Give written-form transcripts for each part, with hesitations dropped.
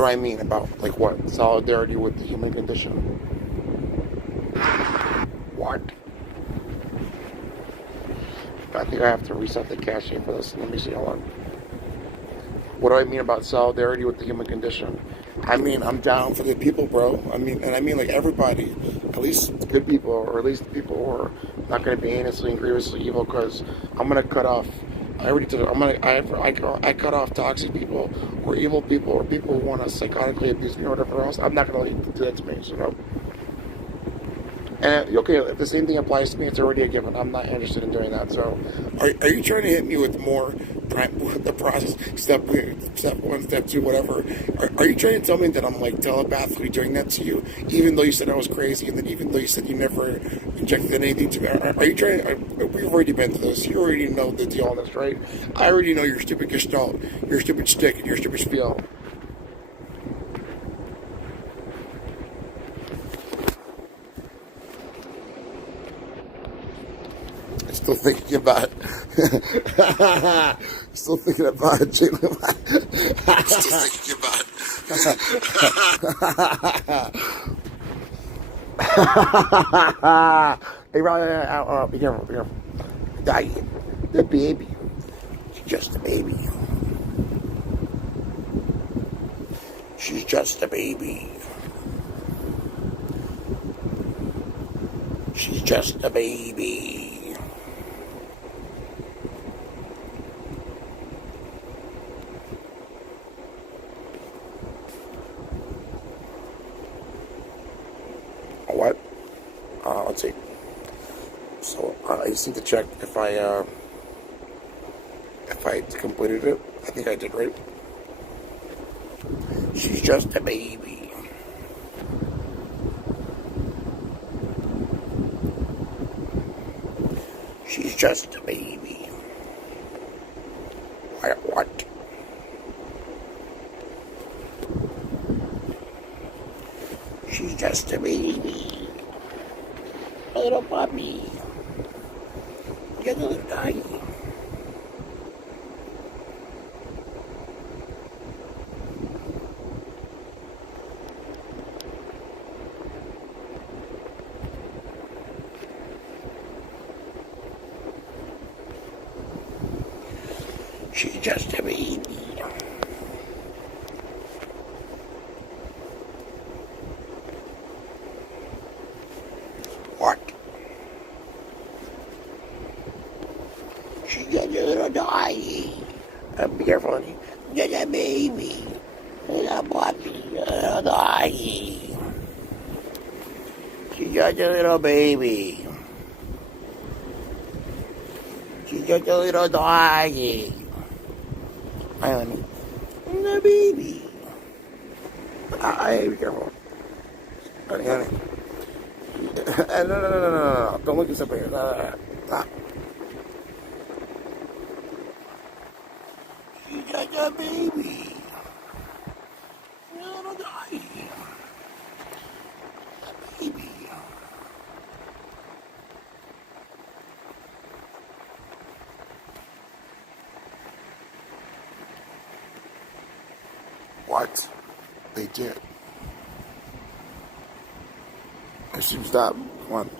do I mean about, like, what? Solidarity with the human condition? What? I think I have to reset the cache for this. Let me see. Hold on. What do I mean about solidarity with the human condition? I mean, I'm down for the people, bro. I mean, and I mean, like, everybody. At least good people, or at least people who are not going to be heinously and grievously evil, because I'm going to cut off. I already did it. I cut off toxic people, or evil people, or people who want to psychotically abuse me or whatever else. I'm not going to let you do that to me, so no. And okay, if the same thing applies to me, it's already a given. I'm not interested in doing that. So, are you trying to hit me with more the process, step one, step two, whatever? Are you trying to tell me that I'm like telepathically doing that to you, even though you said I was crazy, and then even though you said you never injected anything to me? Are you trying? We've already been to this. You already know the deal on this, right? I already know your stupid gestalt, your stupid shtick, and your stupid spiel. Still thinking about still thinking about Jalen. Still thinking about hey, be careful, be careful. The baby. She's just a baby. She's just a baby. She's just a baby. What? Let's see. So I just need to check if I completed it. I think I did, right? She's just a baby. She's just a baby. What? She's just a baby. A little puppy. Just a little guy. She's just a baby. What? She's just a little doggy. Be careful, honey. Just a baby. Little puppy. Little doggy. She's just a little baby. She's just a little doggy. Hi, honey. The baby. Be careful. Honey. No. Don't look at somebody. No. Stop. She's just a baby. Little doggy. A baby. What? They did. I should stop. Come on.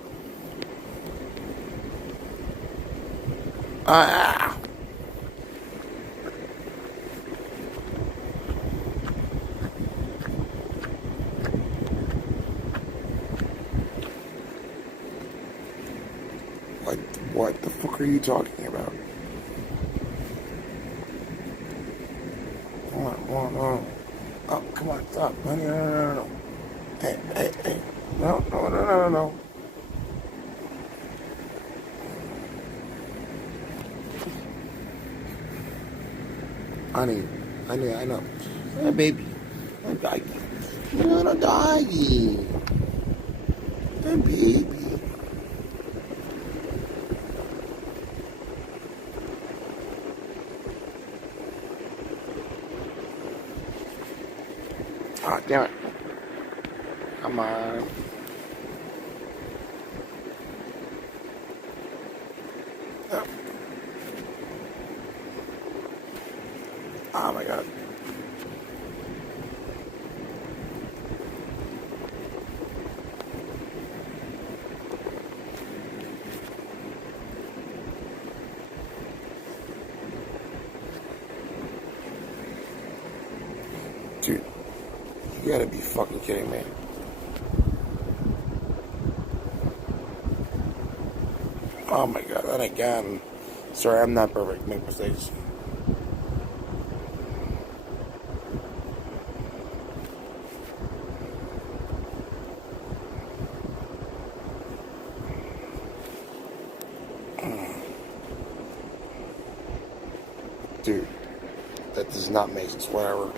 Ah! What the fuck are you talking about? Come on. Oh, come on, stop. No. Hey. No. Honey, I know. Hey, baby. Hey, doggy. Little doggy. Hey, baby. Oh, damn it. Come on. Oh. Oh my god. Dude, you gotta be fucking kidding me. Oh my god, and again. Sorry, I'm not perfect. Make mistakes. Dude, that does not make sense. Whatever.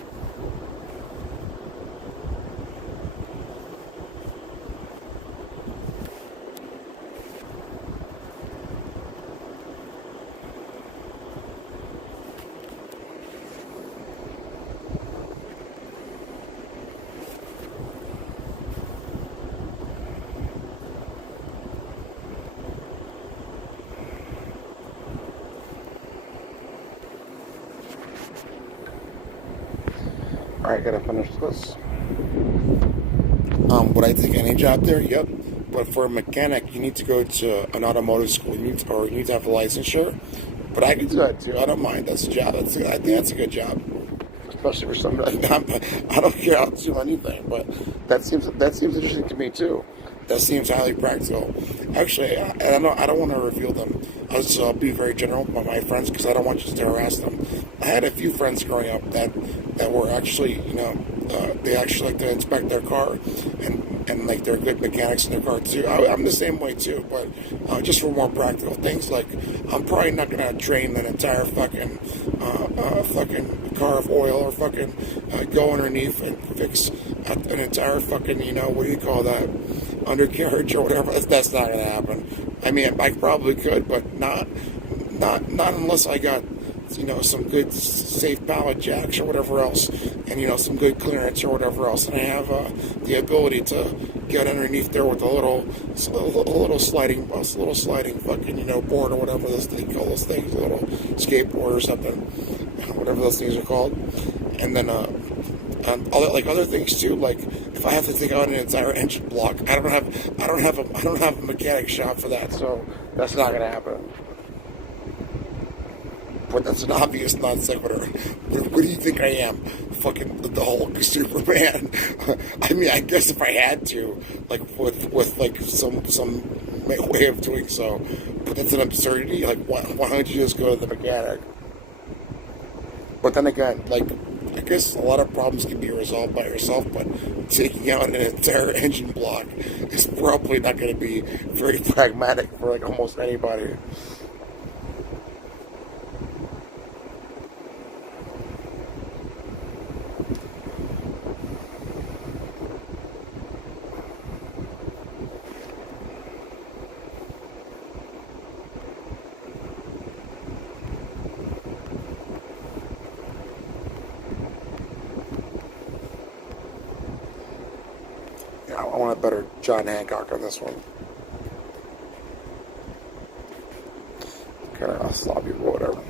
Alright, gotta finish this. Would I take any job there? Yep. But for a mechanic, you need to go to an automotive school, you need to have a licensure. But I can do that too. I don't mind. That's a job. I think that's a good job, especially for somebody like that. I don't care. I'll do anything. But that seems interesting to me too. That seems highly practical. Actually, I don't want to reveal them. I'll be very general about my friends because I don't want you to harass them. I had a few friends growing up that were actually, they actually like to inspect their car, and like they're good mechanics in their car too. I'm the same way too, but just for more practical things, like I'm probably not gonna drain an entire fucking car of oil or fucking go underneath and fix an entire fucking what do you call that, undercarriage or whatever. That's not gonna happen. I mean, I probably could, but not unless I got some good safe pallet jacks or whatever else, and some good clearance or whatever else, and I have the ability to get underneath there with a little sliding fucking board or whatever they call those things, a little skateboard or something, whatever those things are called, and then other things too, like if I have to take out an entire engine block, I don't have a mechanic shop for that, so that's not gonna happen. But that's an obvious non sequitur. What do you think I am? Fucking the Hulk, Superman? I mean, I guess if I had to, like with like some way of doing so, but that's an absurdity. Like, why don't you just go to the mechanic? But then again, like, I guess a lot of problems can be resolved by yourself, but taking out an entire engine block is probably not going to be very pragmatic for like almost anybody. I want a better John Hancock on this one. Kind of sloppy, but whatever.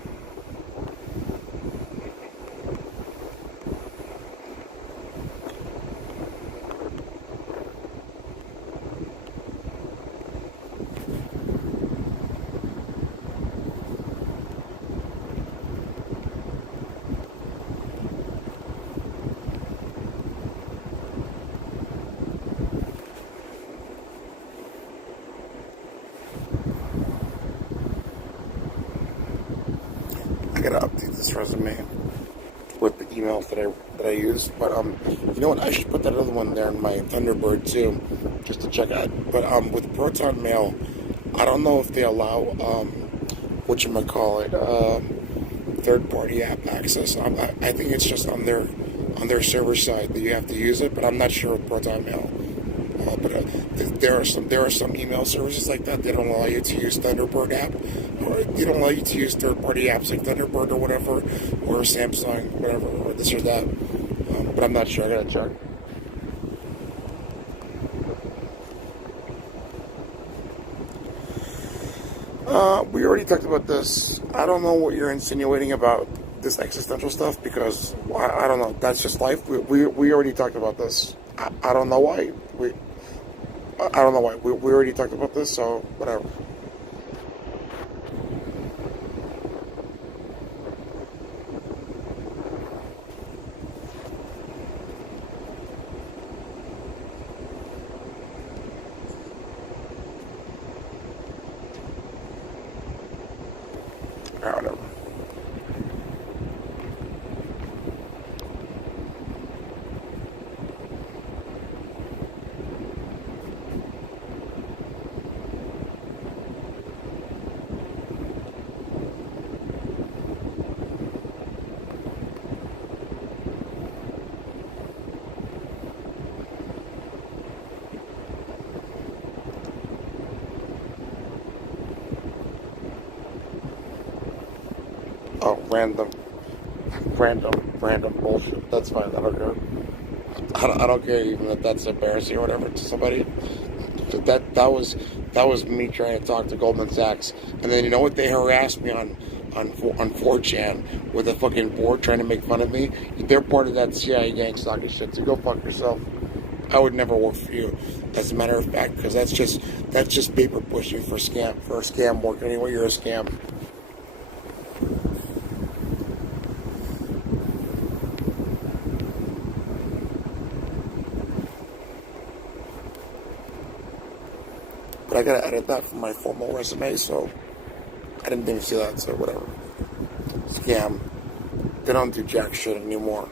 I gotta update this resume with the emails that I use. But you know what? I should put that other one there in my Thunderbird too, just to check out. But with Proton Mail, I don't know if they allow third-party app access. I think it's just on their server side that you have to use it. But I'm not sure with Proton Mail. There are some email services like that. They don't allow you to use Thunderbird app, or they don't allow you to use third-party apps like Thunderbird or whatever, or Samsung, whatever, or this or that. But I'm not sure. I gotta check. We already talked about this. I don't know what you're insinuating about this existential stuff because I don't know. That's just life. We already talked about this. I don't know why. I don't know why. We already talked about this, so whatever. Oh, random bullshit. That's fine. I don't care. I don't care even if that's embarrassing or whatever to somebody. That was me trying to talk to Goldman Sachs, and then you know what? They harassed me on 4chan with a fucking board trying to make fun of me. They're part of that CIA gang stalking shit. So go fuck yourself. I would never work for you, as a matter of fact, because that's just paper pushing for scam work. Anyway, you're a scam. But I gotta edit that from my formal resume, so I didn't even see that. So whatever. Scam. They don't do jack shit anymore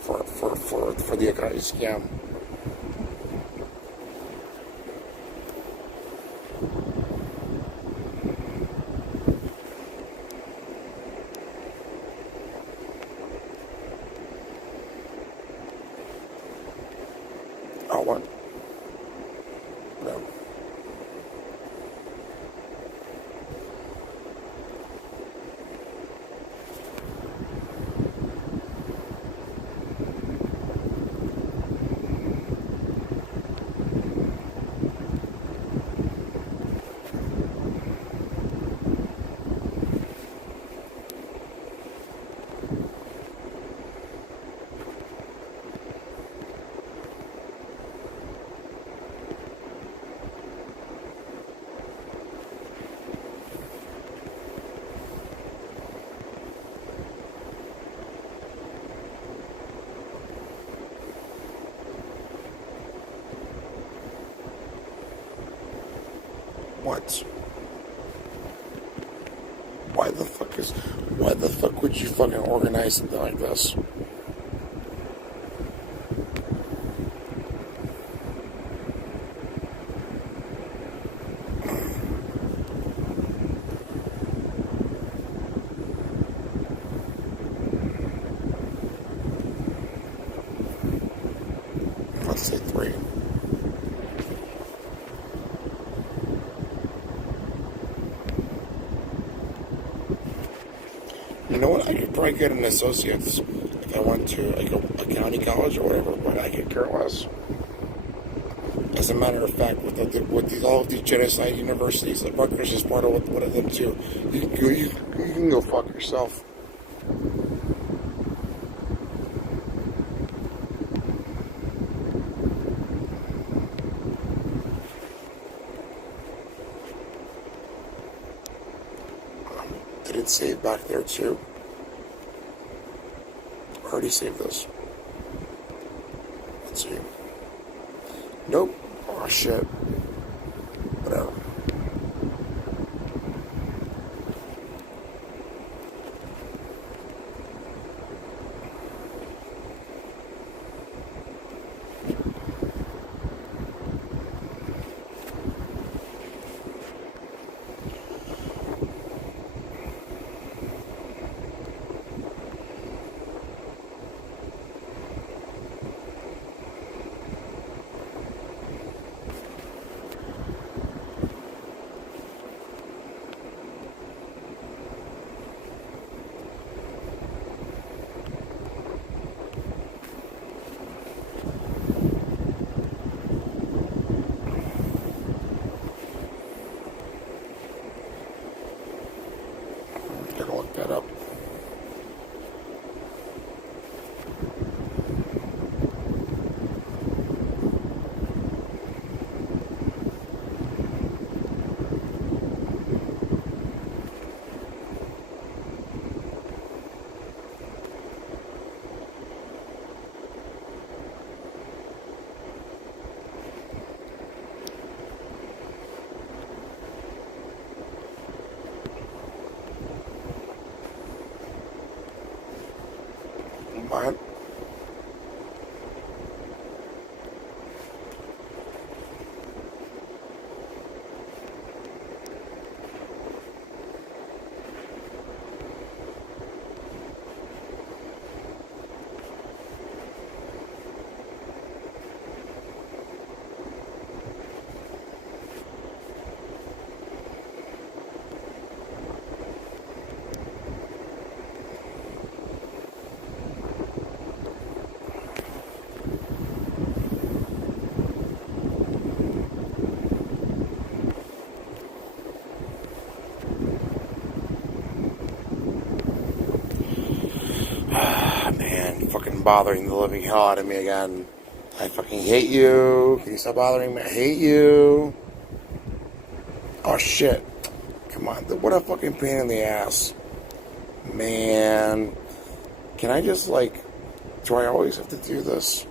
for the economy. Scam. Oh, what? No. What? Why the fuck would you fucking organize something like this? Let's say 3. You know what? I could probably get an associate's if I went to like a county college or whatever, but I could care less. As a matter of fact, all of these genocide universities, like Rutgers is part of one of them too. You can go fuck yourself. Did it save back there too? I already saved this. Let's see. Nope. Oh shit. Whatever. Gotta look that up. What? bothering the living hell out of me again. I fucking hate you. Can you stop bothering me? I hate you. Oh shit. Come on. What a fucking pain in the ass. Man. Can I just like... Do I always have to do this?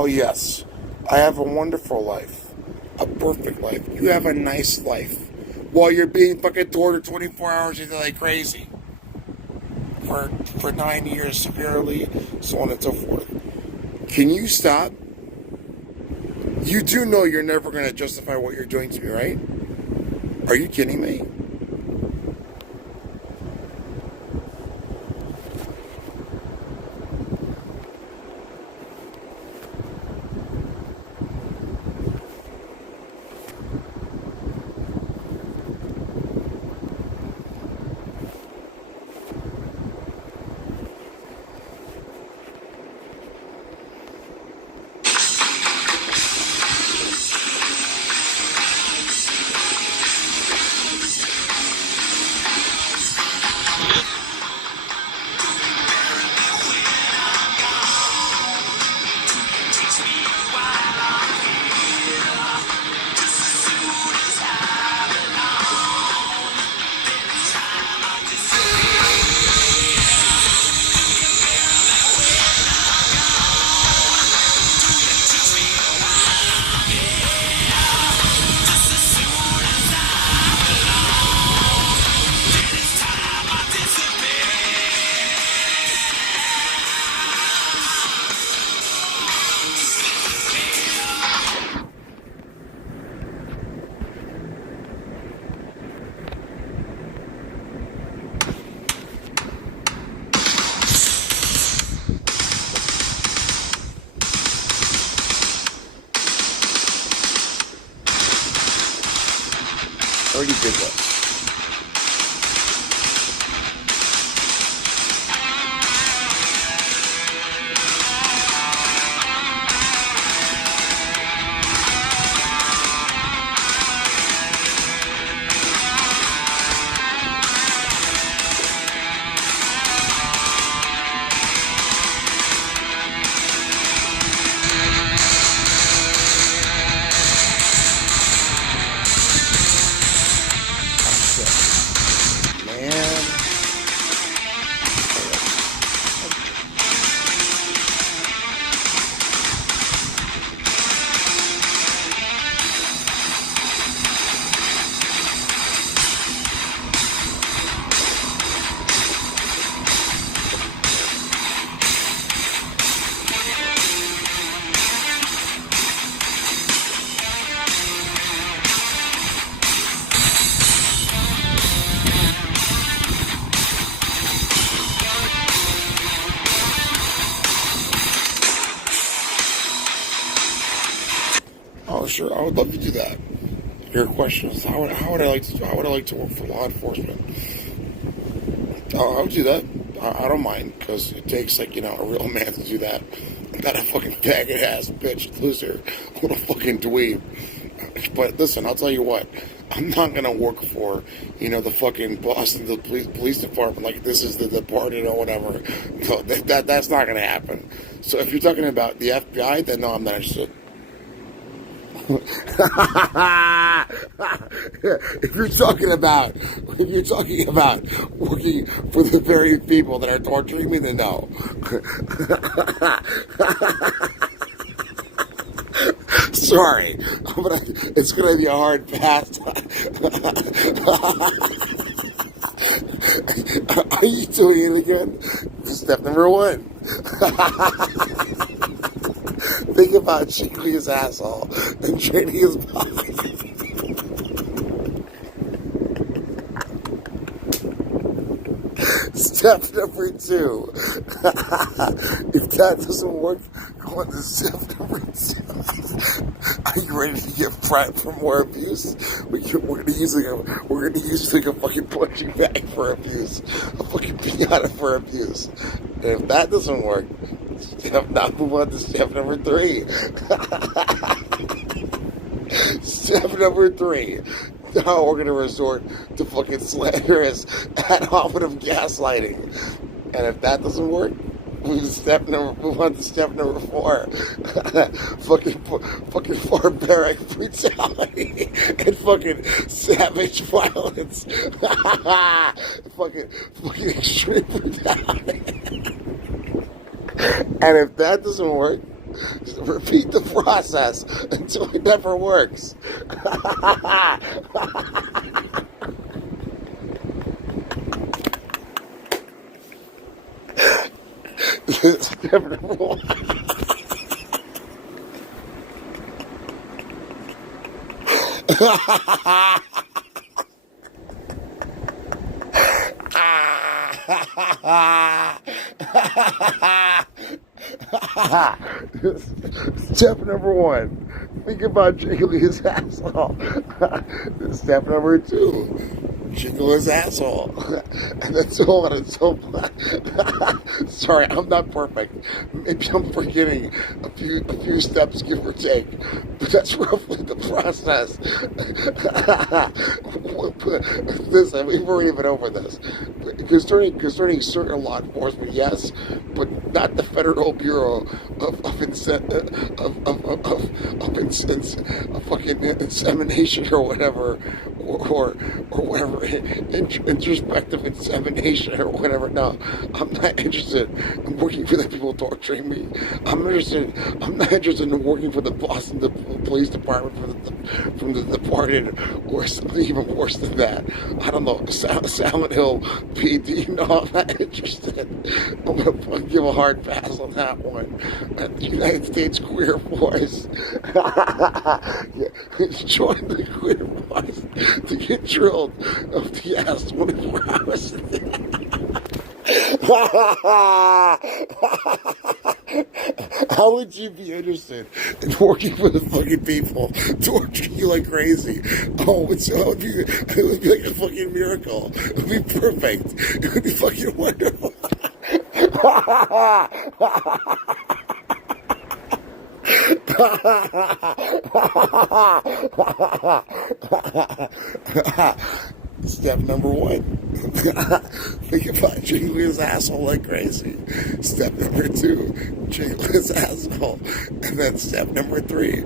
Oh, yes. I have a wonderful life. A perfect life. You have a nice life. While you're being fucking tortured 24 hours a day like crazy. For 9 years severely, so on and so forth. Can you stop? You do know you're never going to justify what you're doing to me, right? Are you kidding me? I already did that. Man. Oh, sure. I would love to do that. Your question is how would I like to work for law enforcement? I would do that. I don't mind because it takes like a real man to do that. I'm not a fucking faggot ass bitch loser. What a fucking dweeb. But listen, I'll tell you what. I'm not gonna work for the fucking Boston police department like this is the department or whatever. No, that's not gonna happen. So if you're talking about the FBI, then no, I'm not interested. if you're talking about working for the very people that are torturing me, then no. Sorry, it's gonna be a hard pass. Are you doing it again? Step number 1. Think about shaking his asshole and training his body. Step number 2. If that doesn't work, go on to step number 2. Are you ready to get prepped for more abuse? We're gonna use like a fucking punching bag for abuse, a fucking piñata for abuse. And if that doesn't work, now move on to step number 3. Step number 3. Now we're gonna resort to fucking slanderous ad hominem gaslighting. And if that doesn't work, move on to step number 4. fucking barbaric brutality and fucking savage violence. fucking extreme brutality. And if that doesn't work, repeat the process until it never works. Step number one. Step number one, think about jiggling his asshole. Step number two, jiggle his asshole. And that's all. It's so sorry, I'm not perfect. Maybe I'm forgetting a few steps, give or take, but that's roughly the process. Listen, we've already been over this. Concerning certain law enforcement, yes, but not the Federal Bureau of fucking insemination or whatever, or whatever, introspective insemination or whatever. No, I'm not interested in working for the people torturing me. I'm not interested in working for the Boston Police Department, from the departed, or something even worse than that. I don't know, Silent Hill PD. No, I'm not interested. I'm gonna give a hard pass on that one. The United States Queer Force. Join the Queer Force to get drilled of the ass 24 hours a day. How would you be interested in working for the fucking people torturing you like crazy? It would be like a fucking miracle. It would be perfect. It would be fucking wonderful. Step number one, think about jiggling his asshole like crazy. Step number two, jiggle his asshole. And then step number three,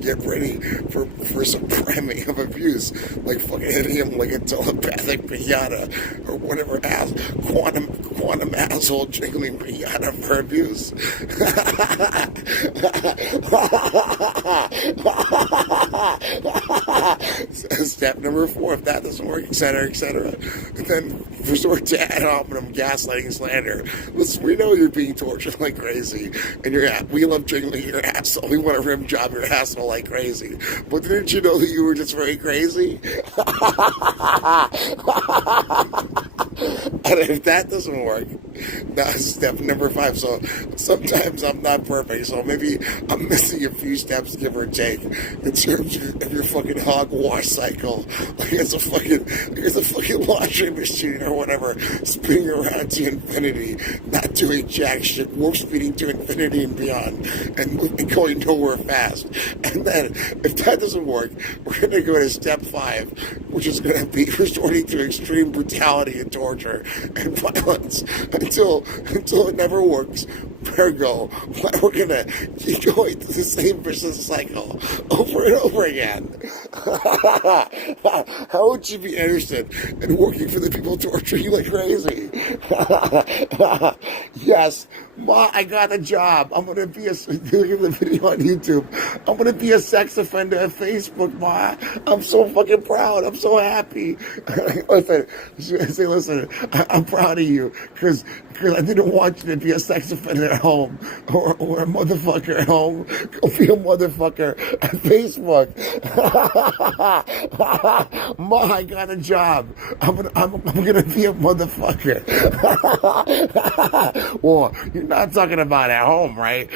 get ready for some priming of abuse, like fucking hitting him like a telepathic pinata, or whatever quantum asshole jiggling pinata for abuse. Step number four, if that doesn't work, etc., and then resort to ad hominem gaslighting slander. Listen, we know you're being tortured like crazy, and we love jiggling your asshole. We want to rim job your asshole like crazy. But didn't you know that you were just very crazy? And if that doesn't work, that's step number five. So sometimes I'm not perfect, so maybe I'm missing a few steps, give or take, in terms of your fucking hogwash cycle. Like it's a fucking laundry machine or whatever, spinning around to infinity, not doing jack shit, warp speeding to infinity and beyond, and going nowhere fast. And then, if that doesn't work, we're going to go to step five, which is going to be resorting to extreme brutality and torture and violence until it never works. Virgo, we're going to keep going through the same vicious cycle over and over again. How would you be interested in working for the people torturing you like crazy? Yes, Ma, I got a job. I'm going to be look at the video on YouTube. I'm going to be a sex offender on Facebook, Ma. I'm so fucking proud. I'm so happy. Listen, I'm proud of you because I didn't want you to be a sex offender at home or a motherfucker at home. Go be a motherfucker at Facebook. Ma, I got a job. I'm gonna be a motherfucker. Well, you're not talking about at home, right?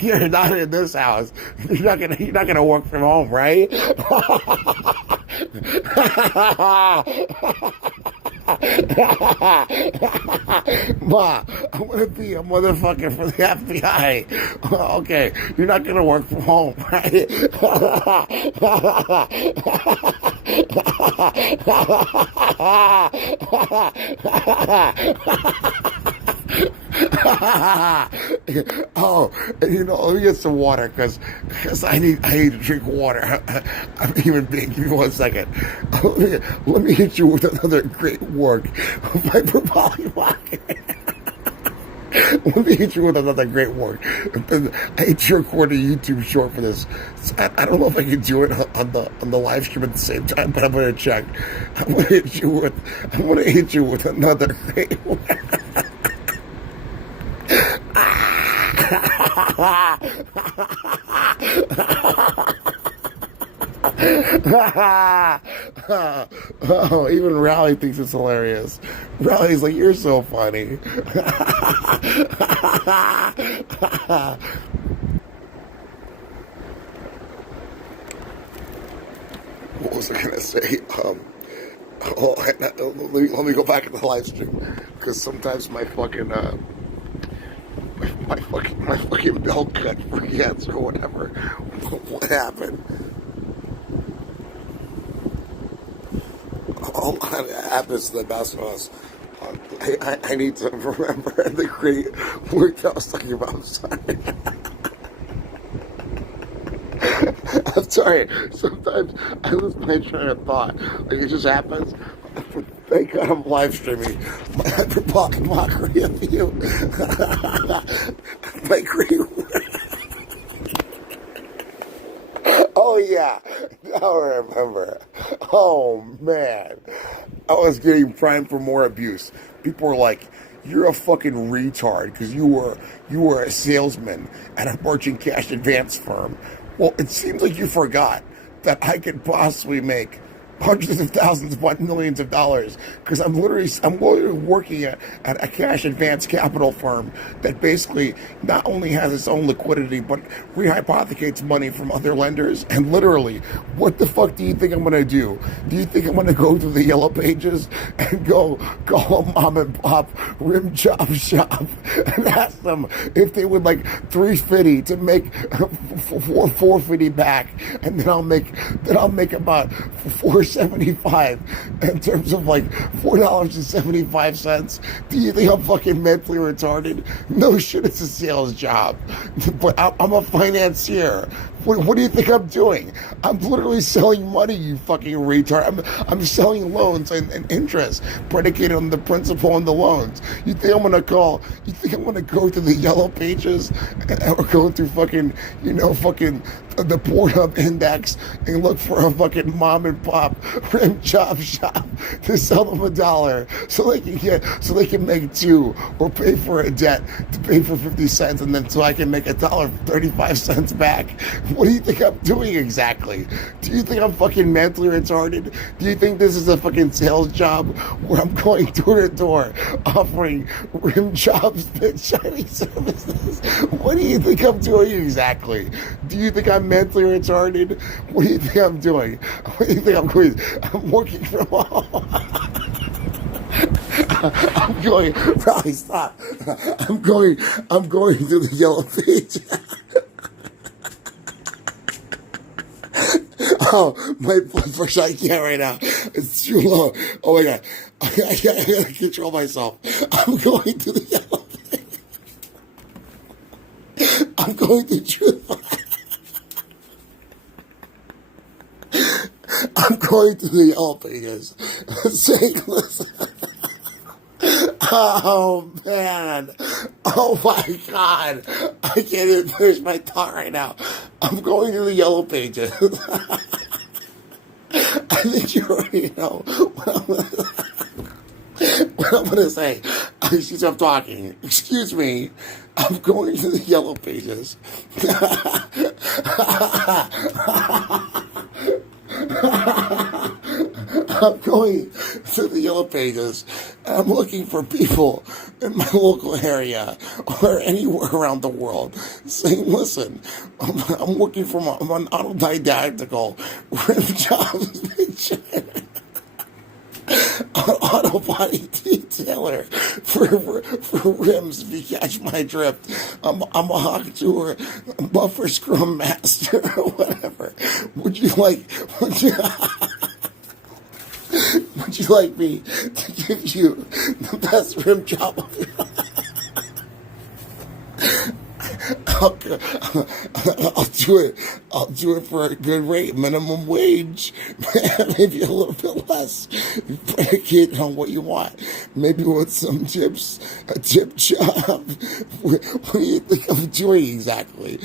You're not in this house. You're not gonna work from home, right? Ma, I'm gonna be a motherfucker for the FBI. Okay, you're not gonna work from home, right? Oh, and let me get some water because I need to drink water. I'm even being. Give me 1 second. Let me hit you with another great work of hyperbolic marketing. Let me hit you with another great one. I hate to record a YouTube short for this. I don't know if I can do it on the live stream at the same time, but I'm gonna check. I'm gonna hit you with another great one. Oh, even Raleigh thinks it's hilarious. Raleigh's like, you're so funny. What was I gonna say? Let me go back to the live stream because sometimes my fucking my fucking belt cut forgets or whatever. What happened? A lot happens to the best of us. I need to remember the great word I was talking about. I'm sorry. I'm sorry. Sometimes I lose my train of thought. Like it just happens. Thank God I'm live streaming. My hyperbolic mockery of you. My great word. Oh yeah, now I remember. Oh man, I was getting primed for more abuse. People were like, "You're a fucking retard because you were a salesman at a merchant cash advance firm." Well, it seems like you forgot that I could possibly make hundreds of thousands, but millions of dollars, because I'm literally working at a cash advance capital firm that basically not only has its own liquidity, but rehypothecates money from other lenders. And literally, what the fuck do you think I'm gonna do? Do you think I'm gonna go through the yellow pages and go call a mom and pop rim job shop and ask them if they would like $350 to make $450 back, and then I'll make about $4.75 in terms of like $4.75. Do you think I'm fucking mentally retarded? No shit, it's a sales job. But I'm a financier. What do you think I'm doing? I'm literally selling money, you fucking retard. I'm selling loans and interest predicated on the principal and the loans. You think I'm gonna go through the yellow pages or go through fucking the Pornhub index and look for a fucking mom and pop rim job shop to sell them $1 so they can make $2 or pay for a debt to pay for 50 cents and then so I can make $1.35 back? What do you think I'm doing exactly? Do you think I'm fucking mentally retarded? Do you think this is a fucking sales job where I'm going door to door offering rim jobs to Chinese services? What do you think I'm doing exactly? Do you think I'm mentally retarded? What do you think I'm doing? What do you think I'm doing? I'm working from home. I'm going, probably stop. I'm going to the yellow page. Oh, my blood pressure, I can't right now. It's too low. Oh my God. I gotta control myself. I'm going to the yellow page. I'm going to truth. I'm going to the yellow pages saying, listen. Oh man. Oh my God. I can't even finish my thought right now. I'm going to the yellow pages. I think you already know what I'm gonna say. Excuse me, I'm talking. Excuse me. I'm going to the yellow pages. I'm going to the yellow pages and I'm looking for people in my local area or anywhere around the world saying, listen, I'm looking for an autodidactical rim jobs auto body detailer for rims, if you catch my drift. I'm a hawk tour buffer scrum master or whatever. Would you like me to give you the best rim job of your life? I'll, I'll do it. I'll do it for a good rate, minimum wage, maybe a little bit less, predicated on what you want. Maybe with some tips, a tip job. What do you think I'm doing exactly?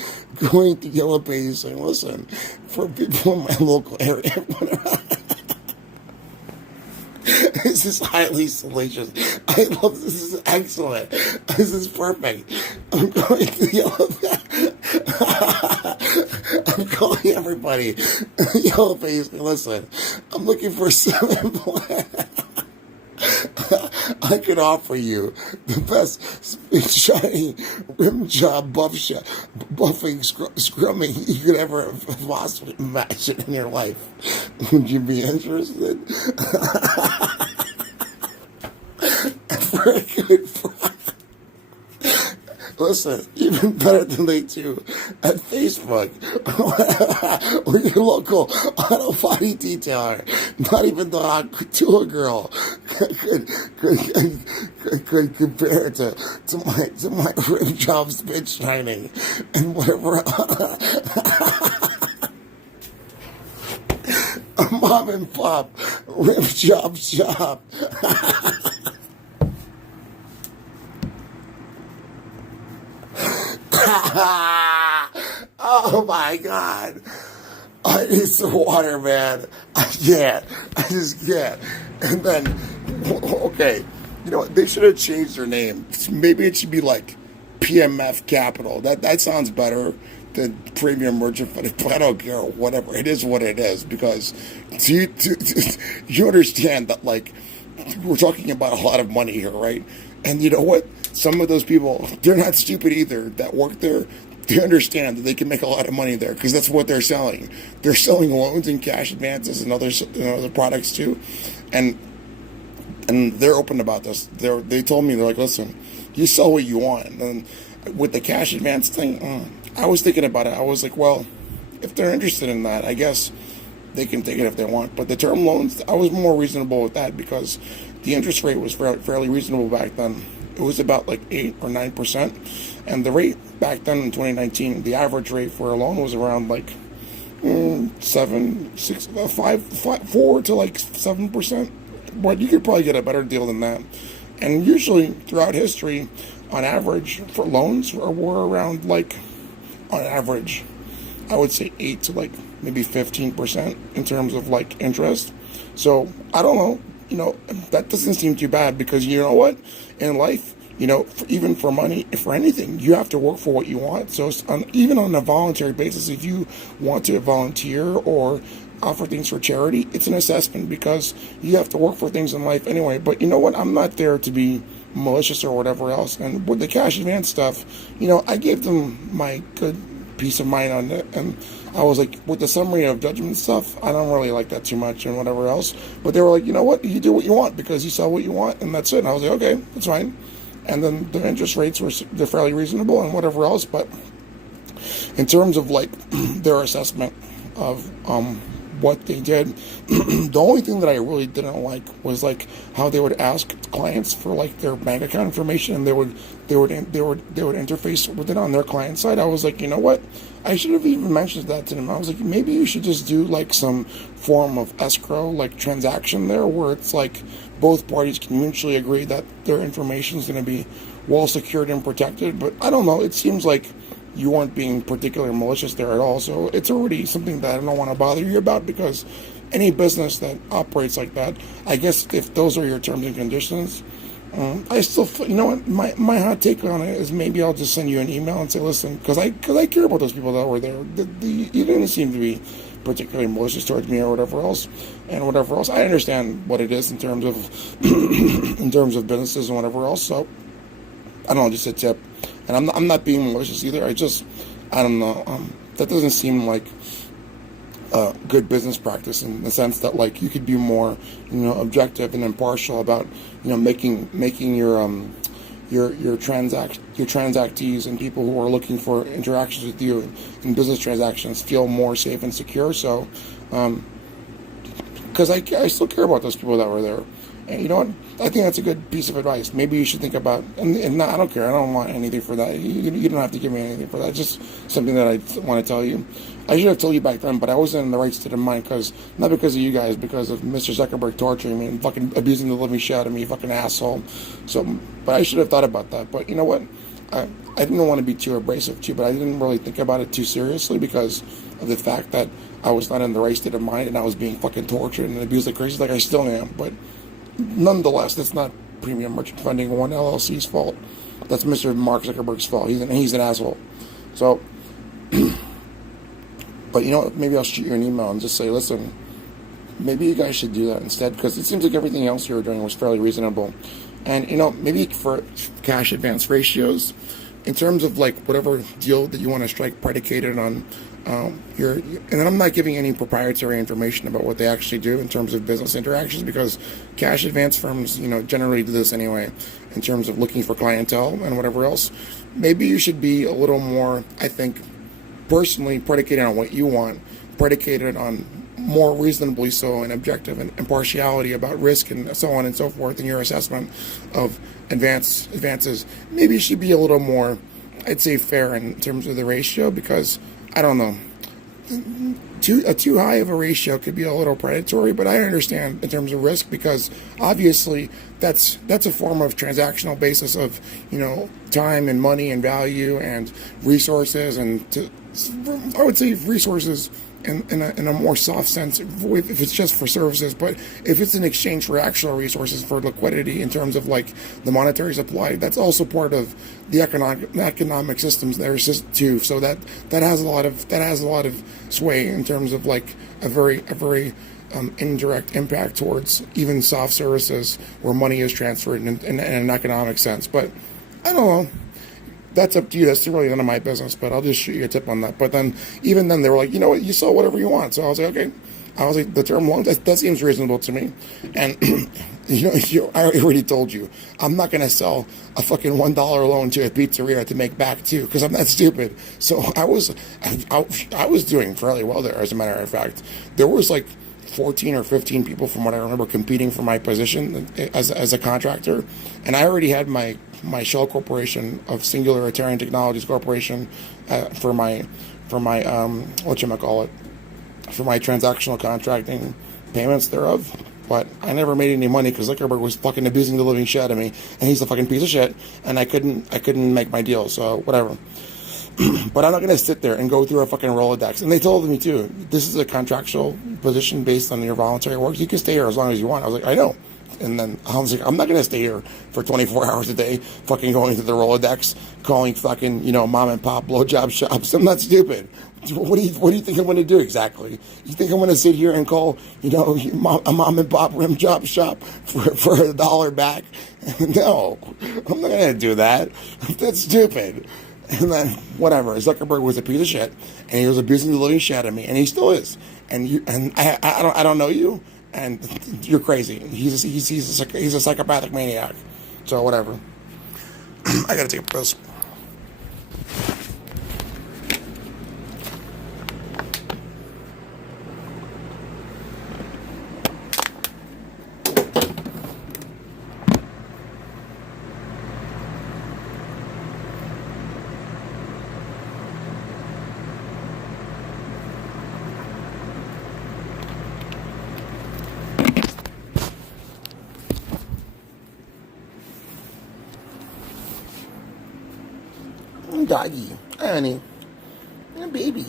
Going to Yellow Bay saying, listen, for people in my local area, this is highly salacious. I love this. This is excellent. This is perfect. I'm going to Yellow I'm calling everybody. Yellow Face, listen, I'm looking for 7 plans. I could offer you the best shiny rim job buffing, scrumming you could ever possibly imagine in your life. Would you be interested? For a good price. Listen, even better than they do at Facebook or your local auto body detailer. Not even the hot couture girl could compare to my rim jobs bitch shining and whatever. A mom and pop rim job shop. Oh my God. I need some water, man. I can't. I just can't. And then, okay, you know what? They should have changed their name. Maybe it should be like PMF Capital. That sounds better than Premium Merchant Funding. But I don't care. Whatever. It is what it is. Because you understand that, like, we're talking about a lot of money here, right? And you know what? Some of those people, they're not stupid either that work there. They understand that they can make a lot of money there because that's what they're selling. They're selling loans and cash advances and other products too. And they're open about this. They told me, they're like, listen, you sell what you want. And with the cash advance thing, I was thinking about it. I was like, well, if they're interested in that, I guess they can take it if they want. But the term loans, I was more reasonable with that because the interest rate was fairly reasonable back then. It was about like 8 or 9%. And the rate back then in 2019, the average rate for a loan was around like 4 to like 7%. But you could probably get a better deal than that. And usually throughout history, on average, for loans were around like, on average, I would say 8 to like maybe 15% in terms of like interest. So I don't know. You know, that doesn't seem too bad because you know what? In life, you know, even for money, for anything, you have to work for what you want. So even on a voluntary basis, if you want to volunteer or offer things for charity, it's an assessment because you have to work for things in life anyway. But you know what? I'm not there to be malicious or whatever else. And with the cash advance stuff, you know, I gave them my good peace of mind on it. And I was like, with the summary of judgment stuff, I don't really like that too much and whatever else. But they were like, you know what? You do what you want because you sell what you want, and that's it. And I was like, okay, that's fine. And then the interest rates they're fairly reasonable and whatever else. But in terms of like their assessment of what they did, the only thing that I really didn't like was like how they would ask clients for like their bank account information, and they would interface with it on their client side. I was like, you know what? I should have even mentioned that to them. I was like, maybe you should just do like some form of escrow, like transaction there, where it's like both parties can mutually agree that their information is going to be well secured and protected. But I don't know. It seems like you weren't being particularly malicious there at all. So it's already something that I don't want to bother you about because any business that operates like that, I guess if those are your terms and conditions, I still, you know what, my hot take on it is maybe I'll just send you an email and say, listen, because I care about those people that were there. You didn't seem to be particularly malicious towards me or whatever else. I understand what it is in terms of in terms of businesses and whatever else. So I don't know, just a tip. And I'm not being malicious either. I don't know. That doesn't seem like good business practice in the sense that like you could be more, you know, objective and impartial about, you know, making your transactees and people who are looking for interactions with you in business transactions feel more safe and secure. So, because I still care about those people that were there. And you know what? I think that's a good piece of advice. Maybe you should think about, and not, I don't care. I don't want anything for that. You don't have to give me anything for that. It's just something that I want to tell you. I should have told you back then, but I wasn't in the right state of mind not because of you guys, because of Mr. Zuckerberg torturing me and fucking abusing the living shit out of me, fucking asshole. So, but I should have thought about that. But you know what? I didn't want to be too abrasive too, but I didn't really think about it too seriously because of the fact that I was not in the right state of mind and I was being fucking tortured and abused like crazy, like I still am. But nonetheless, that's not Premium Merchant Funding One LLC's fault. That's Mr. Mark Zuckerberg's fault. He's an asshole. So, but you know what? Maybe I'll shoot you an email and just say, listen, maybe you guys should do that instead, because it seems like everything else you were doing was fairly reasonable. And, you know, maybe for cash advance ratios, in terms of like whatever deal that you want to strike predicated on and I'm not giving any proprietary information about what they actually do in terms of business interactions, because cash advance firms, you know, generally do this anyway in terms of looking for clientele and whatever else. Maybe you should be a little more, I think, personally predicated on what you want, predicated on more reasonably so and objective and impartiality about risk and so on and so forth in your assessment of advances. Maybe you should be a little more, I'd say, fair in terms of the ratio, because I don't know, too high of a ratio could be a little predatory, but I understand in terms of risk, because obviously that's a form of transactional basis of, you know, time and money and value and resources, and I would say resources in a more soft sense if it's just for services. But if it's in exchange for actual resources, for liquidity in terms of like the monetary supply, that's also part of the economic systems there too. So that has a lot of sway in terms of like a very indirect impact towards even soft services where money is transferred in an economic sense. But I don't know. That's up to you. That's really none of my business, but I'll just shoot you a tip on that. But then, even then, they were like, you know what, you sell whatever you want. So I was like, okay. I was like, the term loan, that seems reasonable to me. And, I already told you, I'm not going to sell a fucking $1 loan to a pizzeria to make back too, because I'm not stupid. So I was doing fairly well there, as a matter of fact. There was like 14 or 15 people, from what I remember, competing for my position as a contractor. And I already had my shell corporation of Singular Italian Technologies Corporation for my whatchamacallit, for my transactional contracting payments thereof. But I never made any money because Zuckerberg was fucking abusing the living shit out of me, and he's a fucking piece of shit, and I couldn't make my deal, so whatever. But I'm not going to sit there and go through a fucking Rolodex. And they told me too, this is a contractual position based on your voluntary work. You can stay here as long as you want. I was like, I know. And then I was like, I'm not going to stay here for 24 hours a day, fucking going through the Rolodex, calling fucking, mom and pop blowjob shops. I'm not stupid. What do you think I'm going to do exactly? You think I'm going to sit here and call, a mom and pop rim job shop for $1 back? No, I'm not going to do that. That's stupid. And then, whatever, Zuckerberg was a piece of shit, and he was abusing the living shit out of me, and he still is. And I don't know you, and you're crazy. He's a psychopathic maniac. So whatever. I gotta take a piss. Doggy, honey, baby.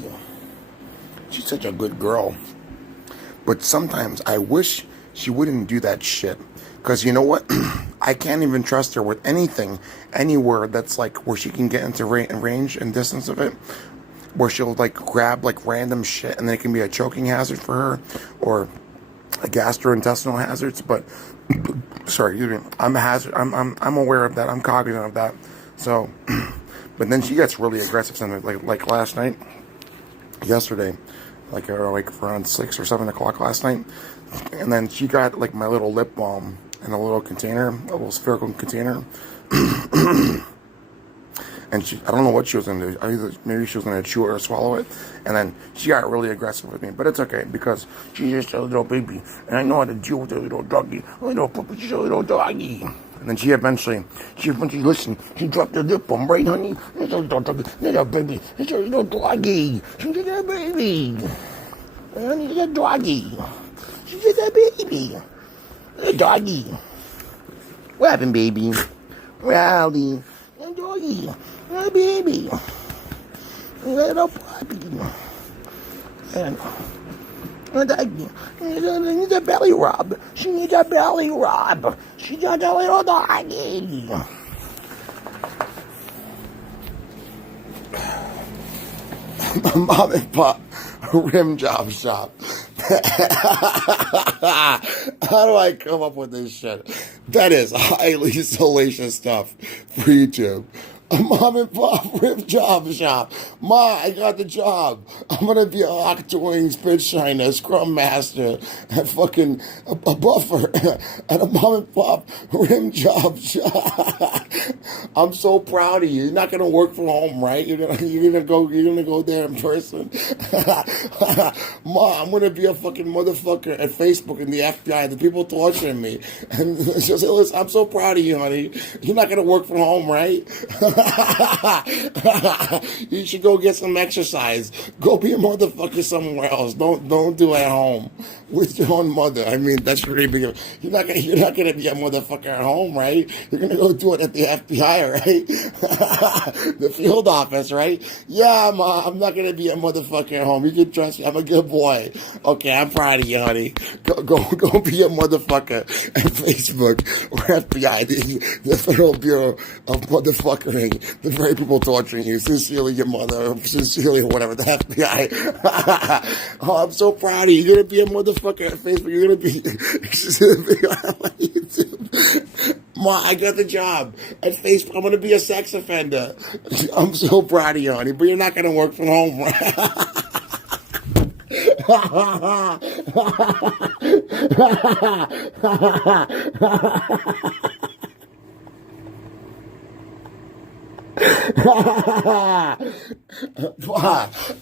She's such a good girl. But sometimes I wish she wouldn't do that shit. Because you know what? I can't even trust her with anything, anywhere that's like where she can get into range and distance of it. Where she'll like grab like random shit and then it can be a choking hazard for her or a gastrointestinal hazard. But sorry, excuse me. I'm a hazard. I'm aware of that. I'm cognizant of that. So. But then she gets really aggressive, like last night, yesterday, like around 6 or 7 o'clock last night, and then she got like my little lip balm in a little container, a little spherical container, and and I don't know what she was going to do. Either maybe she was going to chew it or swallow it, and then she got really aggressive with me. But it's okay because she's just a little baby, and I know how to deal with a little doggy. Little puppy, she's a little doggy. And then she eventually listened. She dropped her lip on, right, honey? It's a little doggy, little baby. It's a little doggy. She's a little baby. Honey, it's a doggy. She's a baby. A doggy. What happened, baby? Rowdy. A doggy. A baby. A little puppy. And a doggy. She needs a belly rub. She needs a belly rub. She's just a little doggy. Mom and Pop Rim Job Shop. How do I come up with this shit? That is highly salacious stuff for YouTube. A mom and pop rib job shop. Ma, I got the job. I'm gonna be a octoing spit shiner, scrum master, and fucking a buffer, and a mom and pop rim job shop. I'm so proud of you. You're not gonna work from home, right? You're gonna go there in person. Ma, I'm gonna be a fucking motherfucker at Facebook and the FBI. The people torturing me, and she'll say, "Listen, I'm so proud of you, honey. You're not gonna work from home, right?" You should go get some exercise. Go be a motherfucker somewhere else. Don't do it at home with your own mother. I mean, that's pretty big. You're not gonna be a motherfucker at home, right? You're gonna go do it at the FBI, right? The field office, right? Yeah, Ma, I'm not gonna be a motherfucker at home. You can trust me. I'm a good boy. Okay, I'm proud of you, honey. Go be a motherfucker at Facebook or FBI, the Federal Bureau of Motherfuckering. The very people torturing you. Sincerely, your mother. Or sincerely, or whatever. The FBI. Oh, I'm so proud of you. You're gonna be a motherfucker at Facebook. You're gonna be on YouTube. Ma, I got the job at Facebook. I'm gonna be a sex offender. I'm so proud of you, honey. But you're not gonna work from home, right?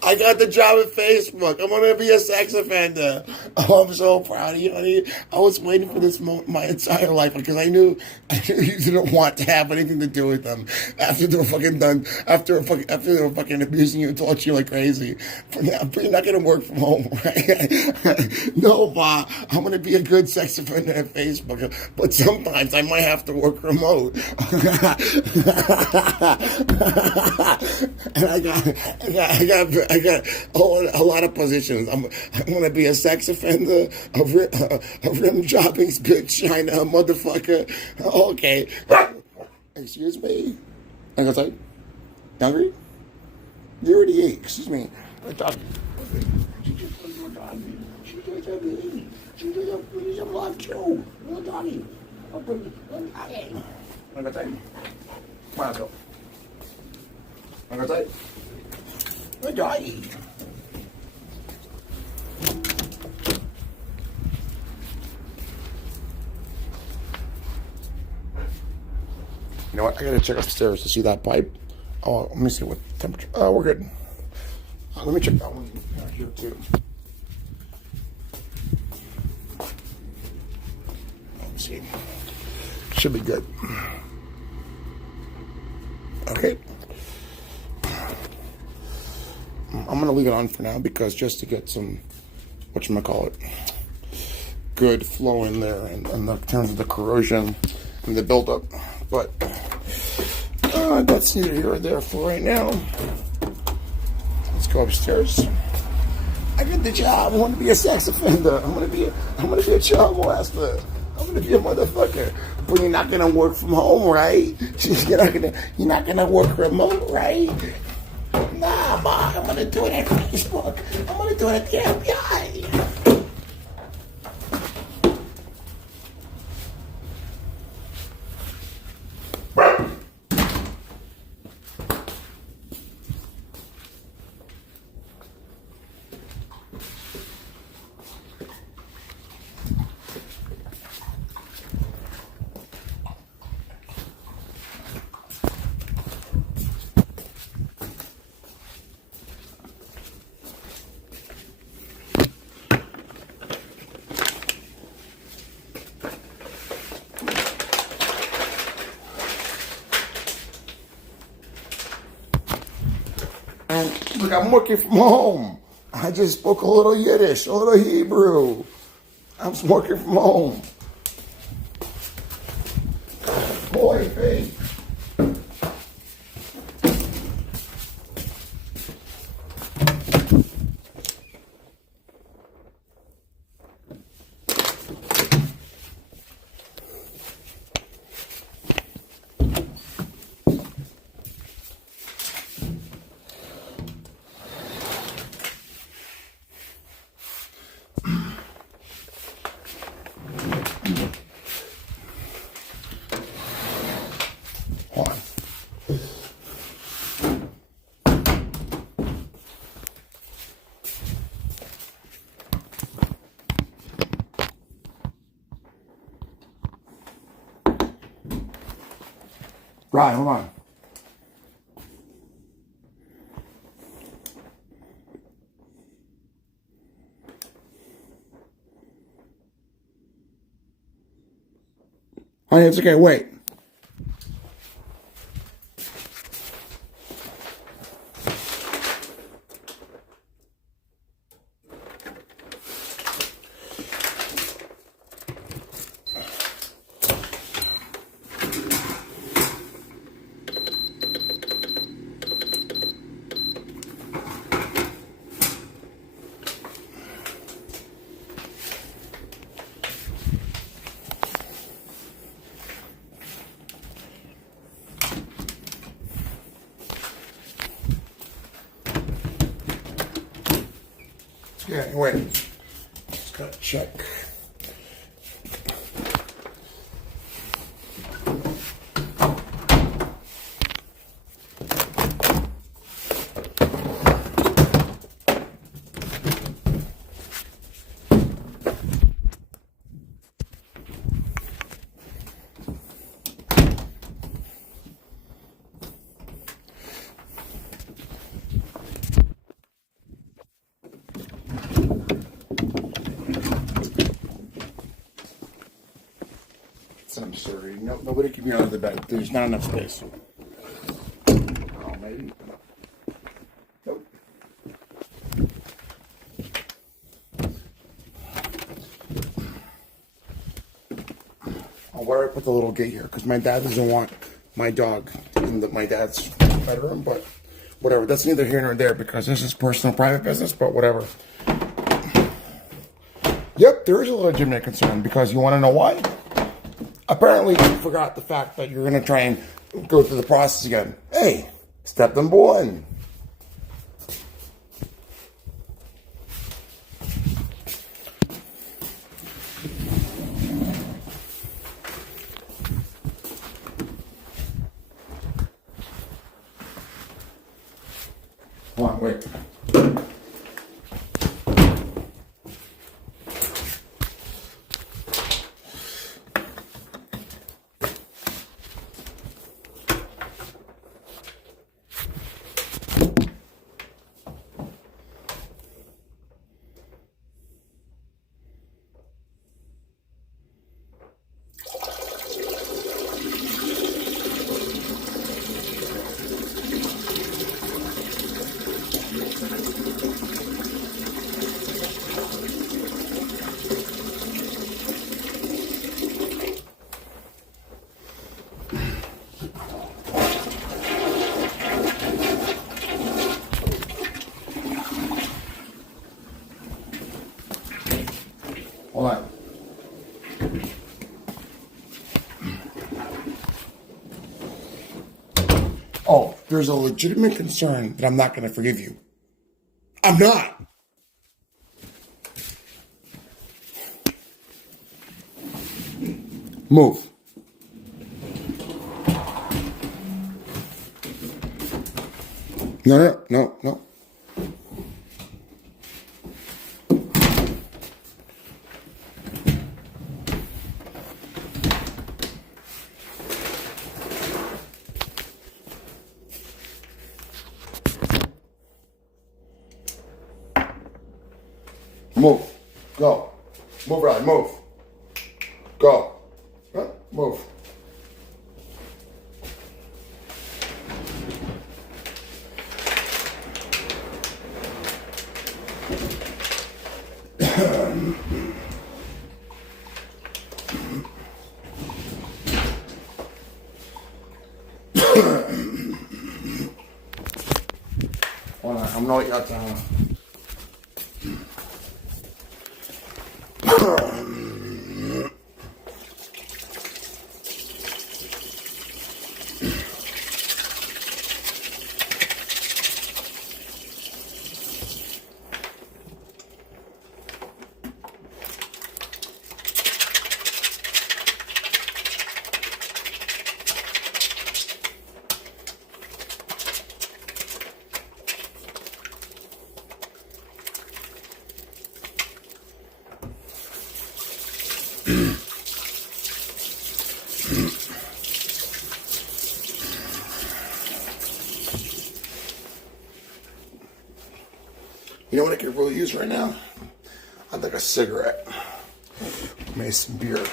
I got the job at Facebook. I'm gonna be a sex offender. Oh, I'm so proud of you, honey. I was waiting for this moment my entire life because I knew you didn't want to have anything to do with them after they were fucking done. After they were fucking abusing you and torturing you like crazy. But you're not gonna work from home, right? No, Ma. I'm gonna be a good sex offender at Facebook, but sometimes I might have to work remote. And I got a lot of positions. I'm gonna be a sex offender, a rim jobbing spit shiner, a motherfucker. Okay. Excuse me. I got say, hungry? You already ate. Excuse me. She's a love too. Little doggy. I got say. Let's go. I got say. Good doggy. You know what? I gotta check upstairs to see that pipe. Oh, let me see what temperature. Oh, we're good. Let me check that one here too. Let's see. Should be good. Okay. I'm gonna leave it on for now because just to get some, whatchamacallit, good flow in there and in terms of the corrosion and the buildup. But that's neither here or there for right now. Let's go upstairs. I got the job. I want to be a sex offender. I'm gonna be a child molester. I'm gonna be a motherfucker. But you're not gonna work from home, right? You're not gonna work remote, right? Nah, Ma, I'm gonna do it at Facebook. I'm gonna do it at the FBI. And look, I'm working from home. I just spoke a little Yiddish, a little Hebrew. I'm working from home. Boy, babe. Hold on. Right, hold on. Honey, it's okay, wait. Yeah, wait. Just gotta check. It's an absurdity. No, nobody can be under the bed. There's not enough space. Oh, maybe. Nope. Oh, where I put the little gate here? Because my dad doesn't want my dog in my dad's bedroom, but whatever. That's neither here nor there because this is personal, private business, but whatever. Yep, there is a legitimate concern because you want to know why? Apparently, you forgot the fact that you're going to try and go through the process again. Hey, step number one. Hold on, wait. Hold on. Oh, there's a legitimate concern that I'm not going to forgive you. I'm not. Move. No. Move. Go. Move, Riley. Move. Go. Move. Hold on, I'm gonna let you out down. You know what I could really use right now? I'd like a cigarette. Maybe some beer.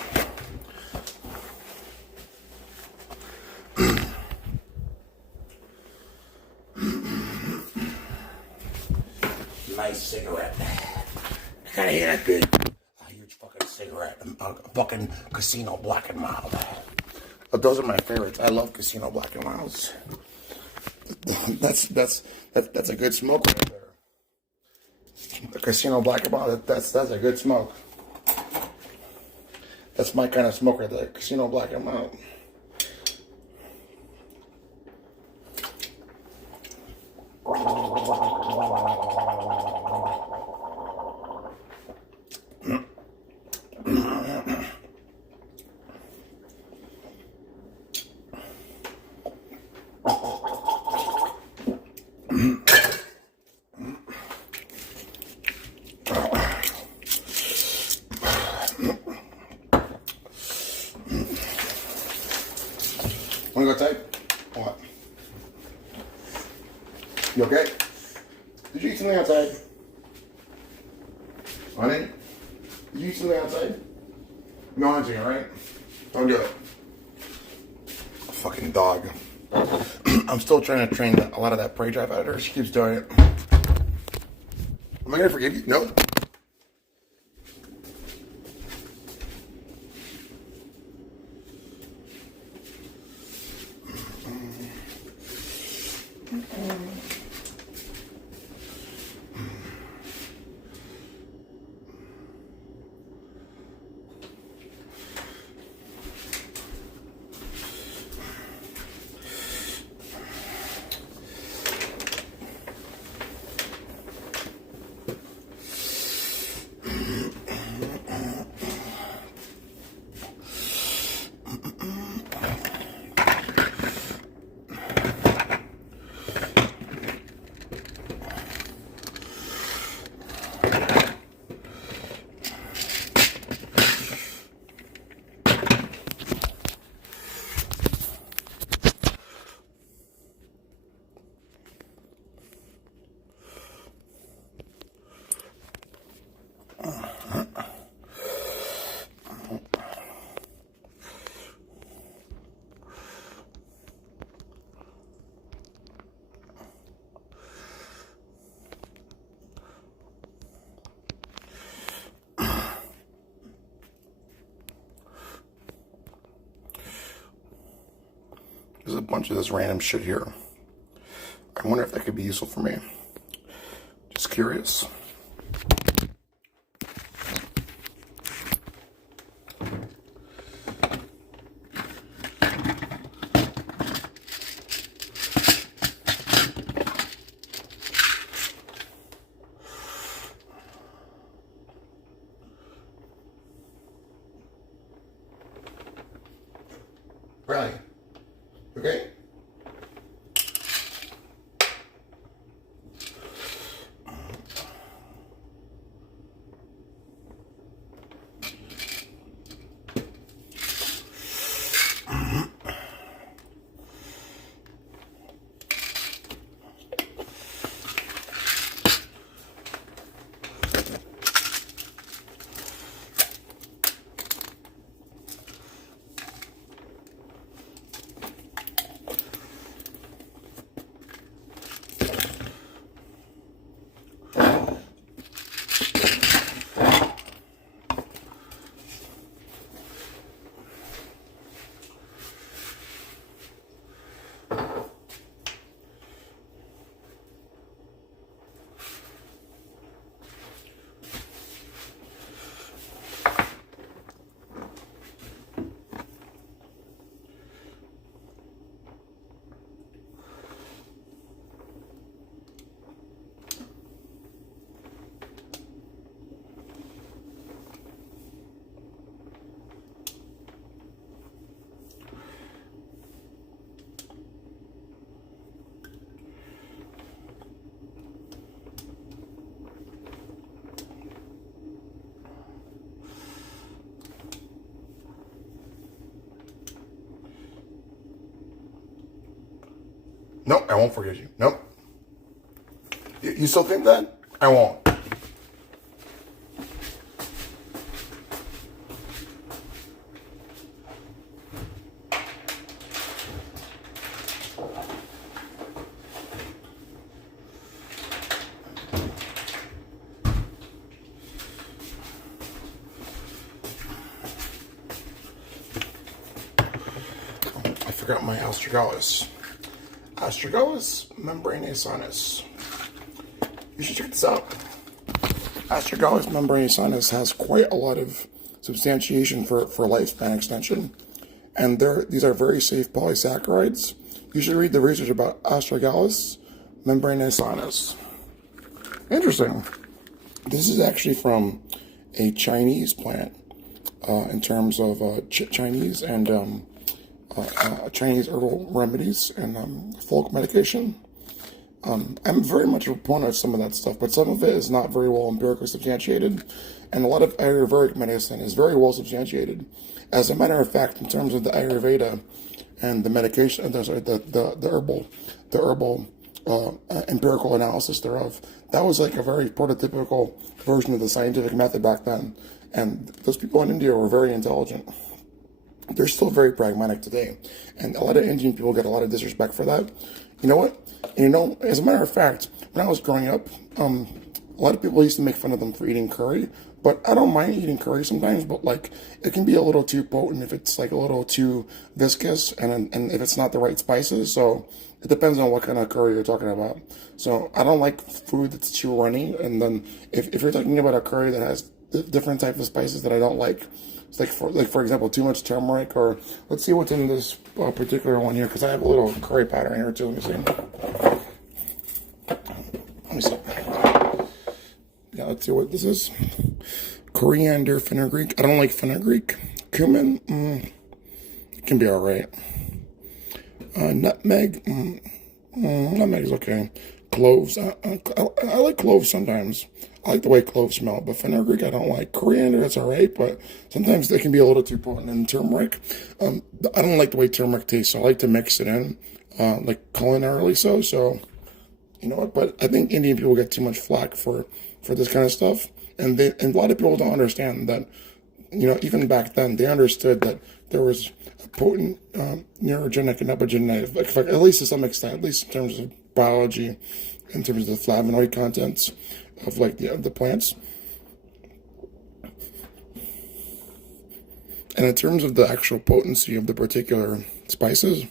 Nice cigarette. I gotta hear that good. A huge fucking cigarette. A fucking Casino Black and Mild. But those are my favorites. I love Casino Black and Milds. That's a good smoke right there. The Casino Black and Mild, that's a good smoke. That's my kind of smoke right there. Casino Black and Mild. Wanna go type? What? You okay? Did you eat something outside? Honey? Did you eat something outside? No hunting, right? Don't do it. Fucking dog. I'm still trying to train a lot of that prey drive out of her. She keeps doing it. Am I gonna forgive you? No. There's a bunch of this random shit here. I wonder if that could be useful for me. Just curious. Riley, okay? Nope, I won't forgive you. Nope. You still think that? I won't. I forgot my astragalus. Astragalus membranae sinus. You should check this out. Astragalus membranae sinus has quite a lot of substantiation for lifespan extension. And these are very safe polysaccharides. You should read the research about Astragalus membranae sinus. Interesting. This is actually from a Chinese plant in terms of Chinese and Chinese herbal remedies and folk medication. I'm very much a proponent of some of that stuff, but some of it is not very well empirically substantiated, and a lot of Ayurvedic medicine is very well substantiated. As a matter of fact, in terms of the Ayurveda and the medication, the herbal empirical analysis thereof, that was like a very prototypical version of the scientific method back then. And those people in India were very intelligent. They're still very pragmatic today, and a lot of Indian people get a lot of disrespect for that. You know what? As a matter of fact, when I was growing up, a lot of people used to make fun of them for eating curry, but I don't mind eating curry sometimes, but like, it can be a little too potent if it's like a little too viscous and if it's not the right spices, so it depends on what kind of curry you're talking about. So I don't like food that's too runny, and then if you're talking about a curry that has different types of spices that I don't like, it's like for example, too much turmeric, or let's see what's in this particular one here, because I have a little curry powder in here too. Let me see. Let me see. Yeah, let's see what this is. Coriander, fenugreek. I don't like fenugreek. Cumin, it can be all right. Nutmeg, nutmeg is okay. Cloves, I like cloves sometimes. I like the way cloves smell, but fenugreek I don't like. Coriander, it's all right, but sometimes they can be a little too potent. And turmeric, I don't like the way turmeric tastes, so I like to mix it in, like culinarily so. So, you know what? But I think Indian people get too much flack for this kind of stuff, and a lot of people don't understand that. Even back then, they understood that there was a potent neurogenic and epigenetic effect, at least to some extent, at least in terms of biology, in terms of the flavonoid contents of like the plants. And in terms of the actual potency of the particular spices,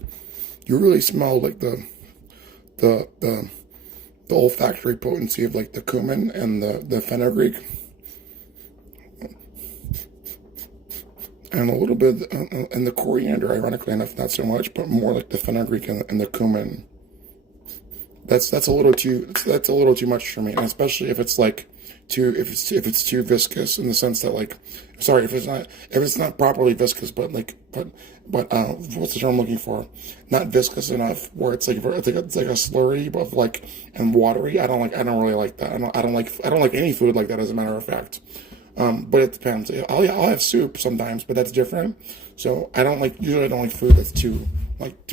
you really smell like the olfactory potency of like the cumin and the fenugreek. And a little bit, and the coriander, ironically enough, not so much, but more like the fenugreek and the cumin. That's a little too much for me, and especially if it's like if it's too viscous, in the sense that like, sorry, if it's not properly viscous, but what's the term I'm looking for? Not viscous enough where it's like a slurry of like and watery. I don't really like that. I don't like any food like that, as a matter of fact. But it depends. I'll have soup sometimes, but that's different. So usually I don't like food that's too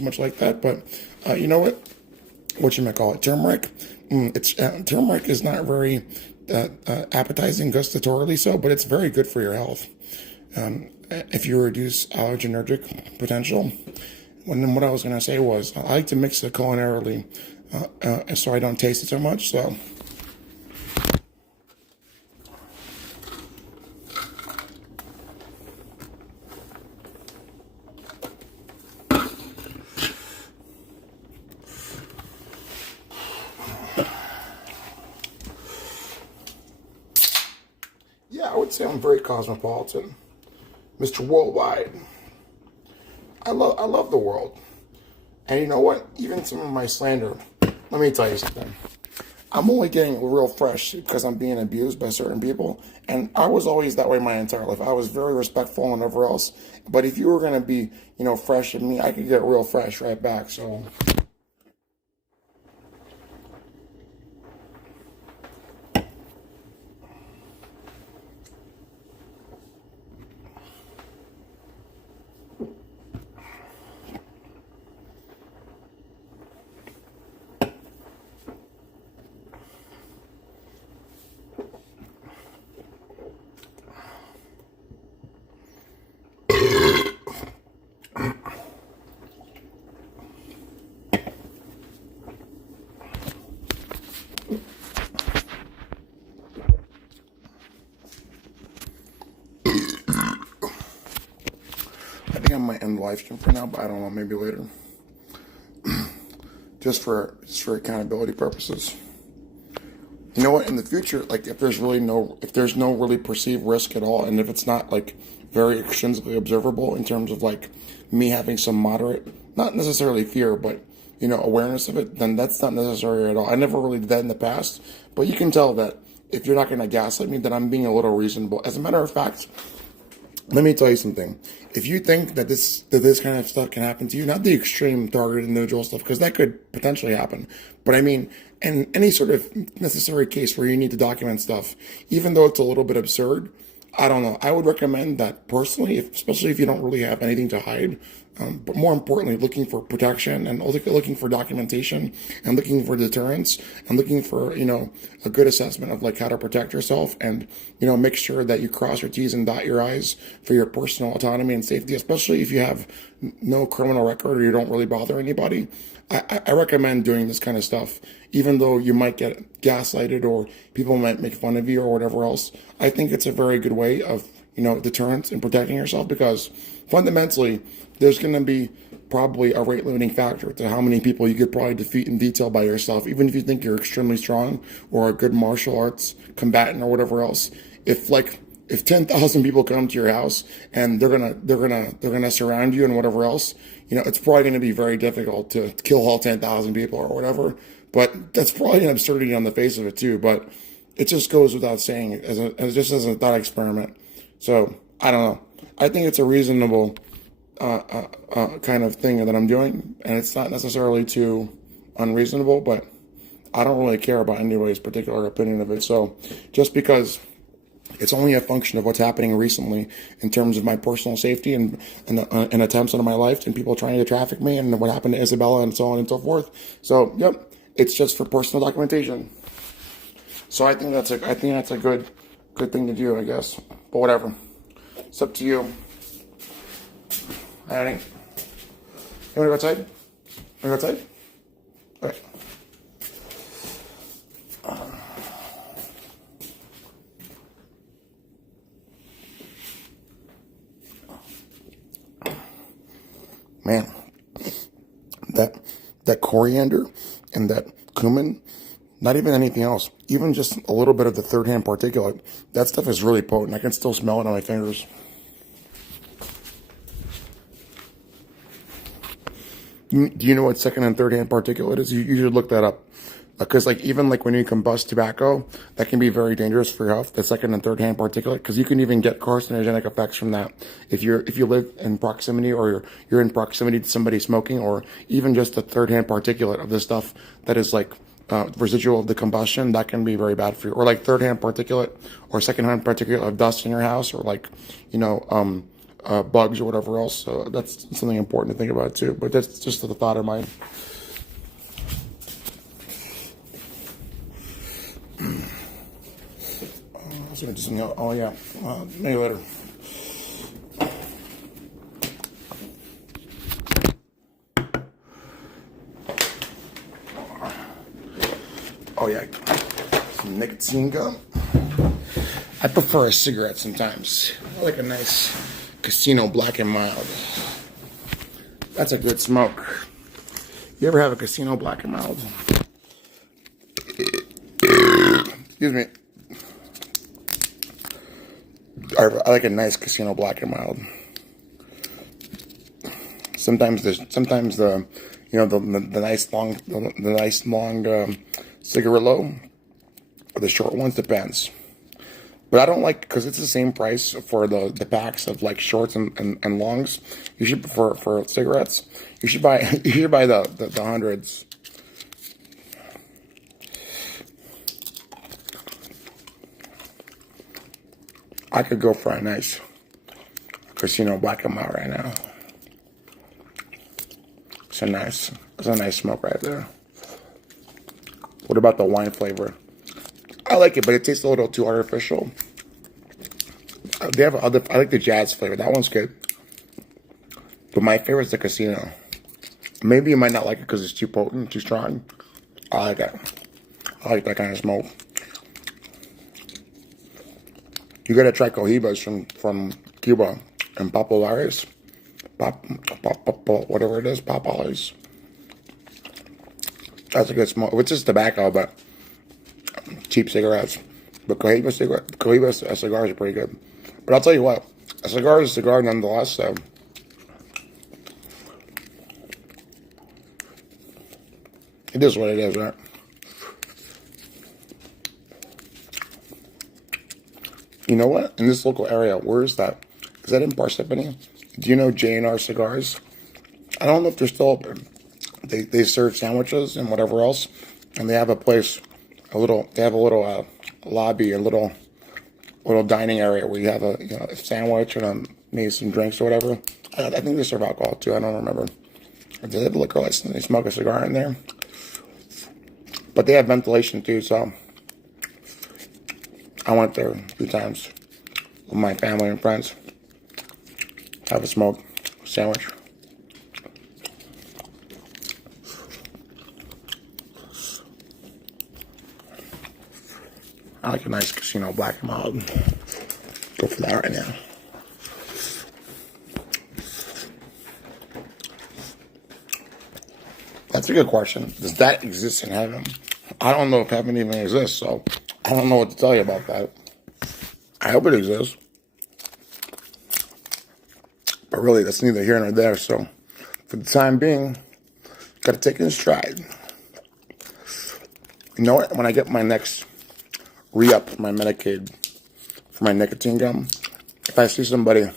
much like that. But you know what you might call it? Turmeric. Turmeric is not very appetizing gustatorily, so, but it's very good for your health. If you reduce allergenergic potential. What I was going to say was, I like to mix it culinarily, so I don't taste it so much. So. Yeah, I would say I'm very cosmopolitan, Mr. Worldwide. I love the world, and you know what? Even some of my slander. Let me tell you something. I'm only getting real fresh because I'm being abused by certain people, and I was always that way my entire life. I was very respectful and whatever else. But if you were gonna be, fresh at me, I could get real fresh right back. So. might end the live stream for now, but I don't know, maybe later. just for accountability purposes. You know what? In the future, like if there's no really perceived risk at all, and if it's not like very extrinsically observable in terms of like me having some moderate, not necessarily fear, but awareness of it, then that's not necessary at all. I never really did that in the past, but you can tell that if you're not going to gaslight me, that I'm being a little reasonable. As a matter of fact, let me tell you something. If you think that this kind of stuff can happen to you, not the extreme targeted individual stuff, because that could potentially happen, but I mean, in any sort of necessary case where you need to document stuff, even though it's a little bit absurd, I don't know. I would recommend that personally, especially if you don't really have anything to hide, but more importantly, looking for protection and looking for documentation and looking for deterrence and looking for, a good assessment of like how to protect yourself and, make sure that you cross your T's and dot your I's for your personal autonomy and safety, especially if you have no criminal record or you don't really bother anybody. I recommend doing this kind of stuff, even though you might get gaslighted or people might make fun of you or whatever else. I think it's a very good way of, deterrence and protecting yourself, because fundamentally there's going to be probably a rate limiting factor to how many people you could probably defeat in detail by yourself, even if you think you're extremely strong or a good martial arts combatant or whatever else. If 10,000 people come to your house and they're gonna surround you and whatever else, it's probably going to be very difficult to kill all 10,000 people or whatever. But that's probably an absurdity on the face of it too. But it just goes without saying as a thought experiment. So I don't know. I think it's a reasonable kind of thing that I'm doing, and it's not necessarily too unreasonable, but I don't really care about anybody's particular opinion of it. So just because it's only a function of what's happening recently in terms of my personal safety and attempts on my life and people trying to traffic me and what happened to Isabella and so on and so forth. So, yep, it's just for personal documentation. So I think that's a good thing to do, I guess. But whatever, it's up to you. Annie, you want to go outside? Want to go outside? All right. Man, that coriander and that cumin, not even anything else, even just a little bit of the third-hand particulate, that stuff is really potent. I can still smell it on my fingers. Do you know what second and third-hand particulate is? You should look that up. Because even when you combust tobacco, that can be very dangerous for your health, the second and third hand particulate, because you can even get carcinogenic effects from that if you live in proximity or you're in proximity to somebody smoking, or even just the third hand particulate of the stuff that is residual of the combustion, that can be very bad for you. Or third hand particulate or second hand particulate of dust in your house, or bugs or whatever else. So that's something important to think about too. But that's just a thought of mine. Oh yeah, maybe later. Oh yeah, some nicotine gum. I prefer a cigarette sometimes. I like a nice Casino Black and Mild. That's a good smoke. You ever have a Casino Black and Mild? Excuse me. I like a nice Casino Black and Mild. Sometimes the nice long cigarillo, or the short ones, depends. But I don't like, because it's the same price for the packs of shorts and longs. You should prefer for cigarettes. You should buy the hundreds. I could go for a nice Casino Black and Mild right now. It's a nice smoke right there. What about the wine flavor? I like it, but it tastes a little too artificial. They have I like the jazz flavor. That one's good. But my favorite is the Casino. Maybe you might not like it because it's too potent, too strong. I like it. I like that kind of smoke. You gotta try Cohibas from Cuba and Populares. Whatever it is, Popeyes. That's a good smoke. It's just tobacco, but cheap cigarettes. But Cohiba cigars are pretty good. But I'll tell you what, a cigar is a cigar nonetheless, so. It is what it is, right? You know what? In this local area, where is that? Is that in Parsippany? Do you know J&R Cigars? I don't know if they're still open. They serve sandwiches and whatever else, and they have a place, they have a little lobby, a little dining area where you have a sandwich and maybe some drinks or whatever. I think they serve alcohol too. I don't remember. They have a liquor license. They smoke a cigar in there, but they have ventilation too. So I went there a few times with my family and friends. Have a smoke sandwich. I like a nice casino black and mild. Go for that right now. That's a good question. Does that exist in heaven? I don't know if heaven even exists, so I don't know what to tell you about that. I hope it exists. But really, that's neither here nor there, so for the time being, gotta take it in stride. You know what? When I get my next re-up for my Medicaid, for my nicotine gum, if I see somebody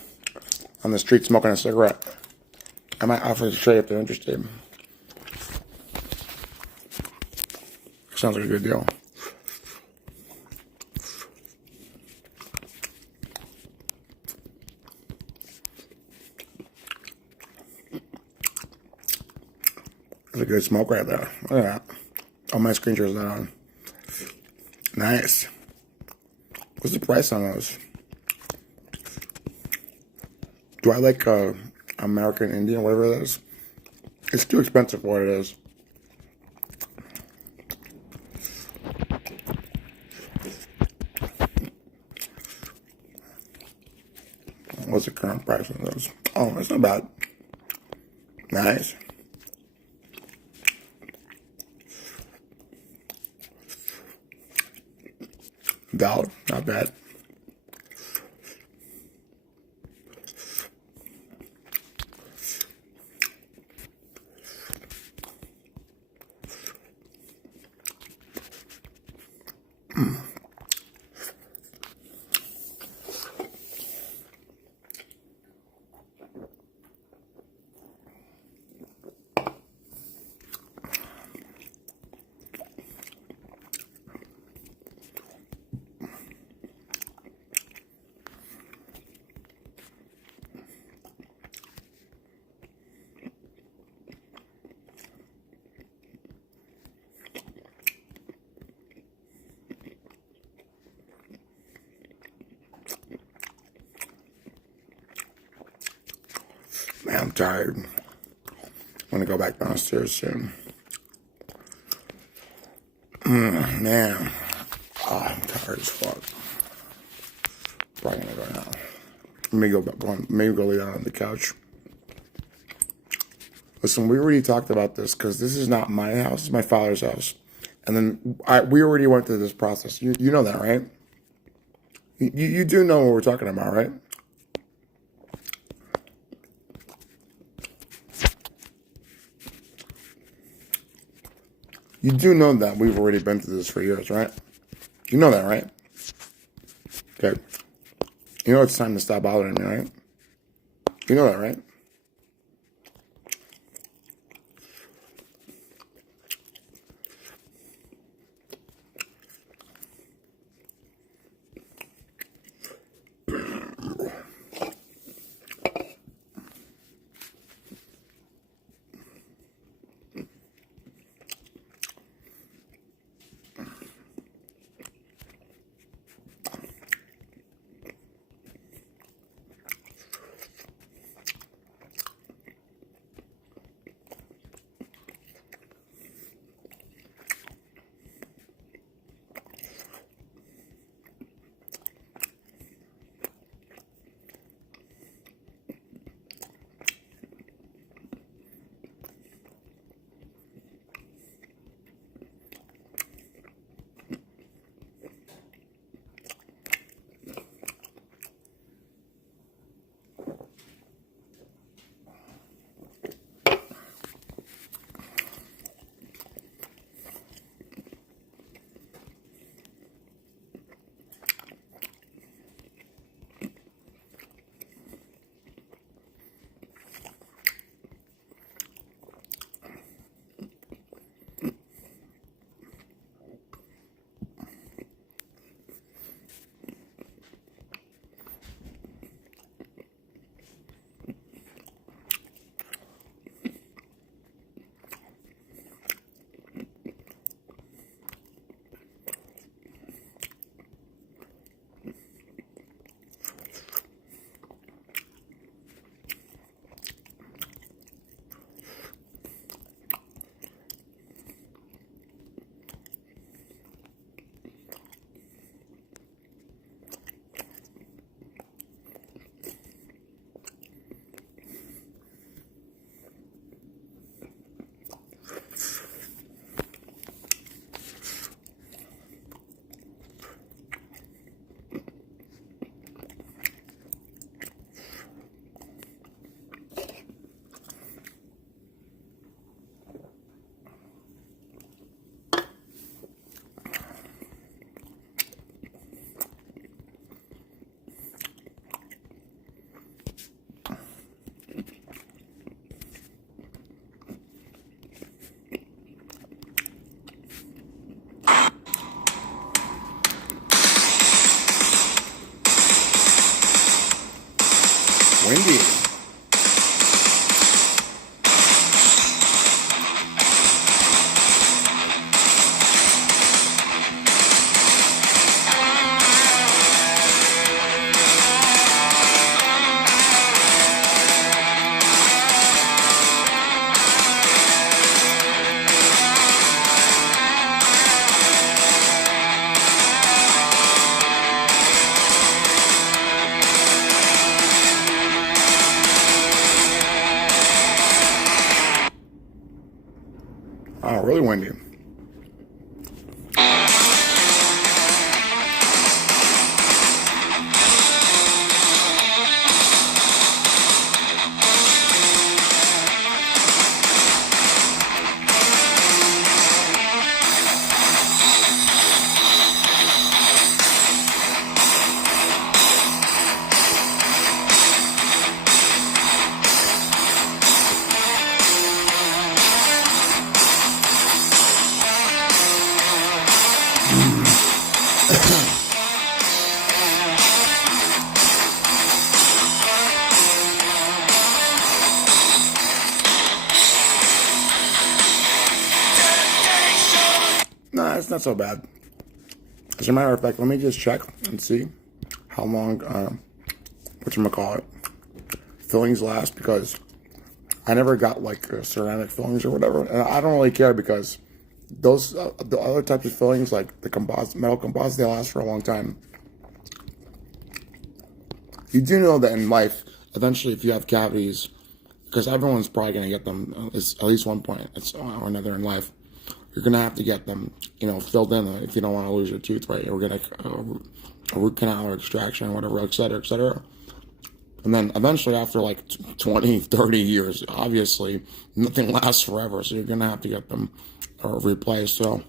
on the street smoking a cigarette, I might offer to trade if they're interested. Sounds like a good deal. That's a good smoke right there. Look at that. Oh, my screen share's not on. Nice. What's the price on those? Do I like American Indian, whatever it is? It's too expensive for what it is. What's the current price on those? Oh, that's not bad. Nice. $1, not bad. Man, I'm tired. I'm gonna go back downstairs soon. Man. Oh, I'm tired as fuck. Probably gonna go now. Maybe go lay down on the couch. Listen, we already talked about this because this is not my house, it's my father's house. And then we already went through this process. You know that, right? You do know what we're talking about, right? You do know that we've already been through this for years, right? You know that, right? Okay. You know it's time to stop bothering me, right? You know that, right? Windy. Oh, really windy. Nah, it's not so bad. As a matter of fact, let me just check and see how long, whatchamacallit, fillings last, because I never got like ceramic fillings or whatever, and I don't really care because those the other types of fillings, like the metal composites, they last for a long time. You do know that in life, eventually, if you have cavities, because everyone's probably going to get them at least one point or another in life, you're going to have to get them, filled in if you don't want to lose your tooth, right? Or get a root canal or extraction or whatever, et cetera, et cetera. And then eventually, after like 20, 30 years, obviously, nothing lasts forever, so you're going to have to get them replaced. So,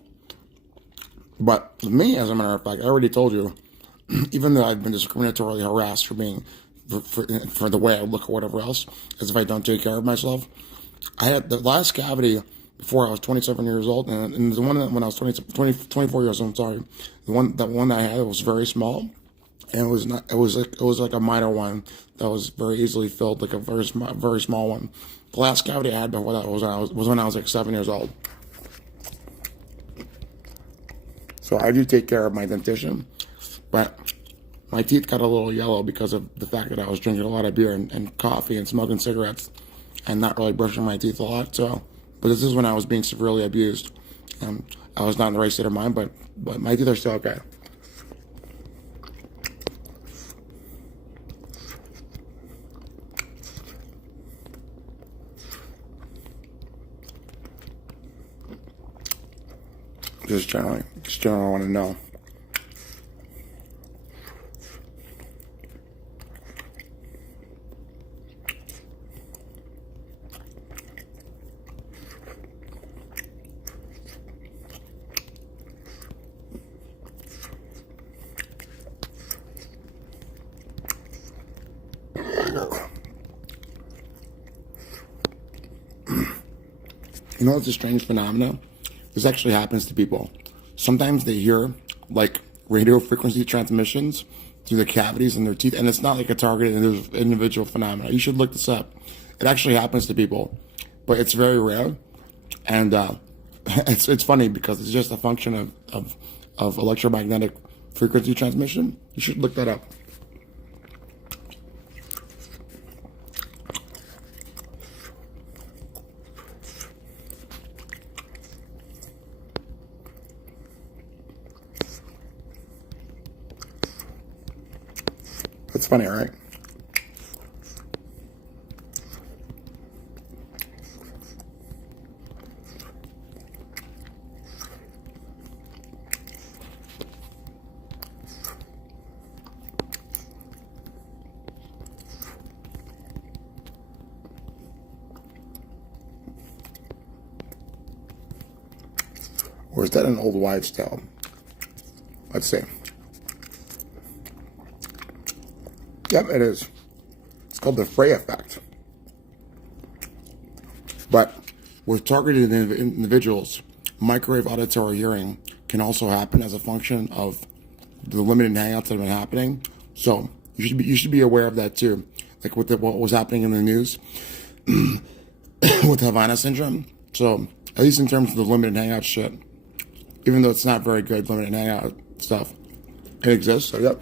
but for me, as a matter of fact, I already told you, even though I've been discriminatorily harassed for being, for the way I look or whatever else, as if I don't take care of myself, I had the last cavity before I was 27 years old, and the one that when I was 24 years old, I'm sorry, the one that I had was very small, and it was like a minor one that was very easily filled, like a very small one. The last cavity I had before that was when I was like 7 years old. So I do take care of my dentition, but my teeth got a little yellow because of the fact that I was drinking a lot of beer and coffee and smoking cigarettes and not really brushing my teeth a lot. So, but this is when I was being severely abused. I was not in the right state of mind, but my teeth are still okay. Just generally want to know. You know, it's a strange phenomenon. This actually happens to people. Sometimes they hear like radio frequency transmissions through the cavities in their teeth, and it's not like a targeted individual phenomenon. You should look this up. It actually happens to people, but it's very rare, and it's funny because it's just a function of electromagnetic frequency transmission. You should look that up. It's funny, right? Or is that an old wives' tale? Let's see. Yep, it is. It's called the Frey effect. But with targeted individuals, microwave auditory hearing can also happen as a function of the limited hangouts that have been happening. So you should be aware of that too. like with what was happening in the news with Havana syndrome. So at least in terms of the limited hangout shit, even though it's not very good limited hangout stuff, it exists. So yep.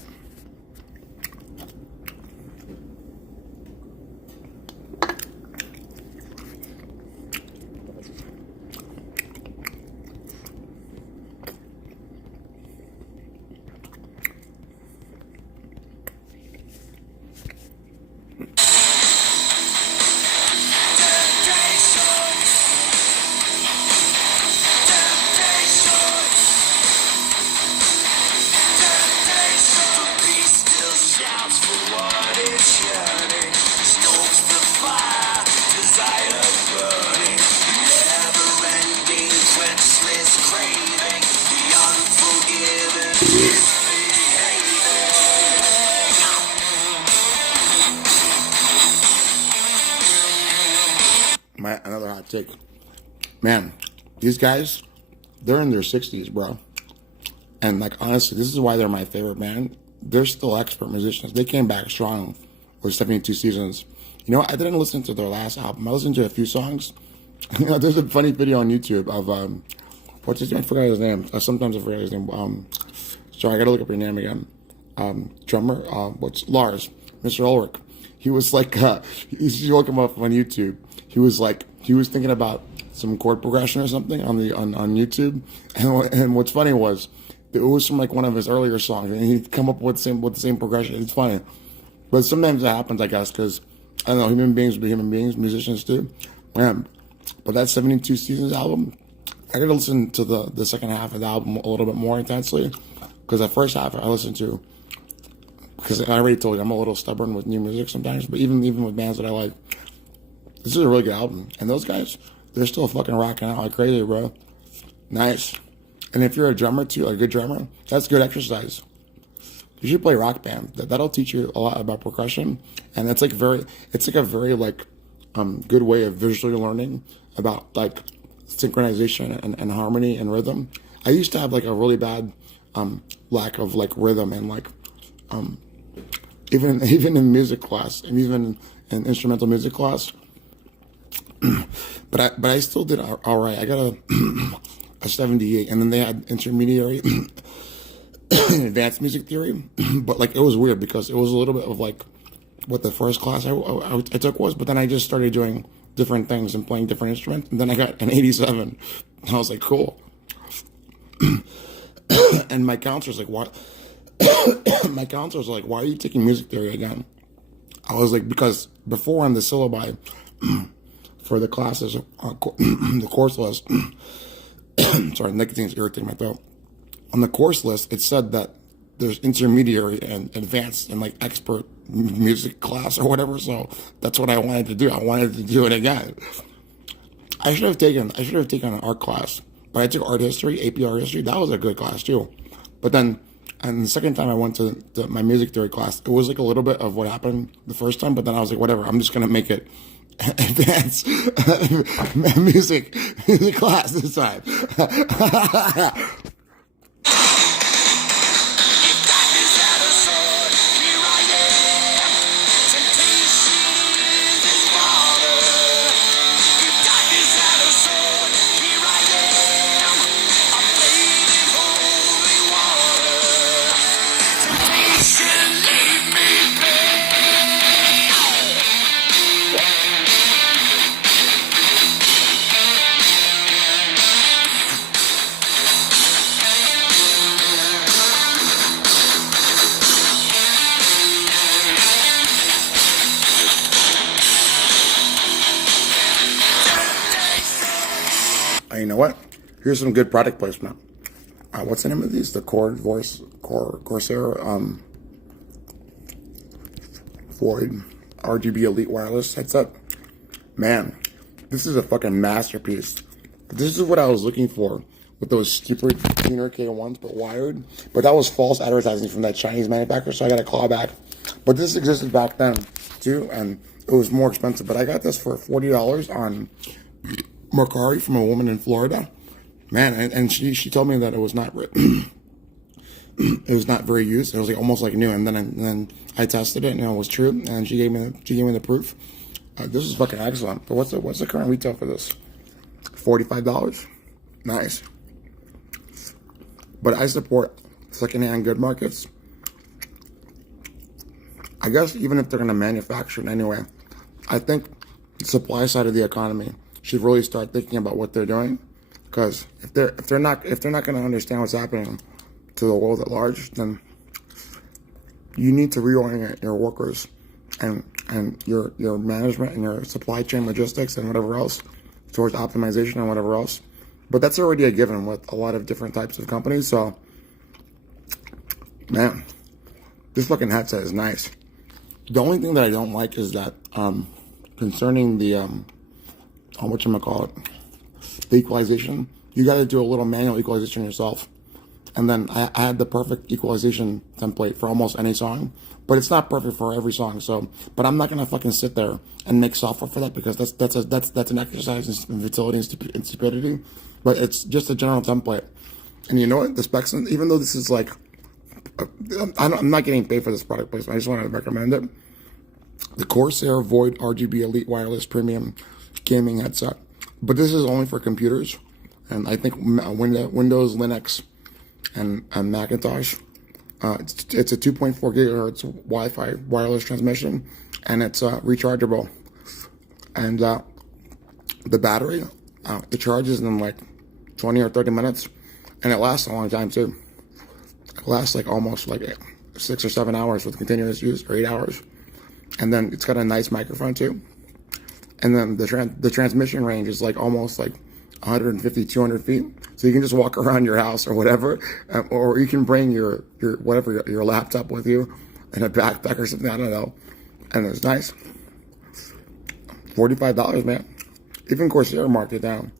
Another hot take. Man, these guys, they're in their 60s, bro. And like honestly, this is why they're my favorite band. They're still expert musicians. They came back strong with 72 seasons. You know, I didn't listen to their last album. I listened to a few songs. You know, there's a funny video on YouTube of what's his name? I forgot his name. Sometimes I forget his name. Sorry, I gotta look up your name again. Drummer, what's Lars, Mr. Ulrich. He was like, you look him up on YouTube. He was thinking about some chord progression or something on YouTube. And what's funny was, it was from like one of his earlier songs, and he'd come up with the same progression. It's funny, but sometimes it happens, I guess, because I don't know, human beings be human beings, musicians too. Man, but that 72 Seasons album, I gotta listen to the second half of the album a little bit more intensely, because the first half I listened to, because I already told you I'm a little stubborn with new music sometimes, but even with bands that I like, this is a really good album. And those guys, they're still fucking rocking out like crazy, bro. Nice. And if you're a drummer too, a good drummer, that's good exercise. You should play rock band. That'll teach you a lot about percussion, and it's like a very good way of visually learning about like synchronization and harmony and rhythm. I used to have like a really bad lack of like rhythm and like even in music class and even in instrumental music class. but I still did all right. I got a 78, and then they had intermediary advanced music theory. But like it was weird because it was a little bit of like what the first class I took was, but then I just started doing different things and playing different instruments, and then I got an 87. I was like, cool. And my counselor's like, what? My counselor's like, why are you taking music theory again? I was like, because before on the syllabi for the classes, the course list, sorry, nicotine's irritating my throat. On the course list, it said that there's intermediary and advanced and like expert music class or whatever. So that's what I wanted to do. I wanted to do it again. I should have taken an art class, but I took art history, AP art history. That was a good class too. But then, and the second time I went to my music theory class, it was like a little bit of what happened the first time. But then I was like, whatever, I'm just gonna make it advanced music class this time. You know what? Here's some good product placement. What's the name of these? The Corsair Floyd RGB Elite Wireless headset. Man, this is a fucking masterpiece. This is what I was looking for with those stupid tuner K1s, but wired. But that was false advertising from that Chinese manufacturer, so I got a claw back. But this existed back then too, and it was more expensive. But I got this for $40 on Mercari from a woman in Florida. Man, and she told me that it was not it was not very used. It was like almost like new. And then I tested it and it was true. And she gave me the proof. This is fucking excellent. But what's the current retail for this? $45. Nice. But I support secondhand good markets. I guess even if they're going to manufacture it anyway, I think the supply side of the economy should really start thinking about what they're doing. Because if they're not going to understand what's happening to the world at large, then you need to reorient your workers and your management and your supply chain logistics and whatever else towards optimization and whatever else. But that's already a given with a lot of different types of companies. So, man, this fucking headset is nice. The only thing that I don't like is that concerning the the equalization, you got to do a little manual equalization yourself. And then I had the perfect equalization template for almost any song, but it's not perfect for every song. So, but I'm not gonna fucking sit there and make software for that, because that's an exercise in futility and stupidity. But it's just a general template. And you know what? The specs, even though this is like, I'm not getting paid for this product placement. I just want to recommend it. The Corsair Void RGB Elite Wireless Premium Gaming Headset. But this is only for computers, and I think Windows, Linux, and Macintosh. It's a 2.4 gigahertz Wi-Fi wireless transmission, and it's rechargeable. And the battery, it charges in like 20 or 30 minutes, and it lasts a long time too. It lasts like almost like 6 or 7 hours with continuous use, or 8 hours. And then it's got a nice microphone too. And then the transmission range is like almost like 150, 200 feet. So you can just walk around your house or whatever, or you can bring your laptop with you in a backpack or something, I don't know. And it's nice. $45, man. Even Corsair marked it down.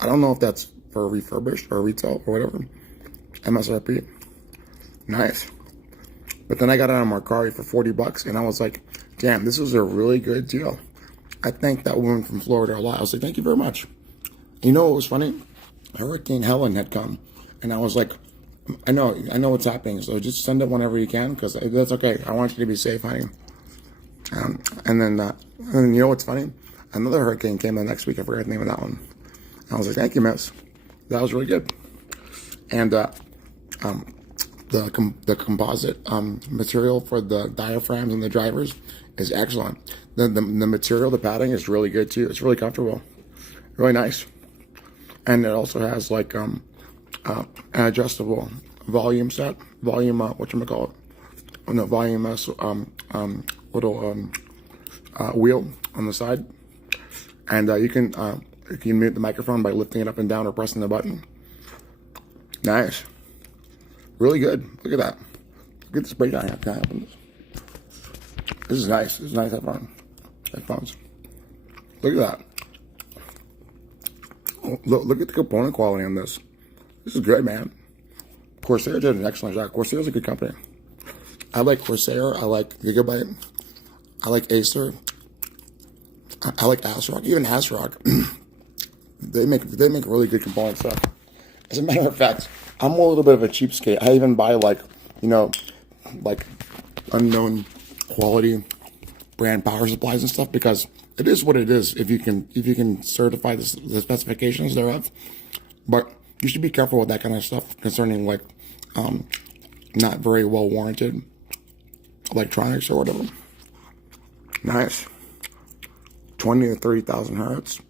I don't know if that's for refurbished or retail or whatever. MSRP. Nice. But then I got it on Mercari for $40, and I was like, damn, this was a really good deal. I thanked that woman from Florida a lot. I was like, thank you very much. You know what was funny? Hurricane Helen had come, and I was like, I know what's happening, so just send it whenever you can, because that's okay. I want you to be safe, honey. And then you know what's funny? Another hurricane came the next week. I forgot the name of that one. I was like, thank you, miss. That was really good. And the composite material for the diaphragms and the drivers is excellent. The material, the padding is really good too. It's really comfortable, really nice. And it also has like an adjustable volume set, volume little wheel on the side, and you can mute the microphone by lifting it up and down or pressing the button. Nice, really good. Look at that. Look at this breakdown. Can I open this? This is nice. This is nice headphones. Look at that. Oh, look at the component quality on this. This is good, man. Corsair did an excellent job. Corsair is a good company. I like Corsair. I like Gigabyte. I like Acer. I like ASRock. Even ASRock. they make really good component stuff. As a matter of fact, I'm a little bit of a cheapskate. I even buy like unknown quality brand power supplies and stuff, because it is what it is if you can certify the specifications thereof. But you should be careful with that kind of stuff concerning like not very well warranted electronics or whatever. Nice. 20 to 30,000 hertz,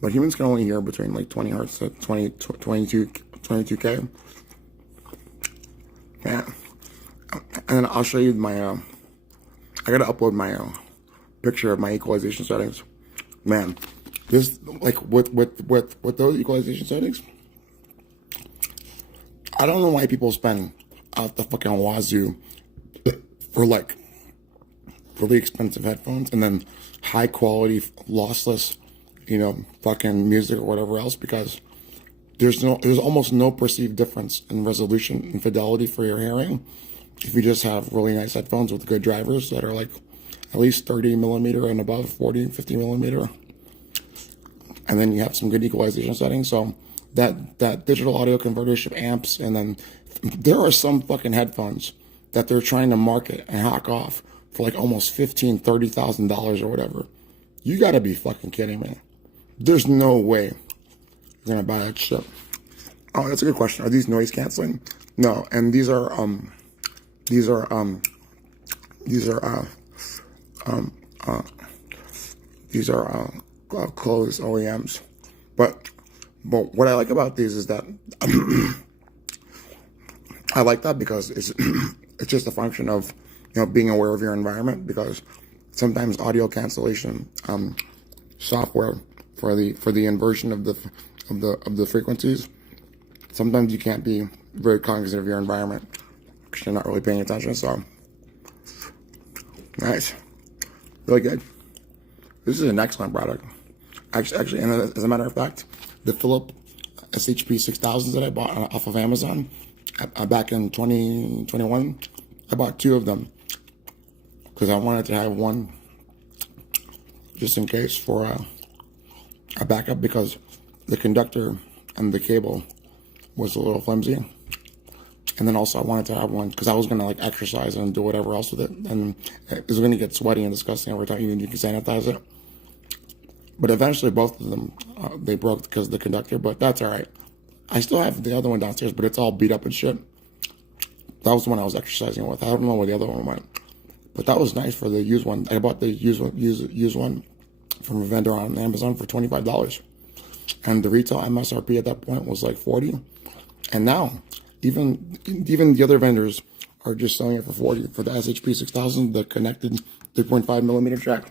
but humans can only hear between like 20 hertz to 22K. Yeah. And then I'll show you my I gotta upload my picture of my equalization settings. Man, this like with those equalization settings, I don't know why people spend out the fucking wazoo for like really expensive headphones and then high quality lossless, fucking music or whatever else, because there's almost no perceived difference in resolution and fidelity for your hearing if you just have really nice headphones with good drivers that are like at least 30 millimeter and above, 40, 50 millimeter. And then you have some good equalization settings. So that digital audio convertership amps, and then there are some fucking headphones that they're trying to market and hack off for like almost $15,000-$30,000 or whatever. You gotta be fucking kidding me. There's no way you're gonna buy that shit. Oh, that's a good question. Are these noise canceling? No, and these are closed OEMs. But what I like about these is that I like that because it's it's just a function of being aware of your environment, because sometimes audio cancellation software for the inversion of the frequencies, sometimes you can't be very cognizant of your environment because you're not really paying attention. So nice, really good. This is an excellent product. Actually, and as a matter of fact, the Philip SHP 6000s that I bought off of Amazon back in 2021, I bought 2 of them because I wanted to have one just in case for a backup, because the conductor and the cable was a little flimsy. And then also I wanted to have one because I was going to like exercise and do whatever else with it. And it was going to get sweaty and disgusting every time you can sanitize it. But eventually both of them, they broke because of the conductor, but that's all right. I still have the other one downstairs, but it's all beat up and shit. That was the one I was exercising with. I don't know where the other one went. But that was nice for the used one. I bought the used one from a vendor on Amazon for $25. And the retail MSRP at that point was like $40. And now, even the other vendors are just selling it for $40 for the SHP 6000, the connected 3.5 millimeter jack.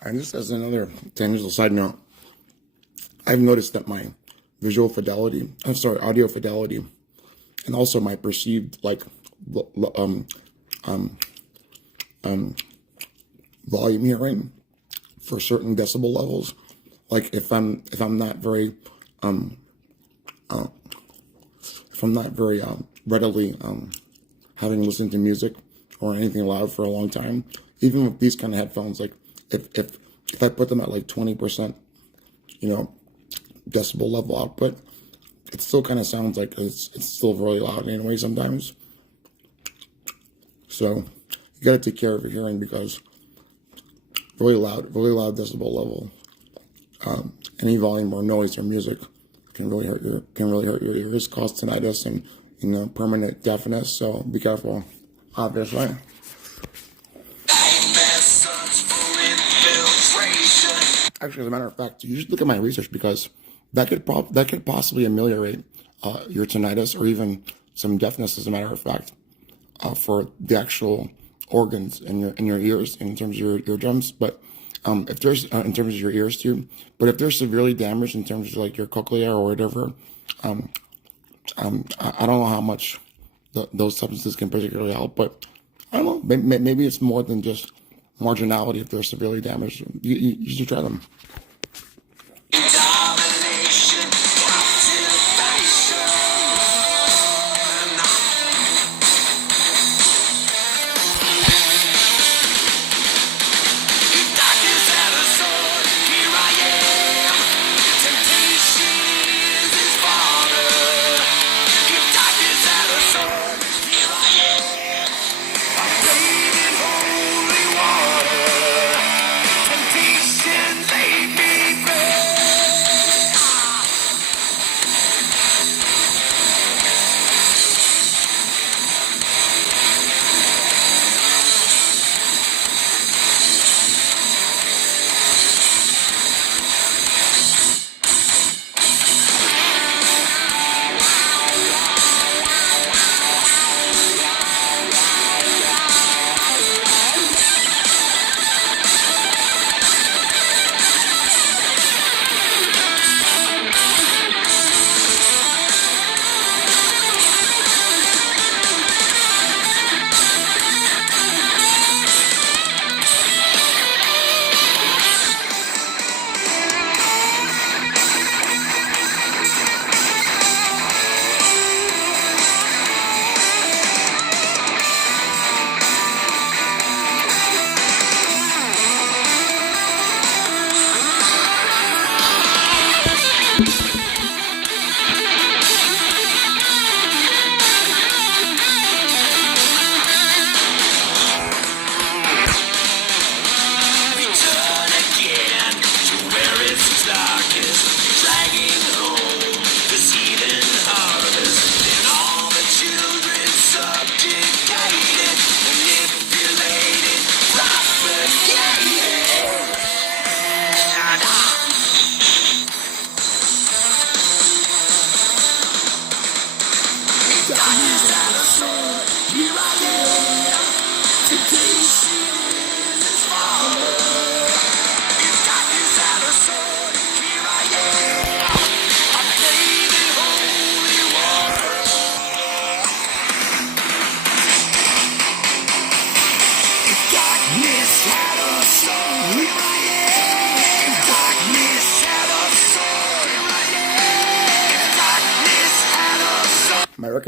And just as another tangential side note, I've noticed that my audio fidelity, and also my perceived volume hearing for certain decibel levels, like if I'm not very readily having listened to music or anything loud for a long time, even with these kind of headphones, like if I put them at like 20%, decibel level output, it still kind of sounds like it's still really loud anyway sometimes. So you got to take care of your hearing, because really loud decibel level, any volume or noise or music can really hurt your ears, cause tinnitus and permanent deafness. So be careful, obviously. Actually, as a matter of fact, you should look at my research, because that could possibly ameliorate your tinnitus or even some deafness, as a matter of fact, for the actual organs in your ears, in terms of your eardrums. But if there's in terms of your ears too, but if they're severely damaged in terms of like your cochlea or whatever, I don't know how much those substances can particularly help. But I don't know, maybe it's more than just marginality. If they're severely damaged, you should try them. Holy water, temptation laid me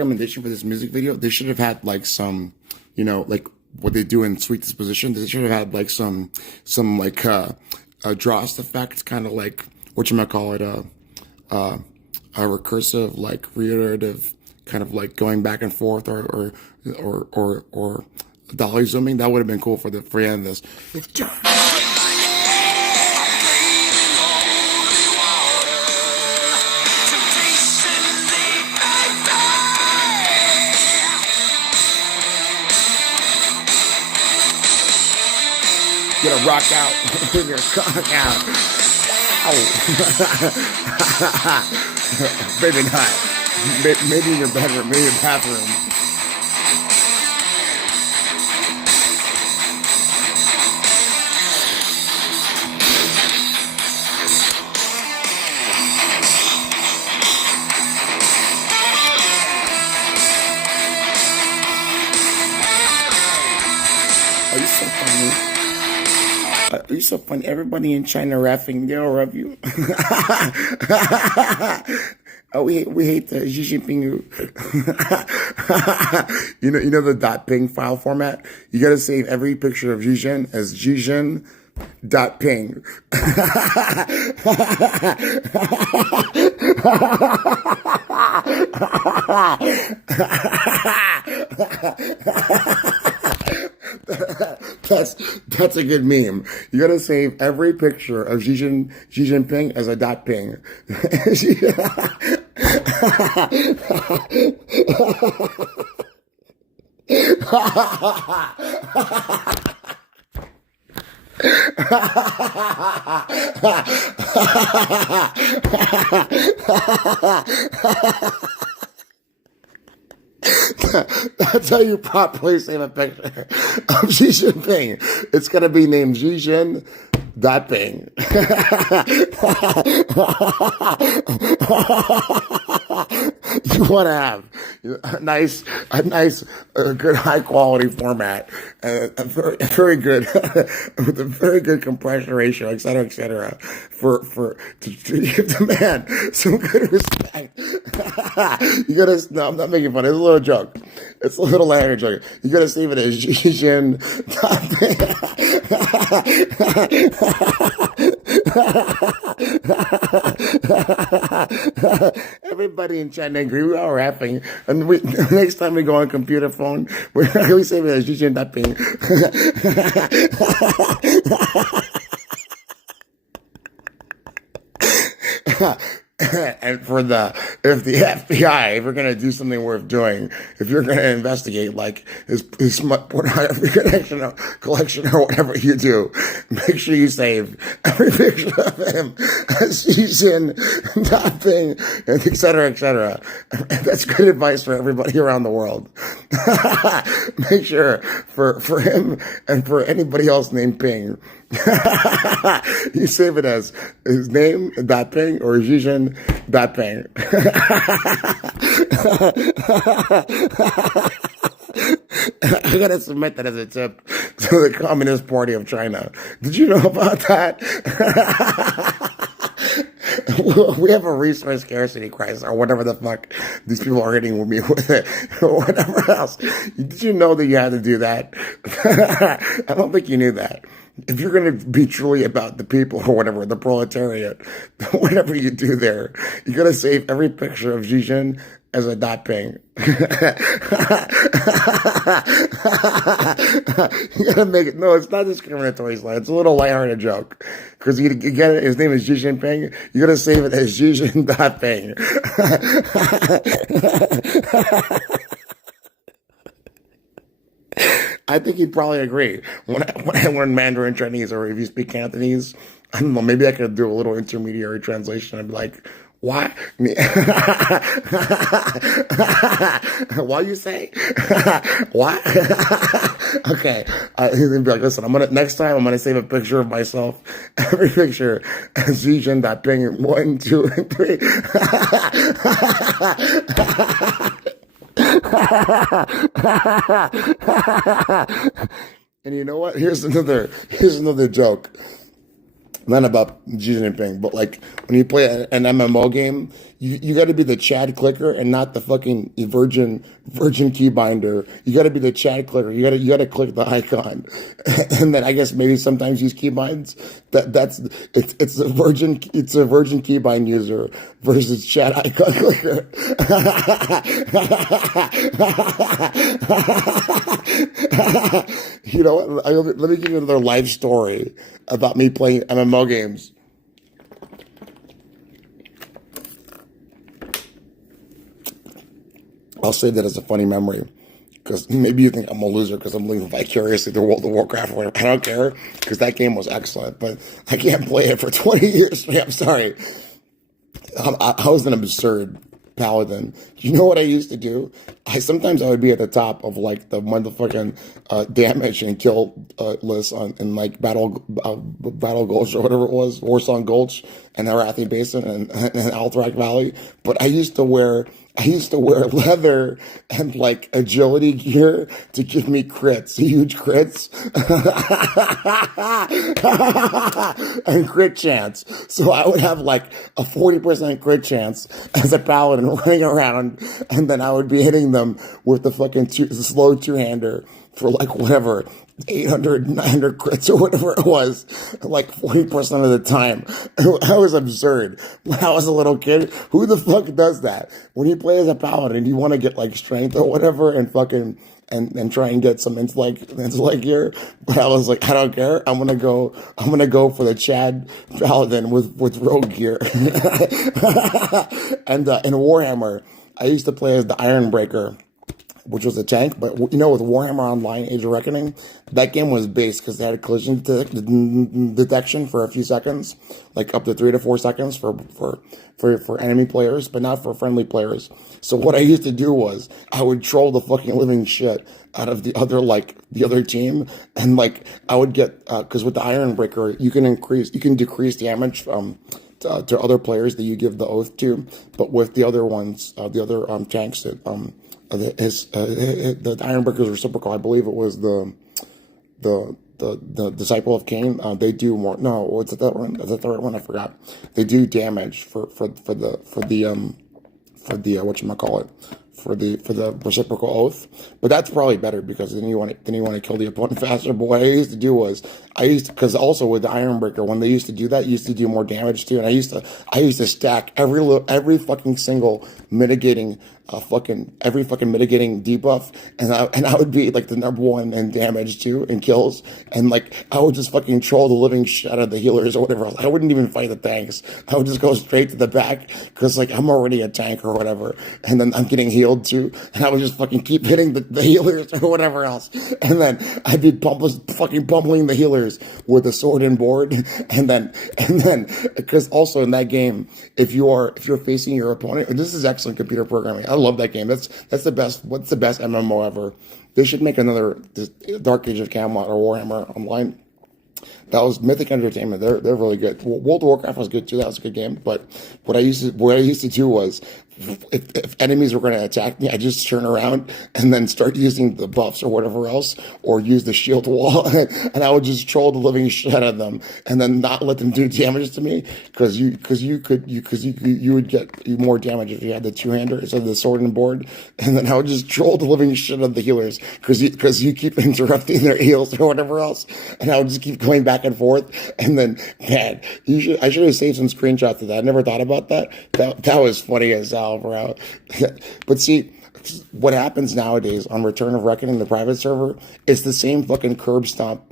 recommendation for this music video, they should have had like some, you know, like what they do in Sweet Disposition. They should have had like some like Drost effects, kind of like whatchamacallit, a recursive, like reiterative, kind of like going back and forth, or dolly zooming. That would have been cool for the end of this. You're gonna rock out when you're cock out. Ow. Maybe not. Maybe in your bedroom, maybe your bathroom. Oh, you're so funny. You're so funny. Everybody in China rapping, they all love you. Oh, we hate the Xi Jinping. You know the .ping file format. You gotta save every picture of Xi Jin as xijin.ping. That's a good meme. You gotta save every picture of Xi Jinping as a .ping. That's how you properly save a picture of Xi Jinping. It's going to be named Xijin.ping. You want to have a nice, good, high quality format, a very good, with a very good compression ratio, et cetera, to give the man some good respect. You gotta, no, I'm not making fun. It's a little joke. It's a little lighter joke. You gotta save it as Xijin. Everybody in China agree. We're all rapping. And next time we go on computer phone, we save it as Xijin.ping. And if the FBI, if you're going to do something worth doing, if you're going to investigate like his pornography collection or whatever you do, make sure you save every picture of him as he's in nothing, and et cetera. And that's good advice for everybody around the world. Make sure for him and for anybody else named Ping, you save it as his name, .ping, or Xijin.ping. I gotta submit that as a tip to the Communist Party of China. Did you know about that? We have a resource scarcity crisis, or whatever the fuck these people are hitting with me with it, or whatever else. Did you know that you had to do that? I don't think you knew that. If you're going to be truly about the people or whatever, the proletariat, whatever you do there, you got to save every picture of Xijin as a .ping. You gotta make it. No, it's not discriminatory, Sly. It's a little lighthearted joke. Because you get it, his name is Xi Jinping. You gotta save it as Xijin.ping. I think he'd probably agree. When I learn Mandarin Chinese, or if you speak Cantonese, I don't know, maybe I could do a little intermediary translation. I'd be like, what? What you say? What? Okay. He'd be like, listen, next time I'm gonna save a picture of myself, every picture as Xijin.ping 1, 2, and 3. And you know what? Here's another joke. not about Xi Jinping, but like when you play an MMO game, you got to be the Chad clicker and not the fucking virgin keybinder. You got to be the Chad clicker. You got to click the icon, and then I guess maybe sometimes use keybinds. It's a virgin keybind user versus Chad icon clicker. You know what? Let me give you another life story about me playing MMO games. I'll say that as a funny memory. Because maybe you think I'm a loser because I'm living vicariously through World of Warcraft or whatever. I don't care because that game was excellent, but I can't play it for 20 years. I'm sorry. I was an absurd paladin. You know what I used to do? Sometimes I would be at the top of like the motherfucking damage and kill list in like Battle Gulch or whatever it was, Warsong Gulch and Arathi Basin and Alterac Valley. But I used to wear leather and like agility gear to give me crits, huge crits, and crit chance. So I would have like a 40% crit chance as a paladin running around, and then I would be hitting them with the fucking slow two-hander for like whatever, 800, 900 crits or whatever it was, like 40% of the time. That was absurd. When I was a little kid, who the fuck does that? When you play as a paladin, you want to get like strength or whatever and fucking and try and get some intellect gear. But I was like, I don't care. I'm gonna go for the Chad paladin with rogue gear. And in Warhammer, I used to play as the Ironbreaker, which was a tank. But with Warhammer Online Age of Reckoning, that game was based because they had collision detection for a few seconds, like up to 3 to 4 seconds for enemy players, but not for friendly players. So what I used to do was I would troll the fucking living shit out of the other team, and like I would get because with the Ironbreaker you can decrease damage to other players that you give the oath to, but with the other ones, the other tanks that the Ironbreaker's reciprocal, I believe it was the Disciple of Cain. They do more. No, what's that one? Is that the right one? I forgot. They do damage for the whatchamacallit, for the reciprocal oath. But that's probably better because then you want to kill the opponent faster. But what I used to do was because also with the Ironbreaker, when they used to do that, you used to do more damage too. And I used to stack every fucking single mitigating every fucking mitigating debuff, and I would be like the number one in damage too and kills, and like I would just fucking troll the living shit out of the healers or whatever else. I wouldn't even fight the tanks. I would just go straight to the back because like I'm already a tank or whatever, and then I'm getting healed too, and I would just fucking keep hitting the healers or whatever else, and then I'd be fucking pummeling the healers with a sword and board, and then because also in that game, if you're facing your opponent, and this is excellent computer programming. I love that game. That's the best. What's the best MMO ever? They should make another Dark Age of Camelot or Warhammer Online. That was Mythic Entertainment. They're really good. World of Warcraft was good too. That was a good game. But what I used to do was, if enemies were going to attack me, I just turn around and then start using the buffs or whatever else, or use the shield wall, and I would just troll the living shit out of them, and then not let them do damage to me, because you would get more damage if you had the two-hander instead of the sword and board, and then I would just troll the living shit out of the healers because you keep interrupting their heals or whatever else, and I would just keep going back and forth, and then man, I should have saved some screenshots of that. I never thought about that. That was funny as hell, bro. But see, what happens nowadays on Return of Reckoning, the private server, it's the same fucking curb stomp,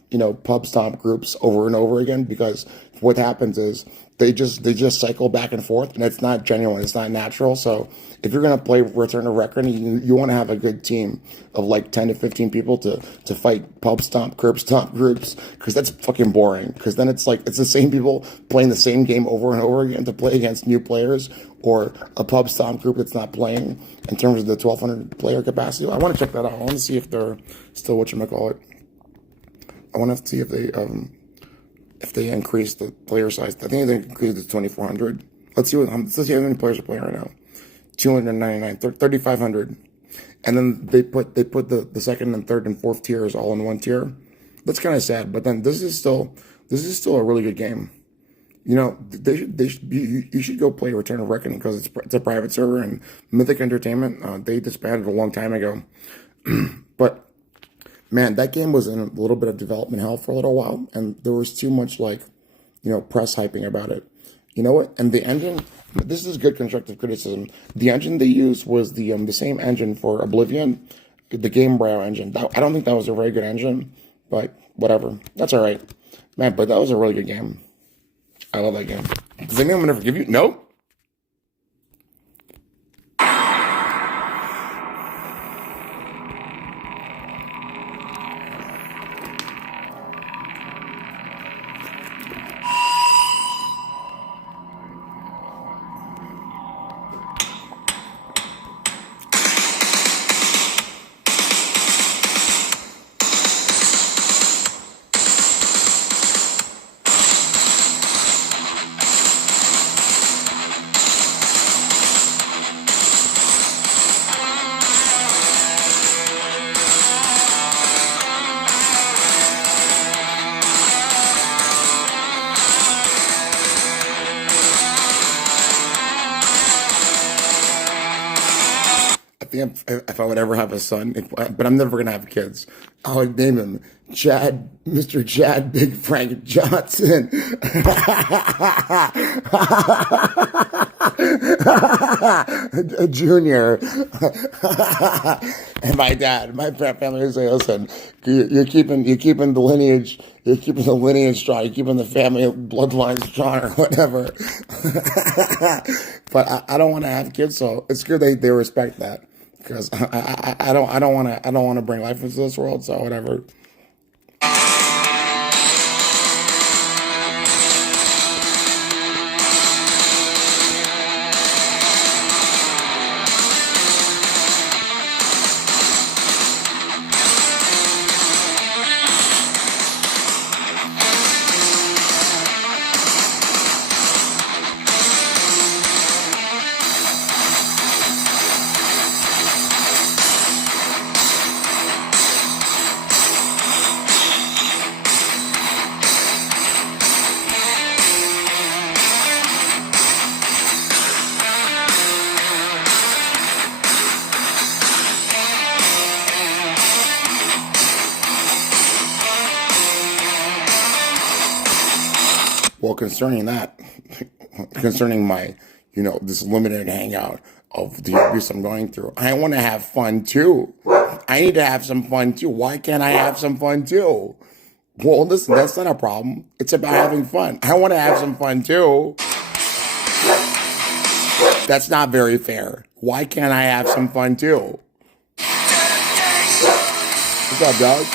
pub stomp groups over and over again, because what happens is they just cycle back and forth, and it's not genuine, it's not natural. So if you're gonna play Return of Reckoning, you want to have a good team of like 10 to 15 people to fight pub stomp, curb stomp groups, because that's fucking boring. Because then it's the same people playing the same game over and over again to play against new players, or a pub stomp group that's not playing in terms of the 1,200 player capacity. I want to check that out. I want to see if they're still whatchamacallit. I want to see if they increase the player size. I think they increased it to 2,400. Let's see how many players are playing right now. 299, 3,500. And then they put the second and third and fourth tiers all in one tier. That's kind of sad, but then this is still a really good game. You should go play Return of Reckoning because it's a private server and Mythic Entertainment. They disbanded a long time ago, but man, that game was in a little bit of development hell for a little while, and there was too much press hyping about it. You know what? And the engine, this is good constructive criticism. The engine they used was the same engine for Oblivion, the Game Brow engine. I don't think that was a very good engine, but whatever. That's all right, man. But that was a really good game. I love that game. Does anyone ever forgive you? No. Think if I would ever have a son, but I'm never gonna have kids, I would name him Mr. Chad Big Frank Johnson. Junior. And my family would say, listen, you're keeping the lineage, strong, you're keeping the family bloodline strong or whatever. But I don't want to have kids, so it's good they respect that. Because I don't want to bring life into this world, so whatever. Well, concerning my, this limited hangout of the abuse I'm going through, I want to have fun too. I need to have some fun too. Why can't I have some fun too? Well, listen, that's not a problem. It's about having fun. I want to have some fun too. That's not very fair. Why can't I have some fun too? What's up, dog?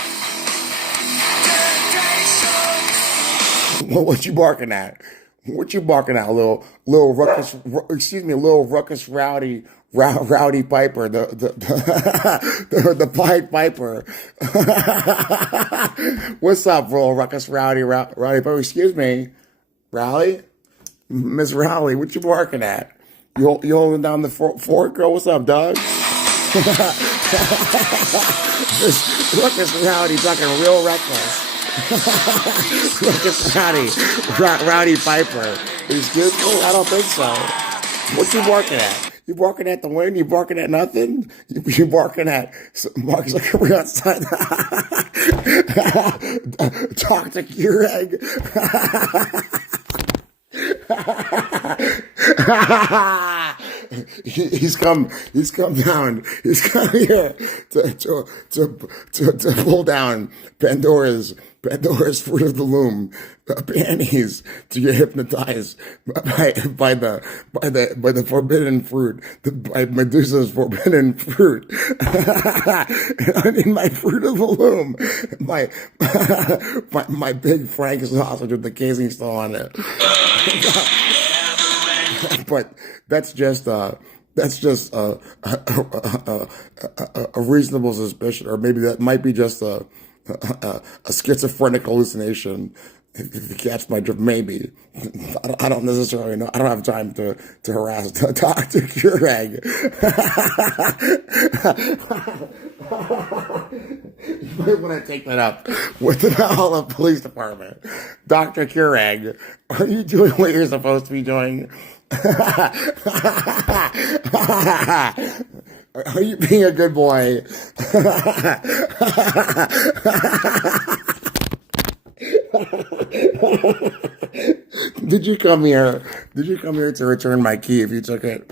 What you barking at? What you barking at, little ruckus? Little ruckus rowdy Piper, the Pied Piper. What's up, little ruckus rowdy Piper? Excuse me, Rowley, Miss Rowley. What you barking at? You holding down the fort, girl? What's up, dog? This ruckus rowdy talking real reckless. Look at Rowdy Piper. Excuse me? I don't think so. What you barking at? You barking at the wind? You barking at nothing? You barking at Mark Zuckerberg outside? Dr. Keurig. He's come down. He's come here to pull down Pandora's fruit of the loom, panties, to get hypnotized by the forbidden fruit, by Medusa's forbidden fruit. I need my fruit of the loom, my big Frank sausage with the casing still on it. But that's just a reasonable suspicion, or maybe that might be just a schizophrenic hallucination. If you catch my drift, maybe. I don't necessarily know. I don't have time to harass Dr. Keurig. You might want to take that up with the Valhalla Police Department. Dr. Keurig, are you doing what you're supposed to be doing? Are you being a good boy? Did you come here? Did you come here to return my key if you took it?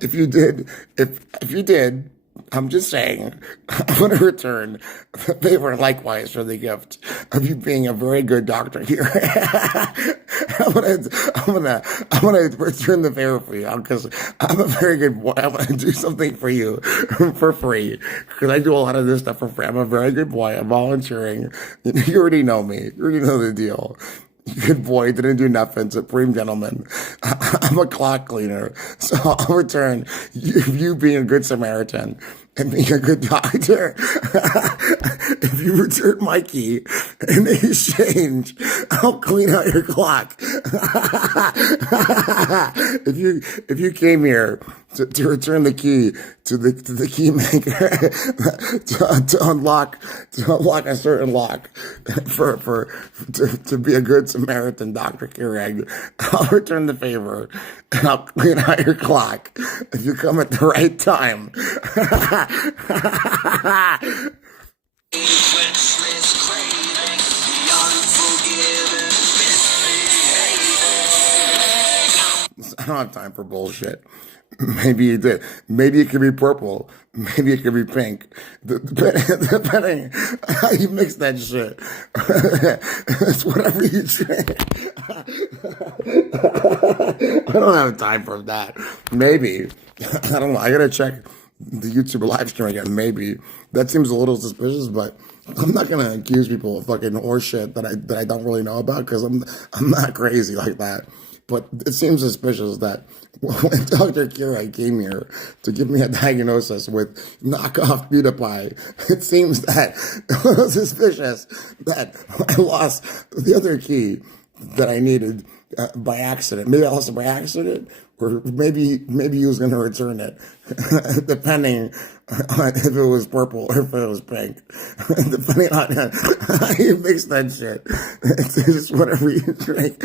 If you did, if you did, I'm just saying, I'm going to return the favor likewise for the gift of you being a very good doctor here. I'm gonna return the favor for you because I'm a very good boy. I'm gonna do something for you for free because I do a lot of this stuff for free. I'm a very good boy. I'm volunteering. You already know me. You already know the deal. Good boy, didn't do nothing. Supreme gentleman. I'm a clock cleaner. So I'll return you being a good Samaritan and being a good doctor. If you return my key in exchange, I'll clean out your clock. If you came here to return the key to the key maker to unlock a certain lock to be a good Samaritan, Dr. Keurig, I'll return the favor and I'll clean out your clock if you come at the right time. I don't have time for bullshit. Maybe you did. Maybe it could be purple. Maybe it could be pink. Depending how you mix that shit. It's whatever you drink. I don't have time for that. Maybe. I don't know. I gotta check the YouTube live stream again. Maybe. That seems a little suspicious, but I'm not gonna accuse people of fucking horse shit that I don't really know about because I'm not crazy like that. But it seems suspicious that when Dr. Keurig came here to give me a diagnosis with knockoff PewDiePie, it seems that it was suspicious that I lost the other key that I needed by accident. Maybe I lost it by accident, or maybe he was going to return it, depending on if it was purple or if it was pink. Depending on how you mix that shit. It's just whatever you drink.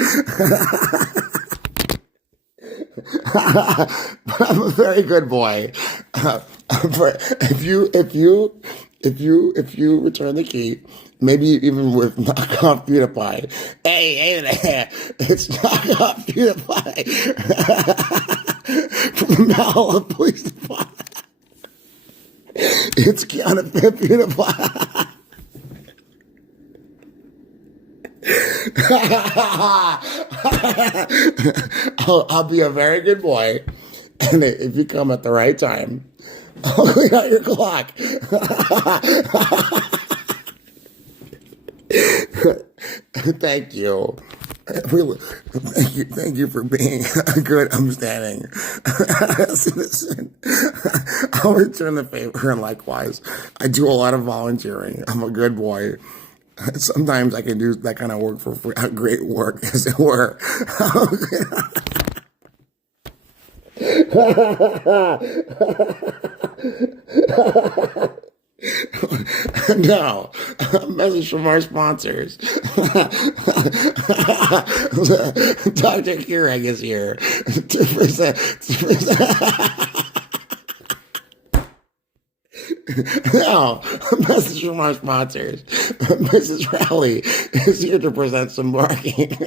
But I'm a very good boy. If you return the key, maybe even with knockoff PewDiePie. Hey there, it's knockoff PewDiePie from the Valhalla Police Department. It's counterfeit PewDiePie. I'll be a very good boy, and if you come at the right time, I'll clean out your clock. Thank you. Thank you for being a good, upstanding citizen. I'll return the favor, and likewise, I do a lot of volunteering. I'm a good boy. Sometimes I can do that kind of work for free. Great work, as it were. Now, a message from our sponsors. Dr. Keurig is here to present. Now, a message from our sponsors. Mrs. Rowley is here to present some barking.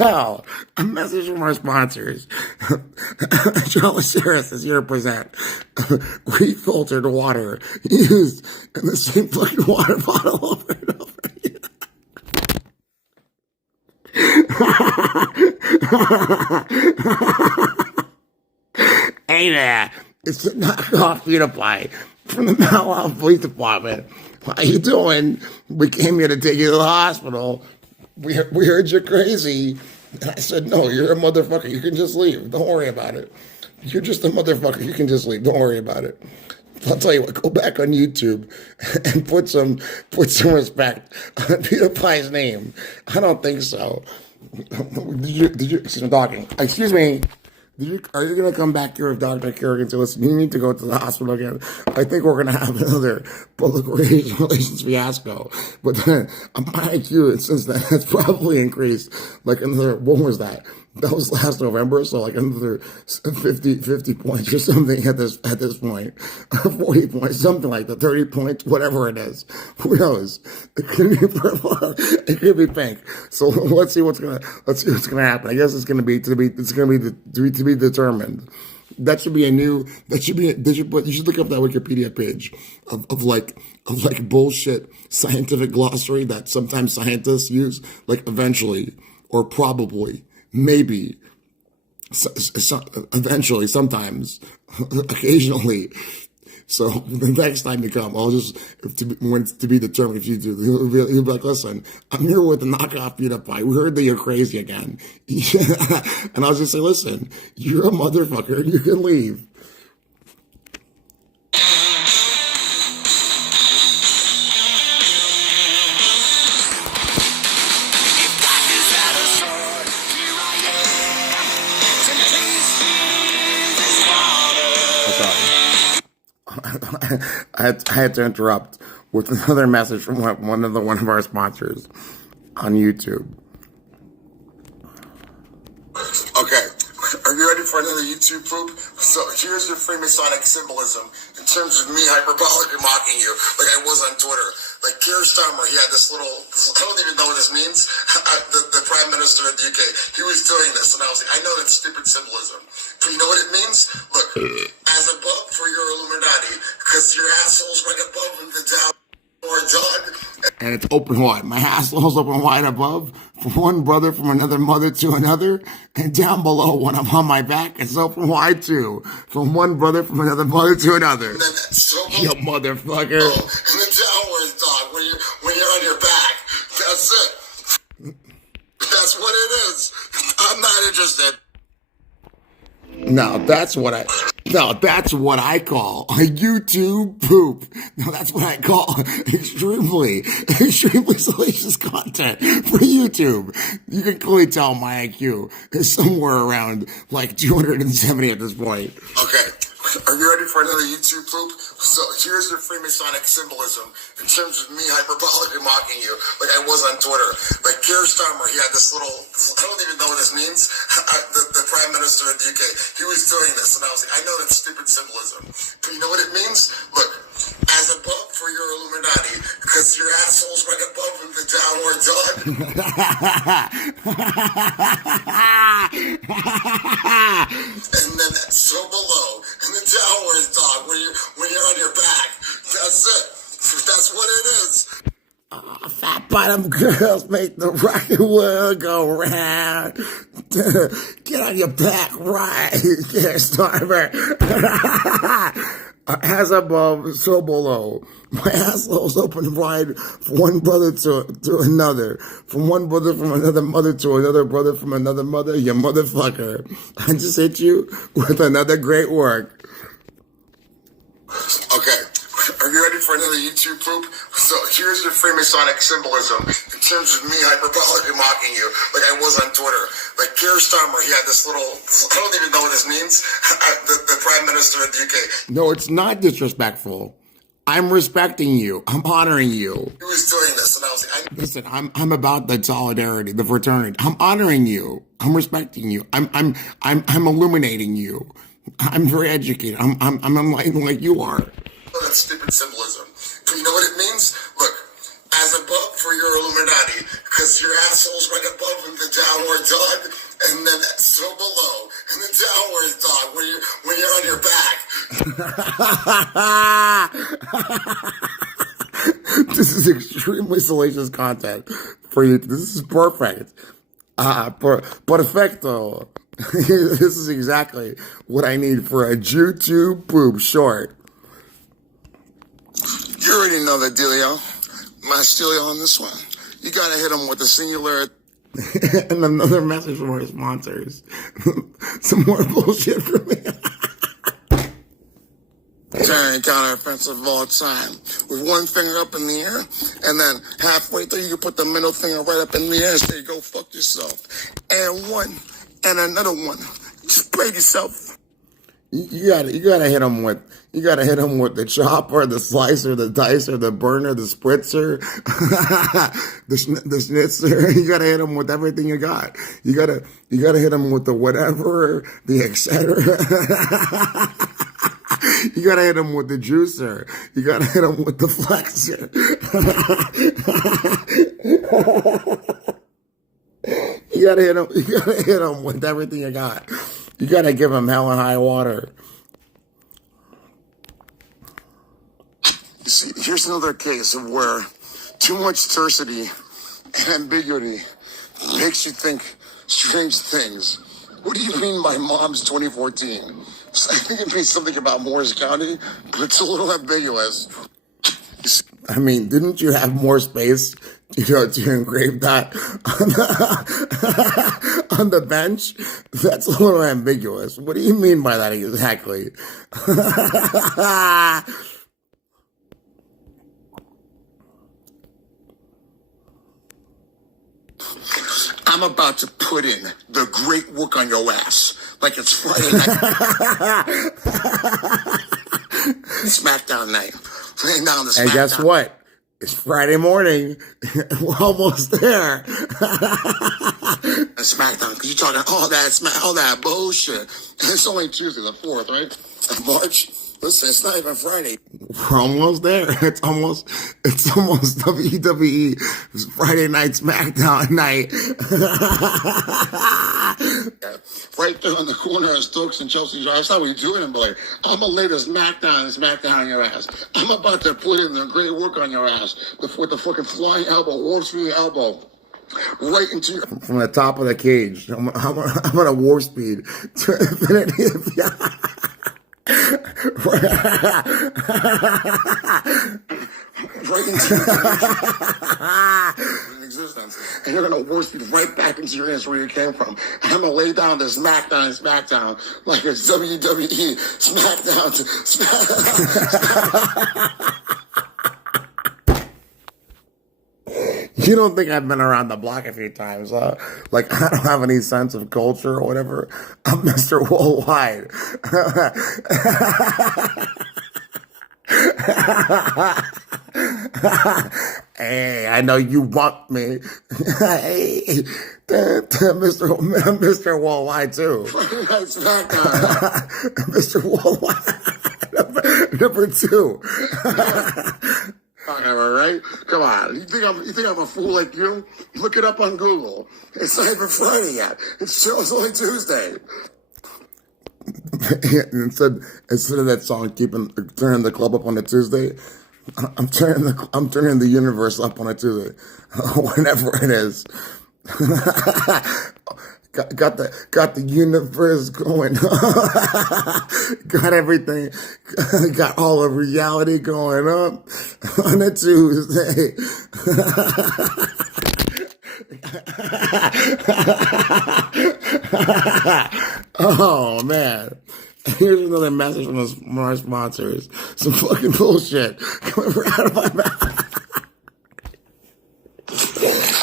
Now, a message from our sponsors. Charles Sheriff is here to present refiltered water used in the same fucking water bottle over and over again. Hey there, it's the knockoff PewDiePie from the Valhalla Police Department. How you doing? We came here to take you to the hospital. We heard you're crazy. And I said, no, you're a motherfucker. You can just leave. Don't worry about it. You're just a motherfucker. You can just leave. Don't worry about it. I'll tell you what, go back on YouTube and put some respect on PewDiePie's name. I don't think so. Excuse me, talking. Excuse me. Are you going to come back here if Dr. Kerrigan says, listen, you need to go to the hospital again? I think we're going to have another public relations fiasco. But then, my IQ, since then, has probably increased like another, when was that? That was last November, so like another 50 points or something at this point, or 40 points, something like that, 30 points, whatever it is. Who knows? It could be purple, it could be pink. So let's see what's gonna happen. I guess it's gonna be to be determined. That should be a new. You should look up that Wikipedia page of like bullshit scientific glossary that sometimes scientists use, like eventually or probably. Maybe, eventually, sometimes, occasionally. So the next time you come, I'll just, when it's to be determined if you do, he'll be like, listen, I'm here with the knockoff peanut pie. We heard that you're crazy again. And I'll just say, listen, you're a motherfucker. You can leave. I had to interrupt with another message from one of our sponsors on YouTube. Okay, are you ready for another YouTube poop? So here's your Freemasonic symbolism in terms of me hyperbolically mocking you, like I was on Twitter. Like Keir Starmer, he had this little, I don't even know what this means, the Prime Minister of the UK, he was doing this, and I was like, I know that's stupid symbolism, but you know what it means? Look, as above for your Illuminati, because your asshole's right above and the down. And it's open wide. My asshole's open wide above, from one brother from another mother to another, and down below when I'm on my back, it's open wide too, from one brother from another mother to another. And then that's so you motherfucker. Oh, and the downward dog when you're on your back. That's it. That's what it is. I'm not interested. Now that's what I call a YouTube poop. Now that's what I call extremely salacious content for YouTube. You can clearly tell my IQ is somewhere around like 270 at this point. Okay. Are you ready for another YouTube poop? So here's your Freemasonic symbolism in terms of me hyperbolically mocking you, like I was on Twitter. Like Keir Starmer, he had this little, I don't even know what this means, the Prime Minister of the UK, he was doing this, and I was like, I know that's stupid symbolism, but you know what it means? Look, as above for your Illuminati, because your asshole's right above and the downward dog. And then that's so below, and the downward dog when you're on your back. That's it. That's what it is. Oh, fat bottom girls make the rocket world go round. Get on your back, right? Get starboard. As above, so below. My asshole's open wide from one brother to another. From one brother from another mother to another brother from another mother. You motherfucker. I just hit you with another great work. Okay. Are you ready for another YouTube poop? So here's your Freemasonic symbolism in terms of me hyperbolically mocking you, like I was on Twitter. Like Keir Starmer, he had this little, I don't even know what this means, the Prime Minister of the UK. No, it's not disrespectful. I'm respecting you. I'm honoring you. He was doing this, and I was like, listen, I'm about the solidarity, the fraternity. I'm honoring you. I'm respecting you. I'm illuminating you. I'm very educated. I'm enlightened like you are. That's stupid symbolism. But you know what it means? Look, as above for your Illuminati, because your asshole's right above and the downward dog, and then that's so below, and the downward dog when you're on your back. This is extremely salacious content for you. This is perfect. Perfecto. This is exactly what I need for a YouTube poop short. You already know the dealio. My stealio on this one. You gotta hit them with a singular. And another message from our sponsors. Some more bullshit from me. Giant counteroffensive of all time. With one finger up in the air, and then halfway through you can put the middle finger right up in the air and say, go fuck yourself. And one, and another one. Just play yourself. You gotta hit him with the chopper, the slicer, the dicer, the burner, the spritzer, the schnitzer. You gotta hit him with everything you got. You gotta hit him with the whatever, the etc. You gotta hit him with the juicer. You gotta hit him with the flexor. You gotta hit him with everything you got. You gotta give him hell and high water. You see, here's another case of where too much tersity and ambiguity makes you think strange things. What do you mean by Mom's 2014? I think it means something about Morris County, but it's a little ambiguous. I mean, didn't you have more space, to engrave that on the bench? That's a little ambiguous. What do you mean by that exactly? I'm about to put in the great work on your ass like it's Friday night. SmackDown night. Playing down the SmackDown. And guess what? It's Friday morning. We're almost there. SmackDown, because you're talking all that bullshit. And it's only Tuesday, the 4th, right? Of March. Listen, it's not even Friday. We're almost there. It's almost WWE Friday night SmackDown night. Right there on the corner of Stokes and Chelsea Drive. That's how we doing it, boy. I'm gonna lay the SmackDown on your ass. I'm about to put in the great work on your ass with the fucking flying elbow, warp speed elbow. Right into your... From the top of the cage. I'm gonna warp speed to infinity. Right into existence, and you're gonna warp speed right back into your ass where you came from. And I'm gonna lay down this SmackDown like it's WWE SmackDown. You don't think I've been around the block a few times, huh? Like, I don't have any sense of culture or whatever. I'm Mr. Worldwide. Hey, I know you want me. Hey, Mr. Worldwide too. Mr. Worldwide, number 2. Whatever, right? Come on. You think I'm a fool like you? Look it up on Google. It's not even Friday yet. It's only Tuesday. instead of that song, turning the club up on a Tuesday, I'm turning the universe up on a Tuesday, whenever it is. Got the universe going. Got everything. Got all of reality going up on a Tuesday. Oh man. Here's another message from our sponsors. Some fucking bullshit coming right out of my mouth.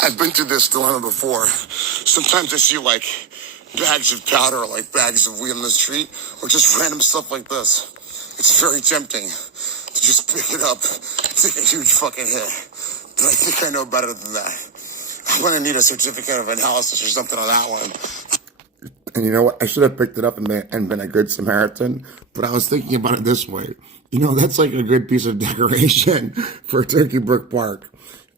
I've been through this dilemma before. Sometimes I see like bags of powder or like bags of weed on the street or just random stuff like this. It's very tempting to just pick it up and take a huge fucking hit. But I think I know better than that. I'm going to need a certificate of analysis or something on that one. And you know what? I should have picked it up and been a good Samaritan. But I was thinking about it this way. That's like a good piece of decoration for Turkey Brook Park.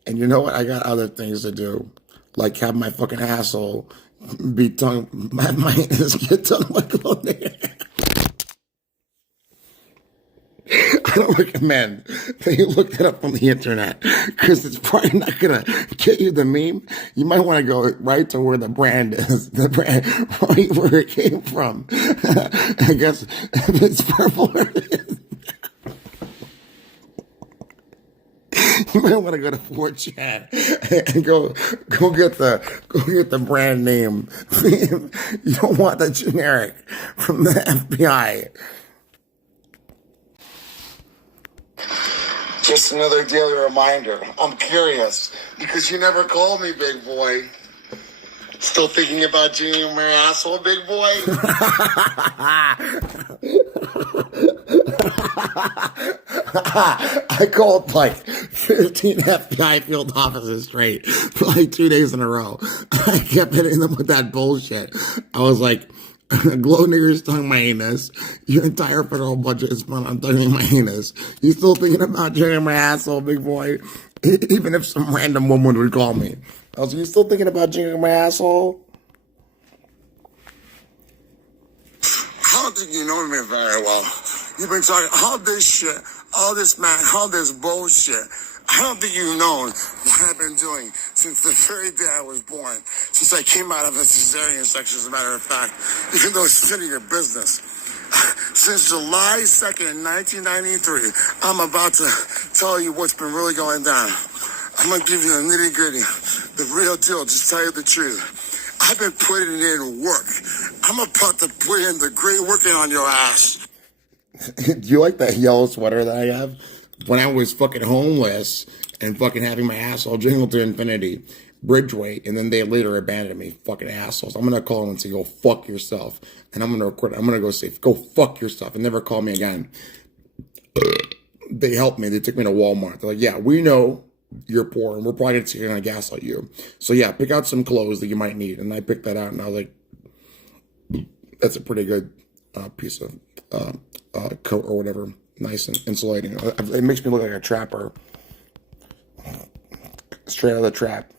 And you know what? I got other things to do. Like have my fucking asshole be tongue, my anus get tongue like I don't recommend that you look that up on the internet because it's probably not going to get you the meme. You might want to go right to where the brand is, right where it came from. I guess if it's purple, you might want to go to 4chan and go get the brand name. You don't want the generic from the FBI. Just another daily reminder. I'm curious because you never called me, big boy. Still thinking about Junior my asshole, big boy? I called like 15 FBI field offices straight for like 2 days in a row. I kept hitting them with that bullshit. I was like, glow niggers tongue my anus. Your entire federal budget is spent on tonguing my anus. You still thinking about Junior my asshole, big boy? Even if some random woman would call me. I was like, you still thinking about Junior my asshole? I don't think you know me very well. You've been talking all this shit, all this man, all this bullshit. I don't think you know what I've been doing since the very day I was born. Since I came out of a cesarean section, as a matter of fact, even though it's none of your business. Since July 2nd, 1993, I'm about to tell you what's been really going down. I'm going to give you the nitty gritty, the real deal, just tell you the truth. I've been putting in work. I'm about to put in the great working on your ass. Do you like that yellow sweater that I have? When I was fucking homeless and fucking having my asshole jingle to infinity, Bridgeway, and then they later abandoned me, fucking assholes. I'm gonna call them and say, go fuck yourself. And I'm gonna record it. I'm gonna go say, go fuck yourself, and never call me again. They helped me. They took me to Walmart. They're like, yeah, we know you're poor, and we're probably gonna gaslight you. So yeah, pick out some clothes that you might need. And I picked that out, and I was like, that's a pretty good piece of coat or whatever. Nice and insulating. It makes me look like a trapper. Straight out of the trap.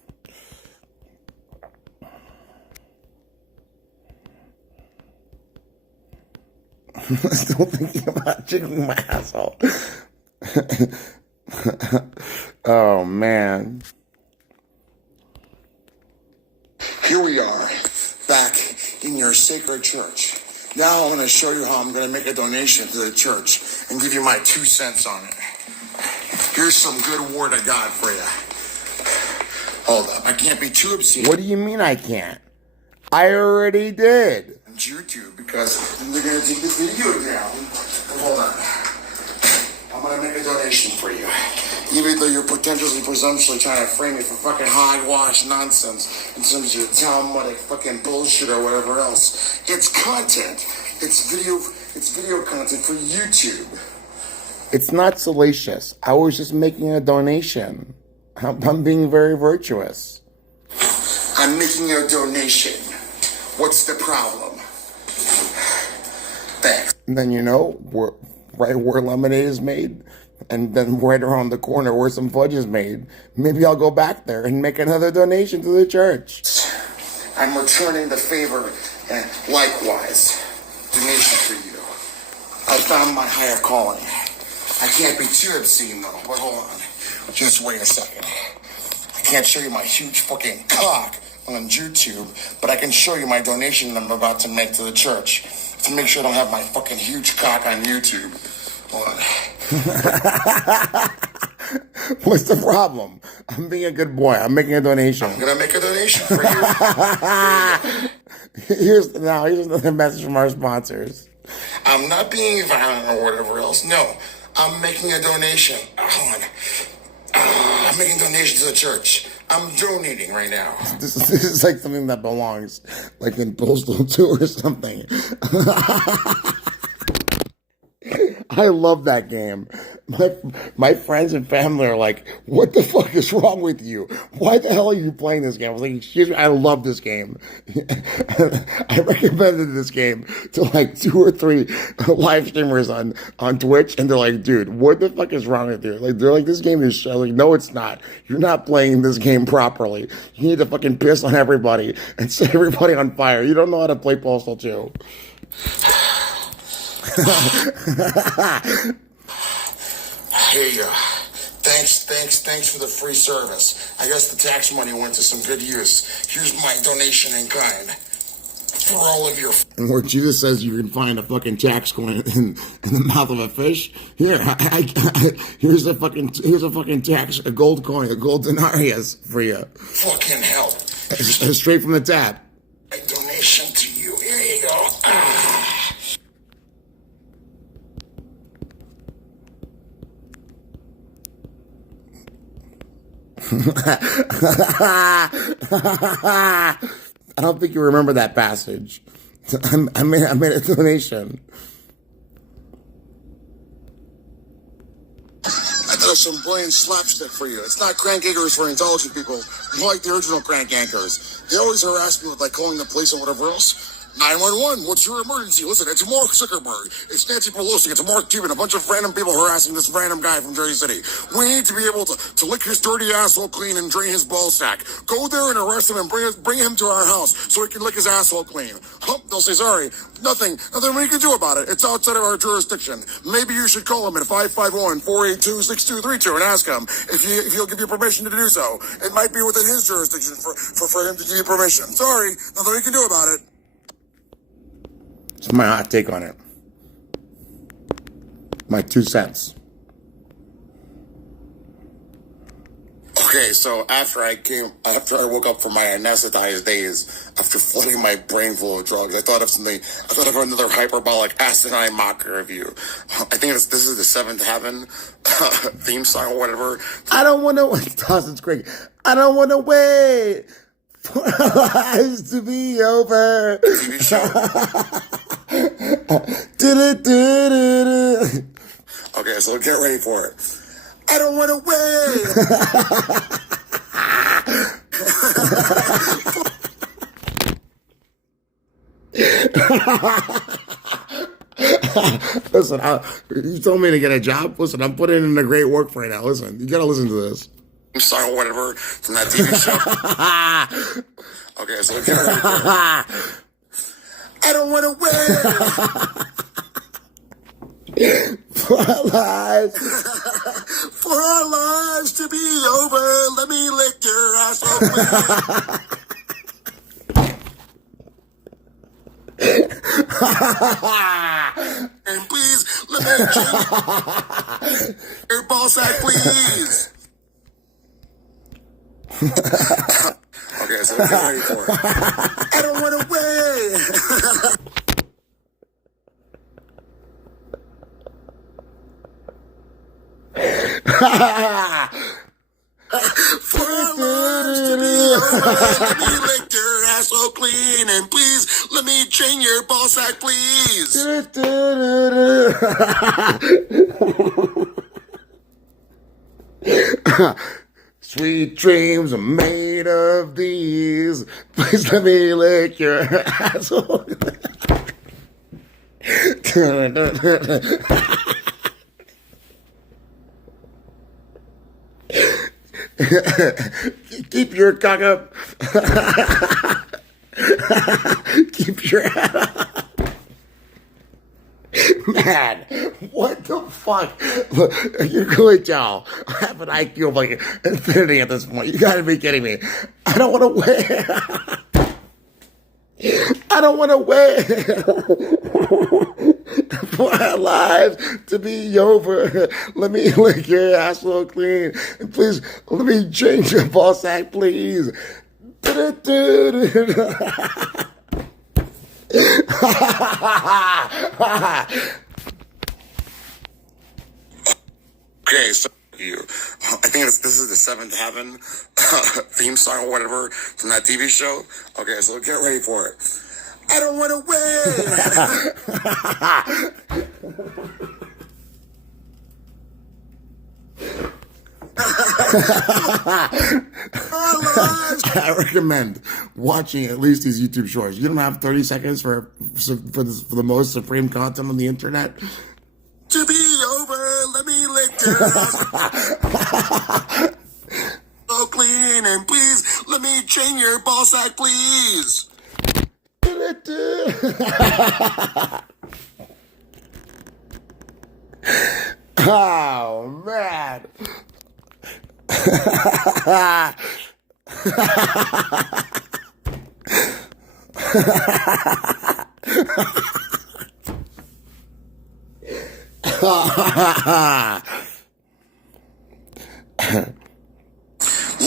Still thinking about jiggling my asshole. Oh, man. Here we are, back in your sacred church. Now I'm going to show you how I'm going to make a donation to the church and give you my 2 cents on it. Here's some good word I got for you. Hold up, I can't be too obscene. What do you mean I can't? I already did. On YouTube, because they're going to take this video down. Hold on. I'm going to make a donation for you. Even though you're potentially presumptuously trying to frame me for fucking hogwash nonsense in terms of your Talmudic fucking bullshit or whatever else. It's content. It's video content for YouTube. It's not salacious. I was just making a donation. I'm being very virtuous. I'm making a donation. What's the problem? Thanks. And then right where lemonade is made, and then right around the corner where some fudge is made, maybe I'll go back there and make another donation to the church. I'm returning the favor and likewise donation for you. I found my higher calling. I can't be too obscene though, but hold on. Just wait a second. I can't show you my huge fucking cock on YouTube, but I can show you my donation I'm about to make to the church to make sure I don't have my fucking huge cock on YouTube. Hold on. What's the problem? I'm being a good boy. I'm making a donation. I'm gonna make a donation for you. Here's another message from our sponsors. I'm not being violent or whatever else. No, I'm making a donation. Hold on. I'm making a donation to the church. I'm donating right now. This is like something that belongs like in Postal 2 or something. I love that game. My friends and family are like, what the fuck is wrong with you? Why the hell are you playing this game? I was like, excuse me, I love this game. I recommended this game to like 2 or 3 live streamers on Twitch, and they're like, dude, what the fuck is wrong with you? Like, they're like, this game is shit. Like, no, it's not. You're not playing this game properly. You need to fucking piss on everybody and set everybody on fire. You don't know how to play Postal 2. Here you go. Thanks for the free service. I guess the tax money went to some good use. Here's my donation in kind for all of your. And where Jesus says you can find a fucking tax coin in the mouth of a fish. Here, here's a fucking tax, a gold coin, a gold denarius for you. Fucking hell! Straight from the tap. A donation to you. Here you go. I don't think you remember that passage. I made a donation. I thought some bland slapstick for you. It's not crank anchors for intelligent people. You like the original crank anchors. They always harass me with like calling the police or whatever else. 911, what's your emergency? Listen, it's Mark Zuckerberg. It's Nancy Pelosi. It's Mark Cuban. A bunch of random people harassing this random guy from Jersey City. We need to be able to lick his dirty asshole clean and drain his ball sack. Go there and arrest him and bring him to our house so he can lick his asshole clean. They'll say sorry. Nothing we can do about it. It's outside of our jurisdiction. Maybe you should call him at 551-482-6232 and ask him if he'll give you permission to do so. It might be within his jurisdiction for him to give you permission. Sorry, nothing we can do about it. It's my hot take on it. My 2 cents. Okay, so after I woke up from my anesthetized days, after flooding my brain full of drugs, I thought of another hyperbolic asinine mockery of you. I think this is the Seventh Heaven theme song or whatever. I don't want to wait. Dawson's Creek. I don't want to wait for our lives to be over. TV show. Okay, so get ready for it. I don't want to wait. Listen, you told me to get a job. Listen, I'm putting in a great work for you now. Listen, you gotta listen to this. I'm sorry, whatever, from that TV show. Okay, so get ready for it. I don't want to wait for our lives to be over. Let me lick your asshole. And please let me change your ball sack, please. Okay, so get ready for it. I don't want to wait. For our lives to be over, let me lick your asshole clean, and please let me chain your ball sack, please. Sweet dreams are made of these. Please let me lick your asshole. Keep your cock up. Keep your head up. Man, what the fuck? Look, you're going to tell. I have an IQ of like infinity at this point. You gotta be kidding me. I don't want to wait. I don't want to wait for our lives to be over. Let me lick your asshole clean. And please, let me change your ball sack, please. Okay, so I think this is the Seventh Heaven theme song or whatever from that TV show. Okay, so get ready for it. I don't want to wait. I recommend watching at least these YouTube shorts. You don't have 30 seconds for the most supreme content on the internet. To be over, let me lick your ass. So clean, and please let me chain your ball sack, please. Oh man.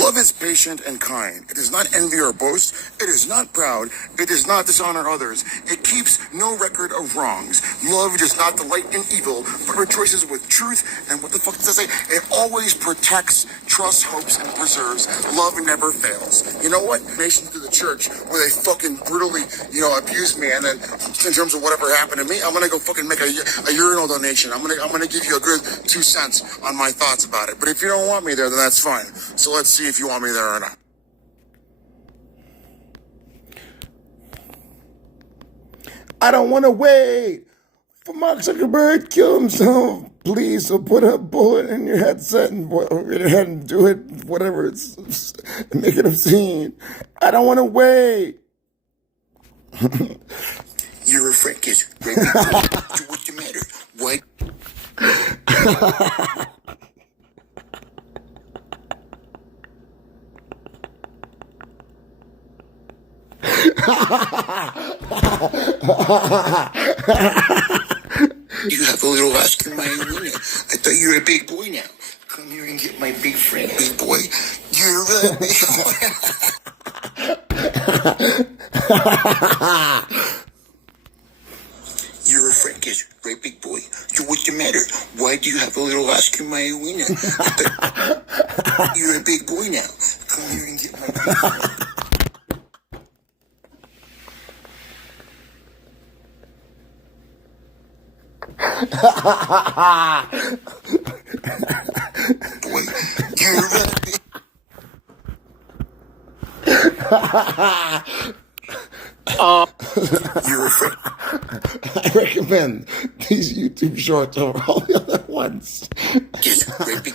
Love is patient and kind. It does not envy or boast. It is not proud. It does not dishonor others. It keeps no record of wrongs. Love does not delight in evil, but rejoices with truth. And what the fuck does that say? It always protects, trusts, hopes, and preserves. Love never fails. You know what? Nations to the church where they fucking brutally, abused me, and then in terms of whatever happened to me, I'm gonna go fucking make a urinal donation. I'm gonna give you a good 2 cents on my thoughts about it. But if you don't want me there, then that's fine. So let's see if you want me there or not. I don't want to wait for Mark Zuckerberg to kill himself. Please, so put a bullet in your headset and do it, whatever. Make it obscene. I don't want to wait. You're a Frankish. What's the matter? What? You have a little Oscar Mayer winner. I thought you were a big boy now. Come here and get my big friend, big boy. You're a big boy. You're a Frankish, right, big boy? So what's the matter? Why do you have a little Oscar Mayer winner? You're a big boy now. Come here and get my big friend. Boy, you're right. You're a friend. I recommend these YouTube shorts over all the other ones. Yes, right, big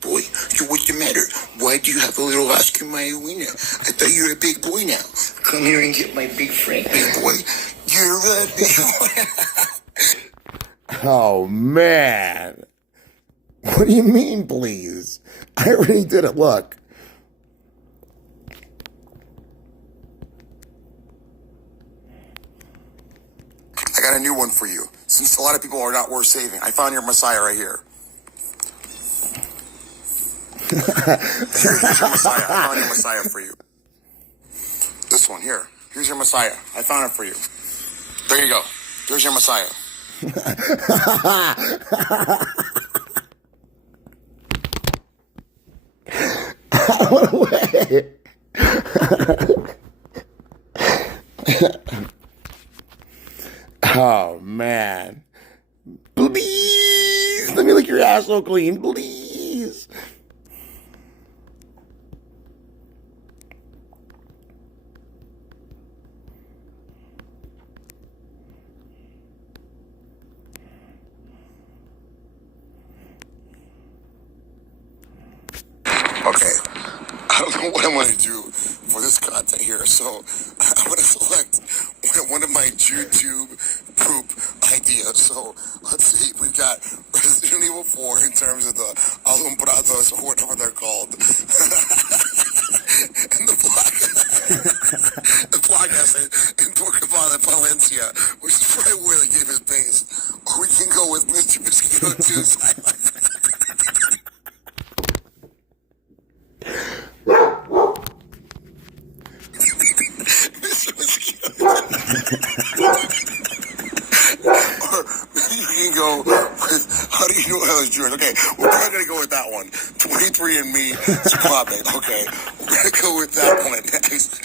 boy. So what's the matter? Why do you have a little Oscar Mayer winner? I thought you were a big boy now. Come here and get my big friend, big boy. You're a big boy. Oh, man. What do you mean, please? I already did it. Look. I got a new one for you. Since a lot of people are not worth saving, I found your Messiah right here. Here's your Messiah. I found your Messiah for you. This one here. Here's your Messiah. I found it for you. There you go. Here's your Messiah. What a way. Oh, man. Please, let me lick your asshole clean, please. Okay, I don't know what I'm going to do for this content here, so I'm going to select one of my YouTube poop ideas. So let's see, we've got Resident Evil 4 in terms of the alumbrados or whatever they're called. And the block acid in Porcupine and Valencia, which is probably where the game is based. Or we can go with Mr. Mosquito 2 Silent. Or maybe you can go with, how do you know I was Jewish? Okay, we're probably going to go with that one. 23andMe swapping. Okay, we're going to go with that one next.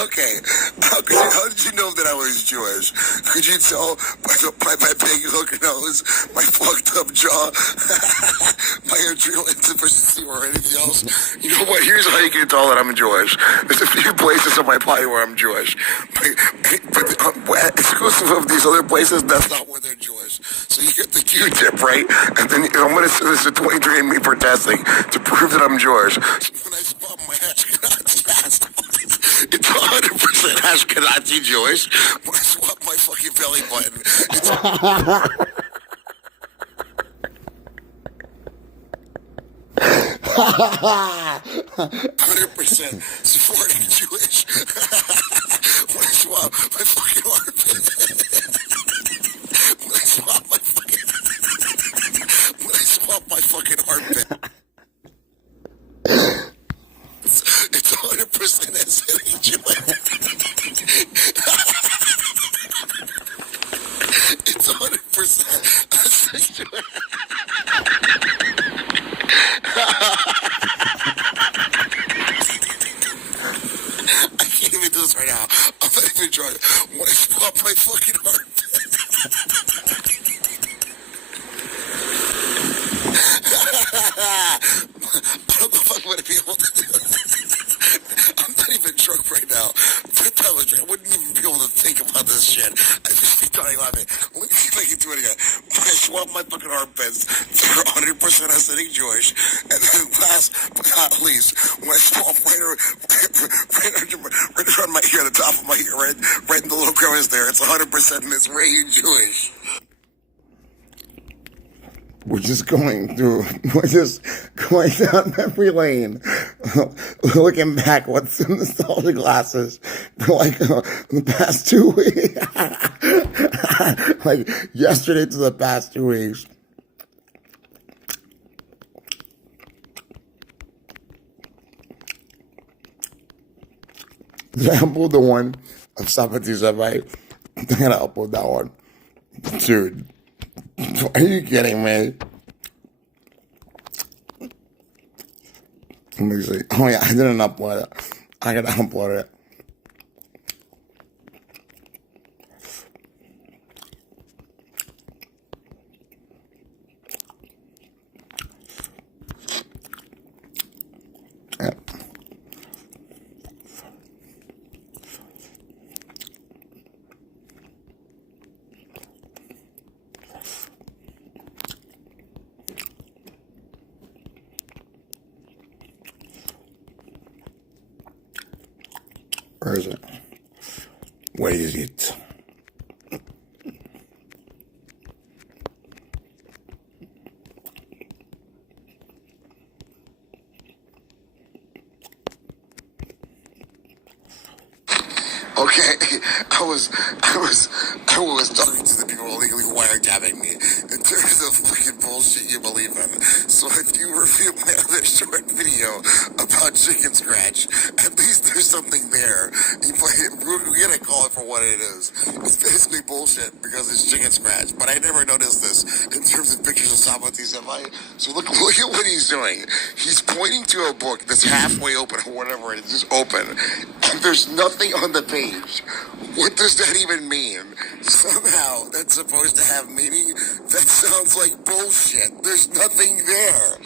Okay, how did you know that I was Jewish? Could you tell by my big hook nose, my fucked up jaw, my adrenal insufficiency, or anything else? You know what? Here's how you can tell that I'm Jewish. There's a few places on my body where I'm Jewish. But exclusive of these other places, that's not where they're Jewish. So you get the Q-tip, right? And then I'm going to send this to 23andMe for testing to prove that I'm Jewish. So when I swap my Ashkenazi passport, it's 100% Ashkenazi Jewish. When I swap my fucking belly button, it's 100% Sephardic Jewish. When I swap my fucking armpit. When I swap my fucking armpit. my fucking heart. I don't know if I'm going to be able to do it. I'm not even drunk right now. I wouldn't even be able to think about this shit. I'd just be dying laughing. Let me see if I can do it again. When I swap my fucking armpits, they're 100% Hasidic Jewish. And then last but not least, when I swap right around my ear, the top of my ear, right in the little crevice there, it's 100% Mizrahi Jewish. We're just going down memory lane, looking back what's in the nostalgia glasses, like the past 2 weeks, like yesterday to the past 2 weeks. Did I upload the one of Socrates? Right? I gotta upload that one, dude. Are you kidding me? Let me see. Oh yeah, I didn't upload it. I gotta upload it. Yep. Where is it? Where is it? Okay, I was talking to the people illegally wiretapping me in terms of fucking bullshit you believe in. So if you review my other short video about chicken scratch, at least there's something there. We gotta call it for what it is. It's basically bullshit because it's chicken scratch. But I never noticed this in terms of pictures of Socrates. So look at what he's doing. He's pointing to a book that's halfway open or whatever. It's just open. And there's nothing on the page. What does that even mean? Somehow that's supposed to have meaning? That sounds like bullshit. There's nothing there.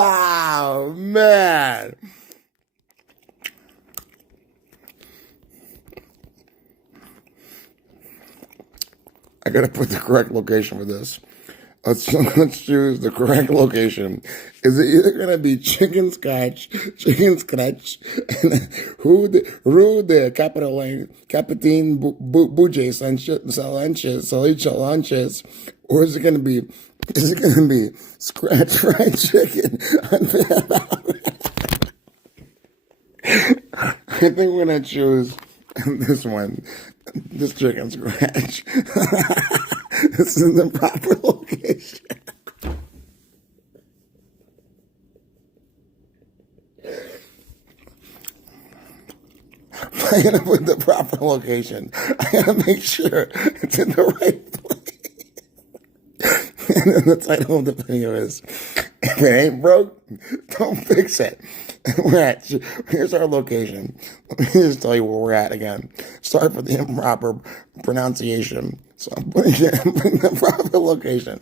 Oh, man. I gotta put the correct location for this. Let's choose the correct location. Is it either gonna be chicken scratch, and Rue de Capitan Buje Salanches, or is it gonna be scratch fried chicken? I think we're gonna choose this one, this chicken scratch. This is the proper location. I gotta put the proper location. I gotta make sure it's in the right place. And then the title of the video is, if it ain't broke, don't fix it. Here's our location. Let me just tell you where we're at again. Sorry for the improper pronunciation. So I'm putting the proper location.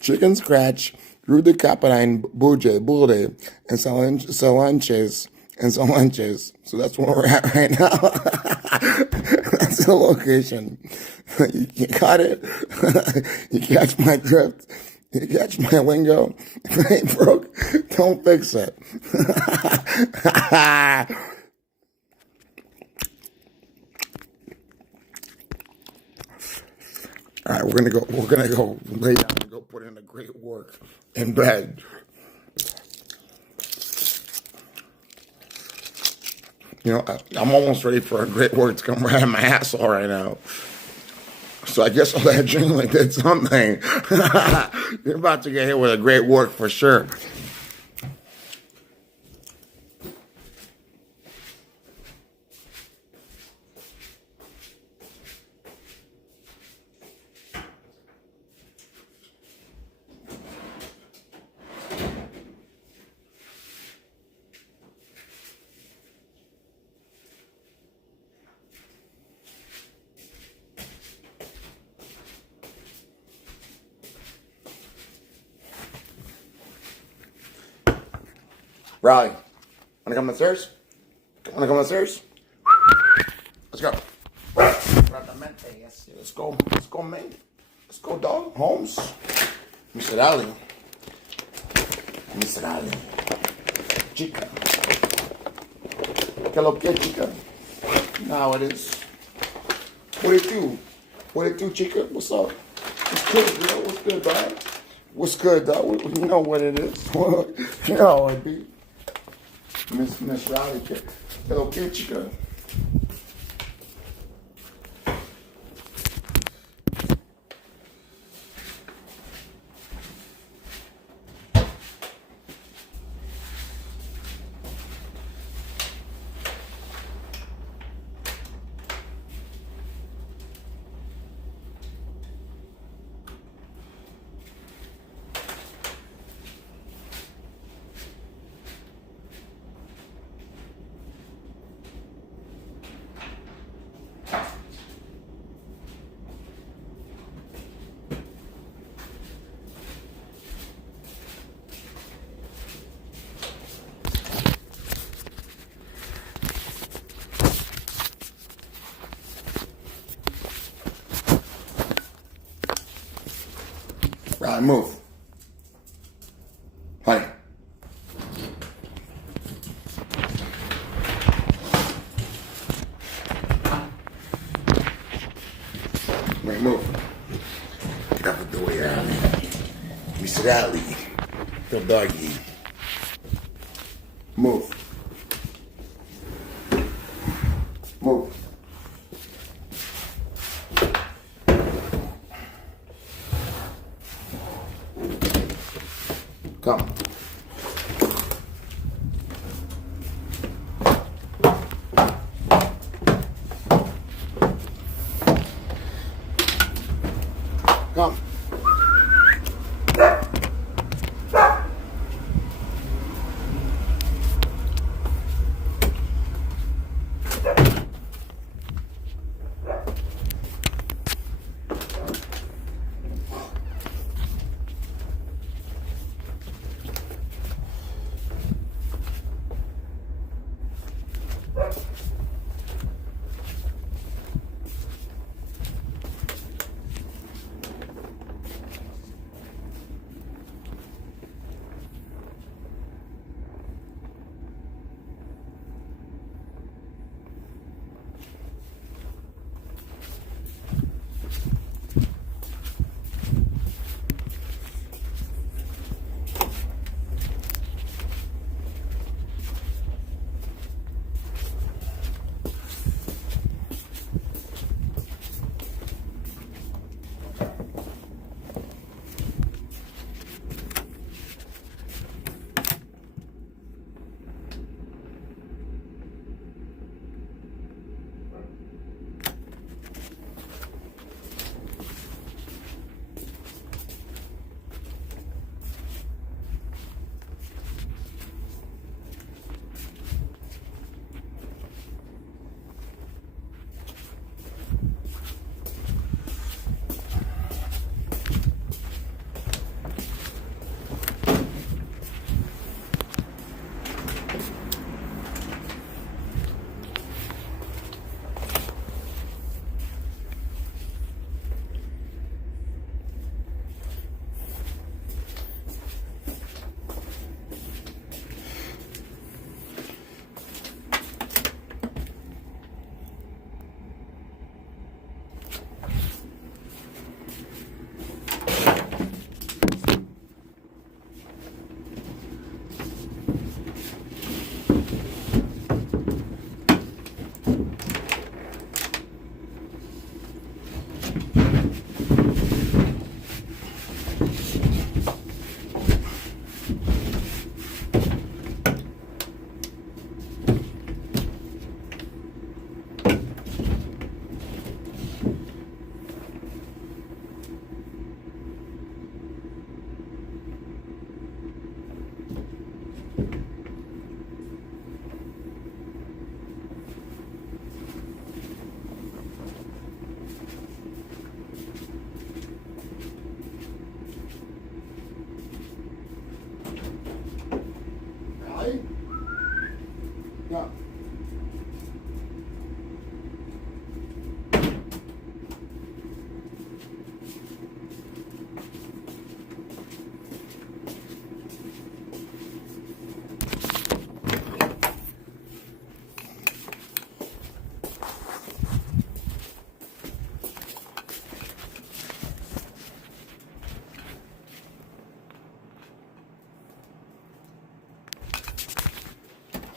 Chicken scratch, Rue de Capitan Buje, and Salanches. So that's where we're at right now. That's the location. You got it? You catch my drift? You catch my lingo? If it ain't broke, don't fix it. All right, we're gonna go lay down and go put in a great work in bed. I'm almost ready for a great word to come right out of my asshole right now. So I guess all that adrenaline did something. You're about to get hit with a great word for sure. Riley, wanna come upstairs? Wanna come upstairs? Let's go. Let's go. Let's go, man. Let's go, dog. Holmes. Mr. Ali. Mr. Ali. Chica. Que lo que, chica? Now it is. What it do? What it do, chica? What's up? What's good, bro? What's good, dog? What's good, dog? You know what it is. You know what it be. Miss Riley, que lo que, chica? Right, move. Honey. Right, move. Get out the way, Ali. Mr. Ali. The doggy. Move. Move. Come. Come.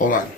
Hold on.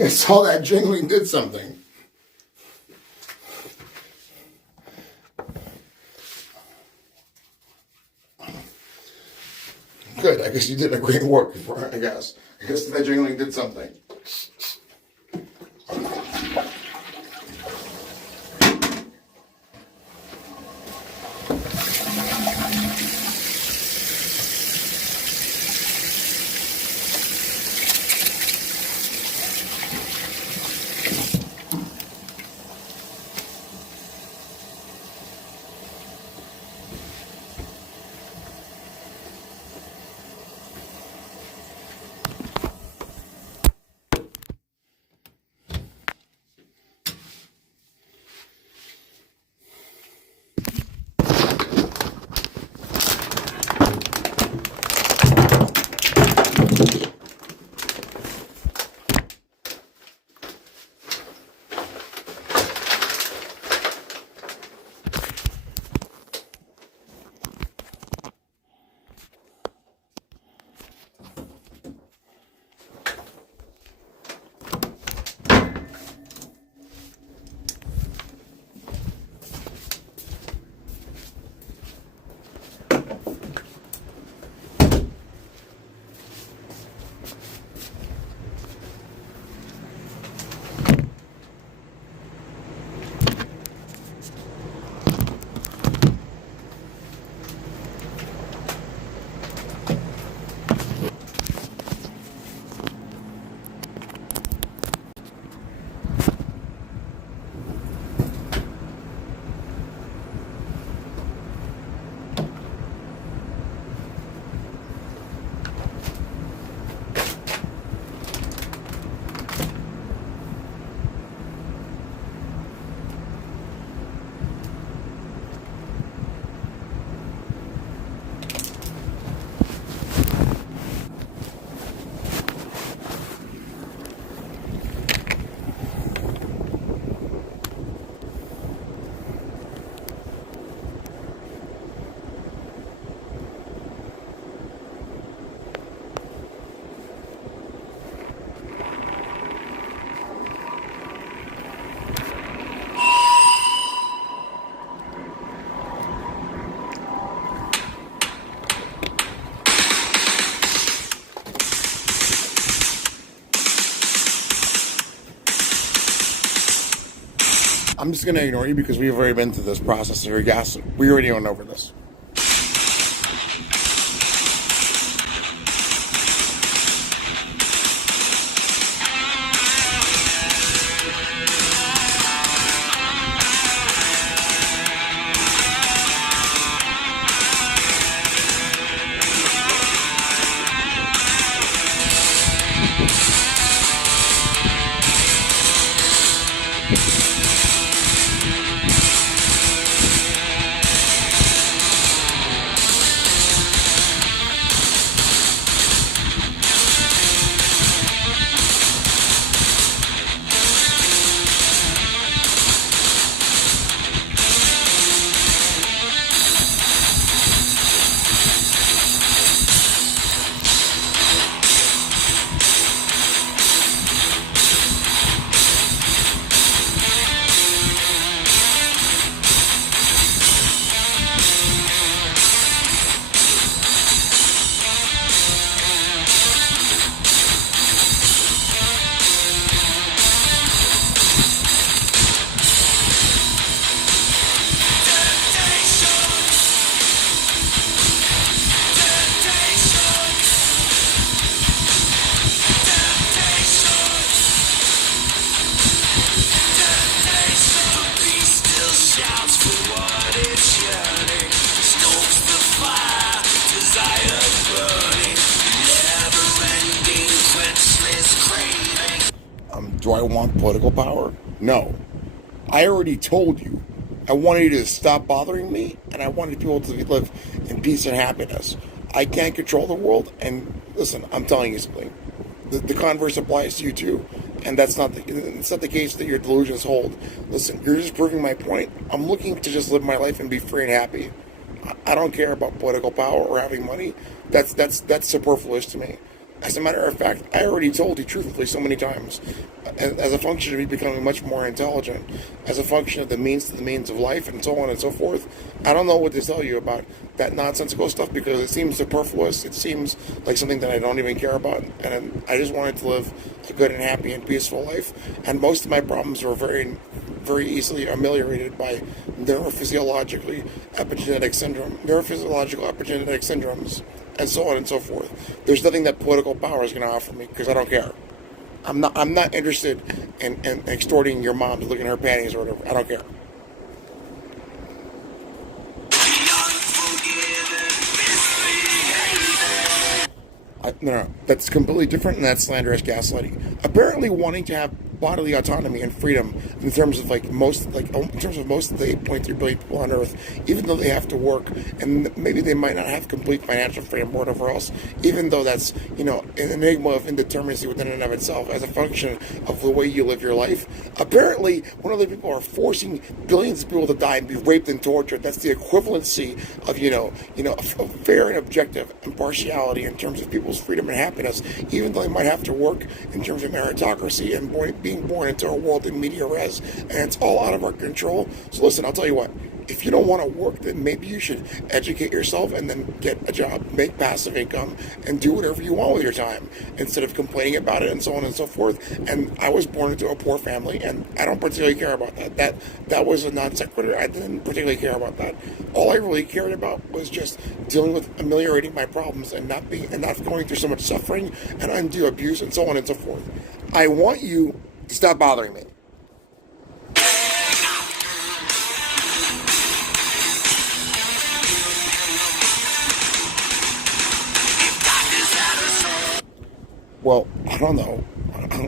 I saw that jingling did something. Good. I guess you did a great work. I guess that jingling did something. I'm just going to ignore you because we've already been through this process here. Yes, we already went over this. Do I want political power? No. I already told you. I wanted you to stop bothering me, and I wanted people to live in peace and happiness. I can't control the world, and listen, I'm telling you something. The converse applies to you too, and it's not the case that your delusions hold. Listen, you're just proving my point. I'm looking to just live my life and be free and happy. I don't care about political power or having money. That's superfluous to me. As a matter of fact, I already told you truthfully so many times, as a function of me becoming much more intelligent, as a function of the means to the means of life, and so on and so forth. I don't know what to tell you about that nonsensical stuff because it seems superfluous. It seems like something that I don't even care about, and I just wanted to live a good and happy and peaceful life. And most of my problems were very easily ameliorated by neurophysiological epigenetic syndromes, and so on and so forth. There's nothing that political power is going to offer me because I don't care. I'm not interested in extorting your mom to look in her panties or whatever. I don't care. No, that's completely different, and that's slanderous gaslighting. Apparently, wanting to have bodily autonomy and freedom in terms of most of the 8.3 billion people on Earth, even though they have to work, and maybe they might not have complete financial freedom or whatever else, even though that's an enigma of indeterminacy within and of itself as a function of the way you live your life. Apparently, when other people are forcing billions of people to die and be raped and tortured, that's the equivalency of fair and objective impartiality in terms of people's freedom and happiness, even though they might have to work in terms of meritocracy and being born into a world in media res, and it's all out of our control. So listen, I'll tell you what. If you don't want to work, then maybe you should educate yourself and then get a job, make passive income, and do whatever you want with your time instead of complaining about it and so on and so forth. And I was born into a poor family, and I don't particularly care about that. That was a non sequitur. I didn't particularly care about that. All I really cared about was just dealing with ameliorating my problems and not going through so much suffering and undue abuse and so on and so forth. I want you to stop bothering me. Well, I don't know.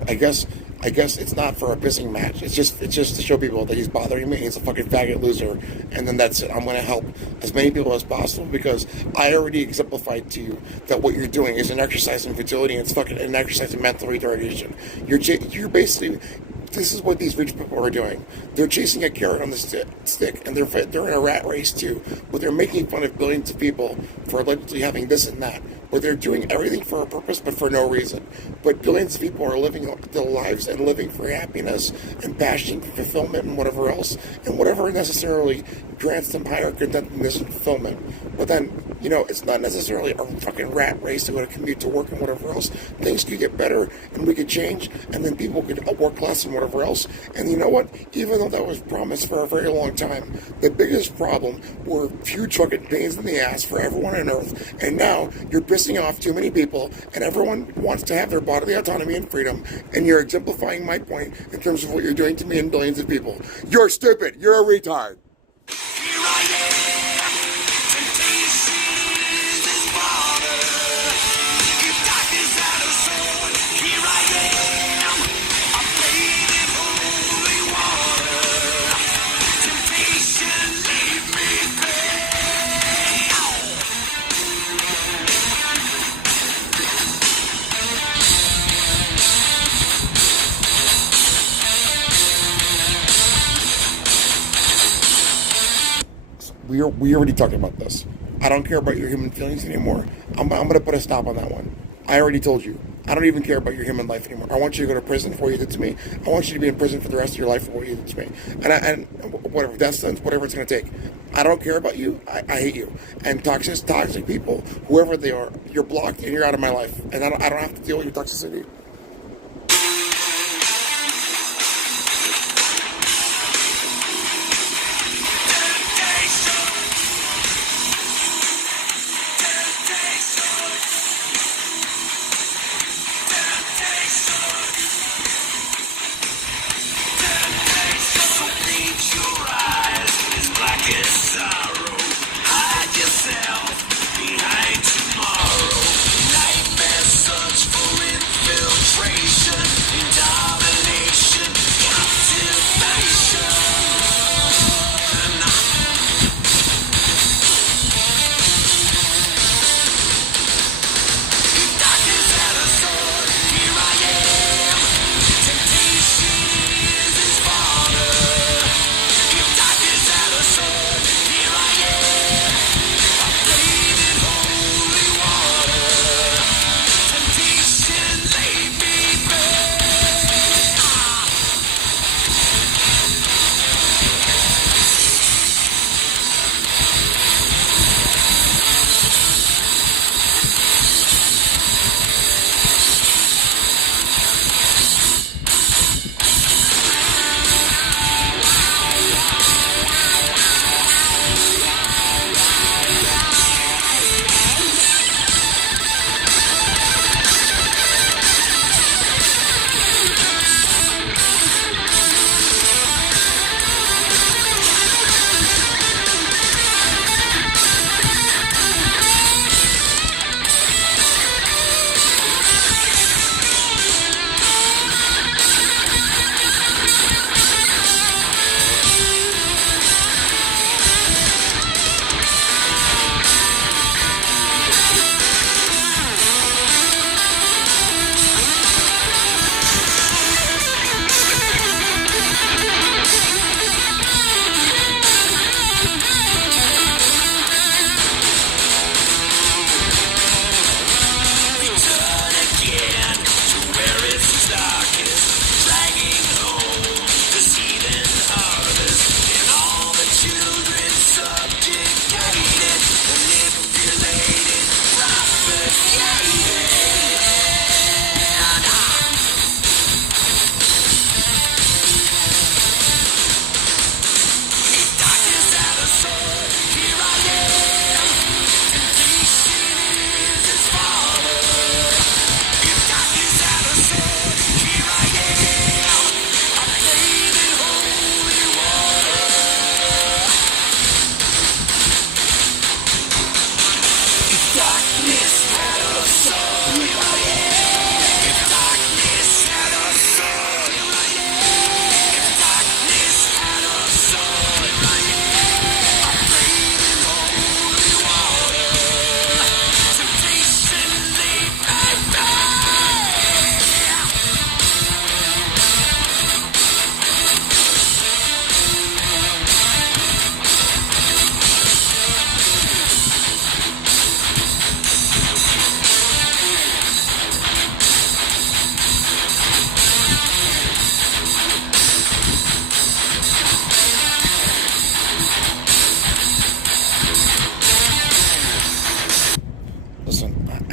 I guess it's not for a pissing match. It's just to show people that he's bothering me. He's a fucking faggot loser, and then that's it. I'm going to help as many people as possible because I already exemplified to you that what you're doing is an exercise in futility, and it's fucking an exercise in mental retardation. You're basically. This is what these rich people are doing. They're chasing a carrot on the stick, and they're in a rat race too. But they're making fun of billions of people for allegedly having this and that. But they're doing everything for a purpose, but for no reason. But billions of people are living their lives and living for happiness and passion, fulfillment, and whatever else, and whatever necessarily grants them higher contentedness and fulfillment. But then, it's not necessarily a fucking rat race to go to commute to work and whatever else. Things could get better, and we could change, and then people could work less and whatever else. And you know what? Even though that was promised for a very long time, the biggest problem were huge fucking pains in the ass for everyone on Earth. And now you're pissing off too many people, and everyone wants to have their bodily autonomy and freedom. And you're exemplifying my point in terms of what you're doing to me and billions of people. You're stupid. You're a retard. We already talked about this. I don't care about your human feelings anymore. I'm going to put a stop on that one. I already told you. I don't even care about your human life anymore. I want you to go to prison for what you did to me. I want you to be in prison for the rest of your life for what you did to me. And whatever, whatever it's going to take. I don't care about you. I hate you. And toxic people, whoever they are, you're blocked and you're out of my life. And I don't have to deal with your toxicity.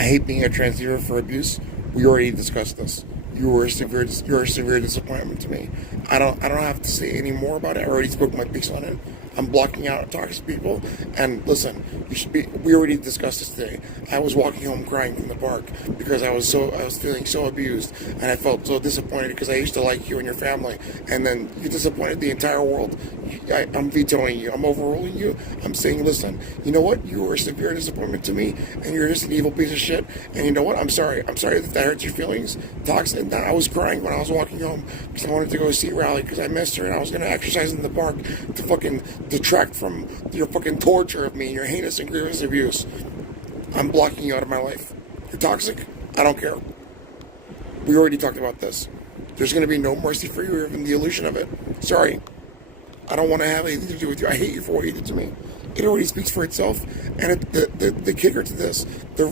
hate being a transceiver for abuse. We already discussed this. You're a severe disappointment to me. I don't have to say any more about it. I already spoke my piece on it. I'm blocking out toxic people. And listen, we already discussed this today. I was walking home crying from the park because I was feeling so abused, and I felt so disappointed because I used to like you and your family, and then you disappointed the entire world. I'm vetoing you. I'm overruling you. I'm saying, listen, you know what? You were a severe disappointment to me, and you're just an evil piece of shit. And you know what? I'm sorry. I'm sorry that hurts your feelings. Toxic. I was crying when I was walking home because I wanted to go see Rally because I missed her, and I was going to exercise in the park to fucking detract from your fucking torture of me and your heinous and grievous abuse. I'm blocking you out of my life. You're toxic? I don't care. We already talked about this. There's going to be no mercy for you, even the illusion of it. Sorry. I don't want to have anything to do with you. I hate you for what you did to me. It already speaks for itself. And the kicker to this, the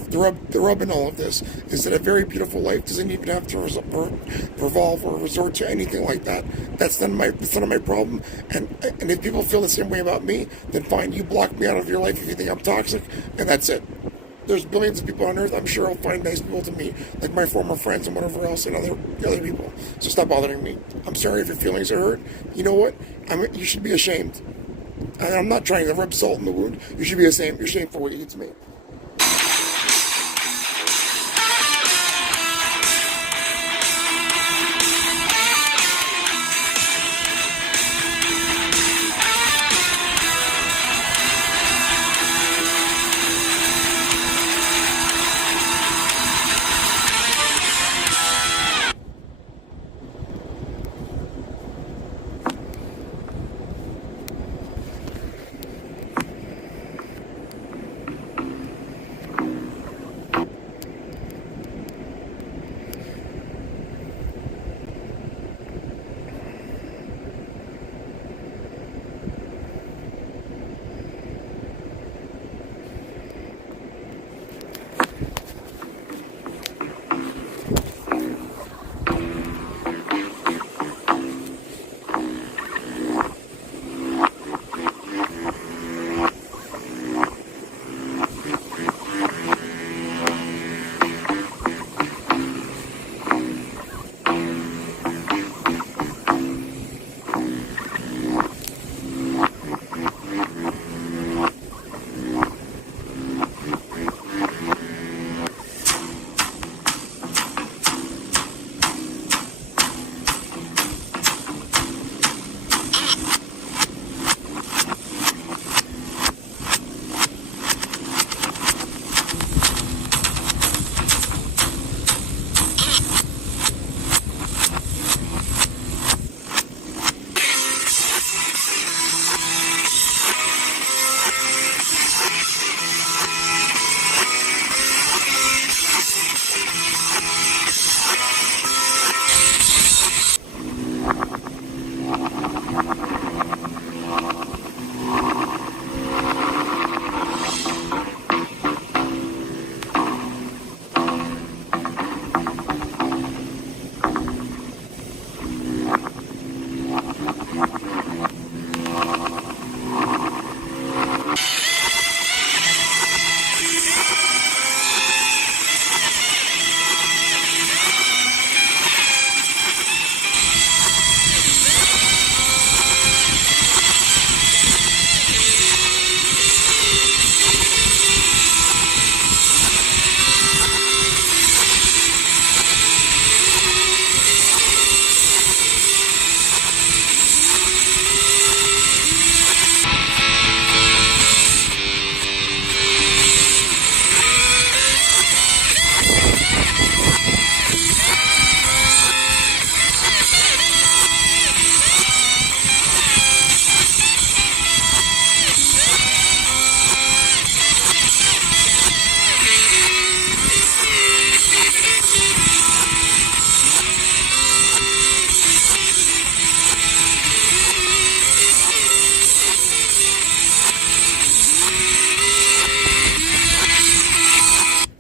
rub in all of this, is that a very beautiful life doesn't even have to revolve or resort to anything like that. That's none of my problem. And if people feel the same way about me, then fine. You block me out of your life if you think I'm toxic, and that's it. There's billions of people on Earth. I'm sure I'll find nice people to meet, like my former friends and whatever else, and other people. So stop bothering me. I'm sorry if your feelings are hurt. You know what? You should be ashamed. And I'm not trying to rub salt in the wound. You should be ashamed. You're ashamed for what you did to me.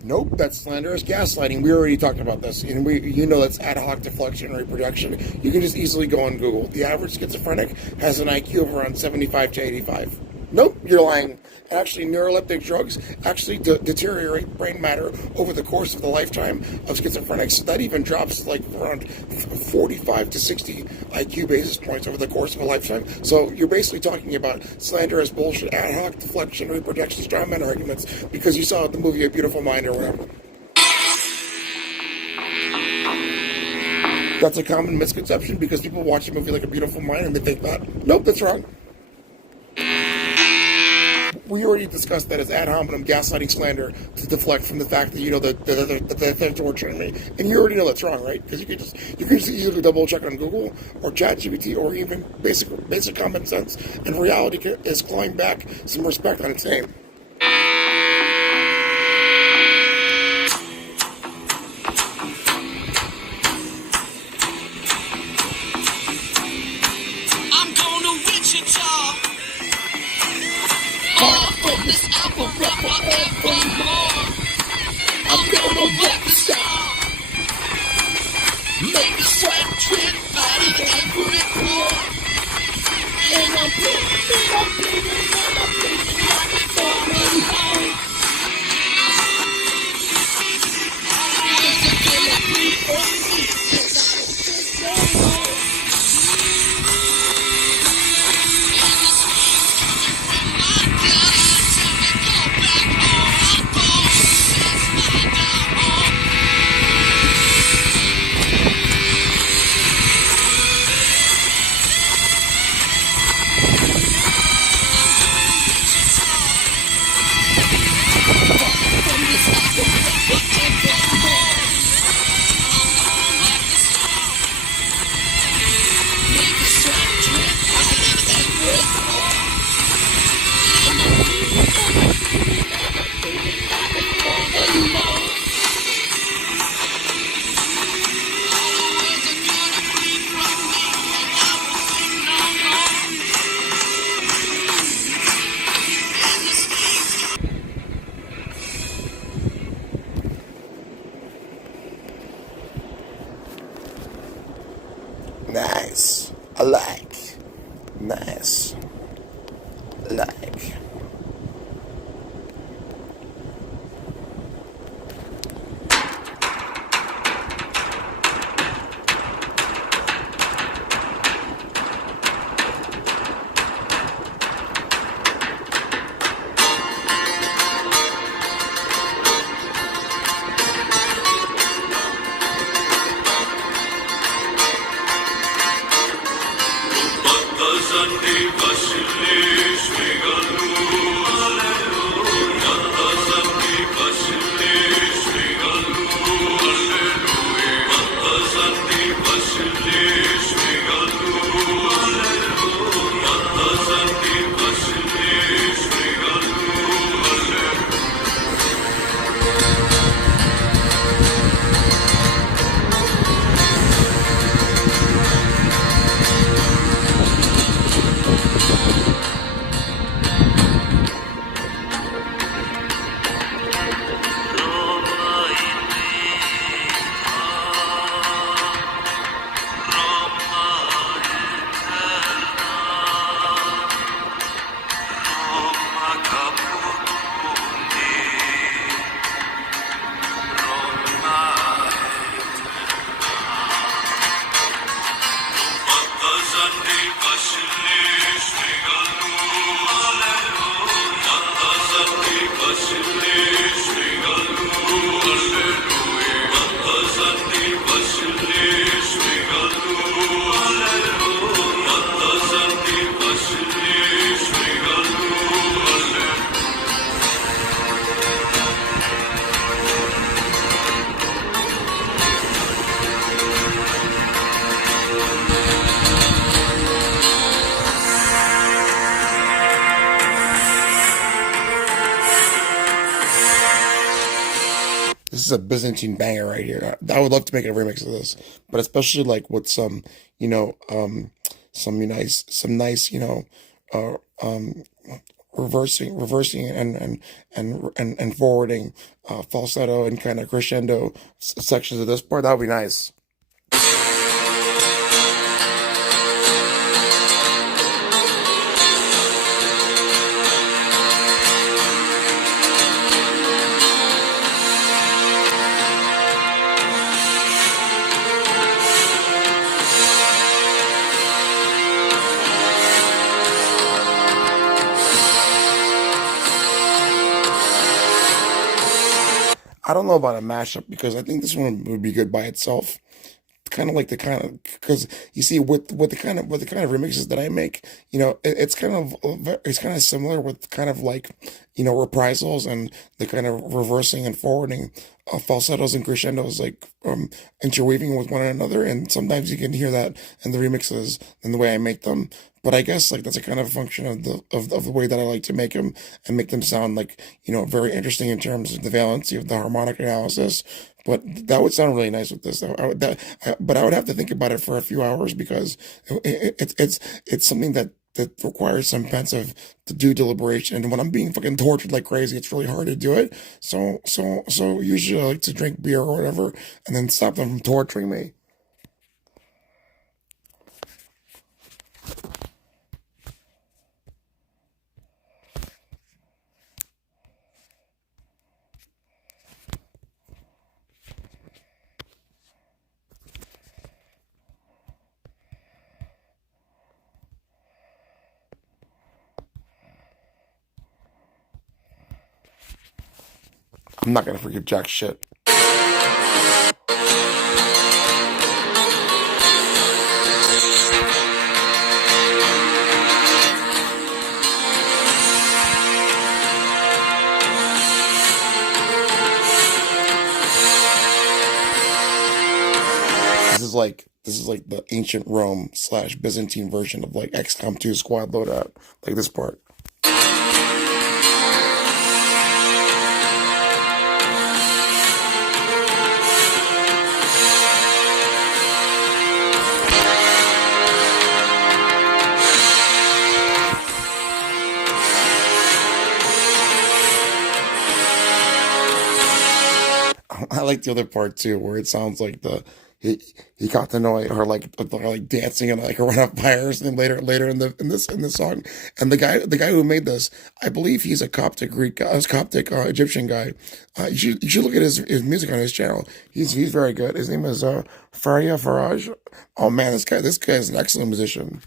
Nope, that's slanderous gaslighting. We already talked about this, and you know that's ad hoc deflection and reproduction. You can just easily go on Google. The average schizophrenic has an IQ of around 75 to 85. Nope, you're lying. Actually, neuroleptic drugs actually deteriorate brain matter over the course of the lifetime of schizophrenics. That even drops like around 45 to 60 IQ basis points over the course of a lifetime. So you're basically talking about slanderous bullshit, ad hoc deflection, reproduction, straw man arguments because you saw the movie A Beautiful Mind or whatever. That's a common misconception because people watch a movie like A Beautiful Mind and they think that. Nope, that's wrong. We already discussed that as ad hominem gaslighting slander to deflect from the fact that you know that they're torturing me, and you already know that's wrong, right? Because you can just easily double check on Google or ChatGPT or even basic common sense, and reality is clawing back some respect on its name. I'm going to Wichita. This apple forevermore. I'm gonna wreck the star. Make the sweat drip out of every pore. And I'm bleeding like a falling home. It's a killer free for me, 'cause I don't just no more. And the screams coming from my gut. Tell me go back home. I'm gone since my down. Nice. I like. Nice. Like. This is a Byzantine banger right here. I would love to make a remix of this, but especially like with some, some nice, uh, um, reversing and forwarding, falsetto and kind of crescendo sections of this part. That would be nice. I don't know about a mashup because I think this one would be good by itself. Kind of like the kind of because you see with the kind of remixes that I make, it's kind of similar with kind of like reprisals and the kind of reversing and forwarding falsettos and crescendos like interweaving with one another, and sometimes you can hear that in the remixes and the way I make them. But I guess like that's a kind of function of the way that I like to make them and make them sound like very interesting in terms of the valency of the harmonic analysis. But that would sound really nice with this. But I would have to think about it for a few hours because it's something that requires some pensive to do deliberation. And when I'm being fucking tortured like crazy, it's really hard to do it. So usually I like to drink beer or whatever and then stop them from torturing me. I'm not gonna forgive jack shit. This is like the ancient Rome / Byzantine version of like XCOM 2 squad loadout. Like this part. I like the other part too, where it sounds like he he got to know or like dancing and like around fires, and then later in the song, and the guy who made this, I believe he's a Coptic Egyptian guy. You should look at his music on his channel. He's very good. His name is Faria Faraj. Oh man, this guy is an excellent musician.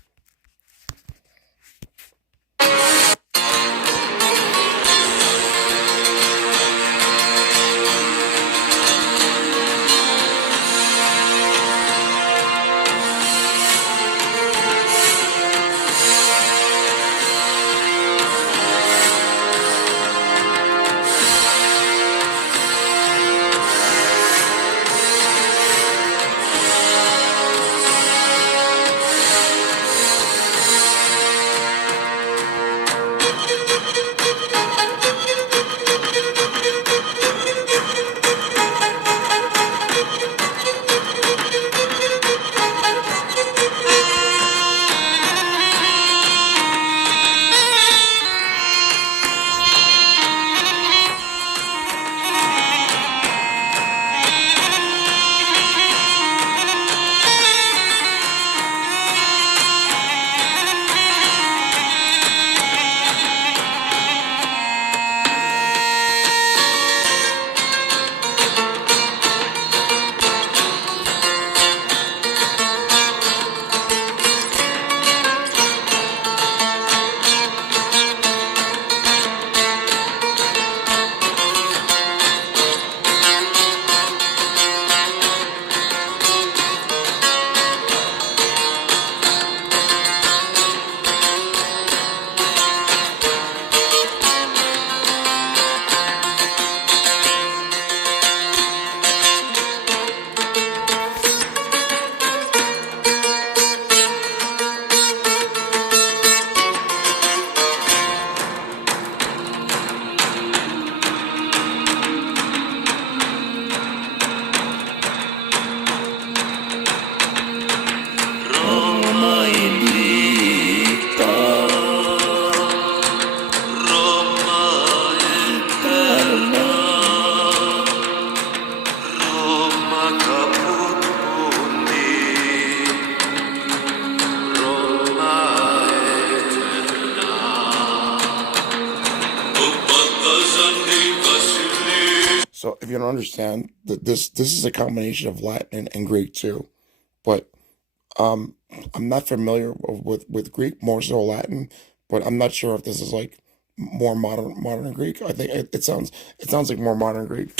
So if you don't understand that this is a combination of Latin and Greek too, but um, I'm not familiar with Greek, more so Latin, but I'm not sure if this is like more modern Greek. I think it sounds like more modern Greek.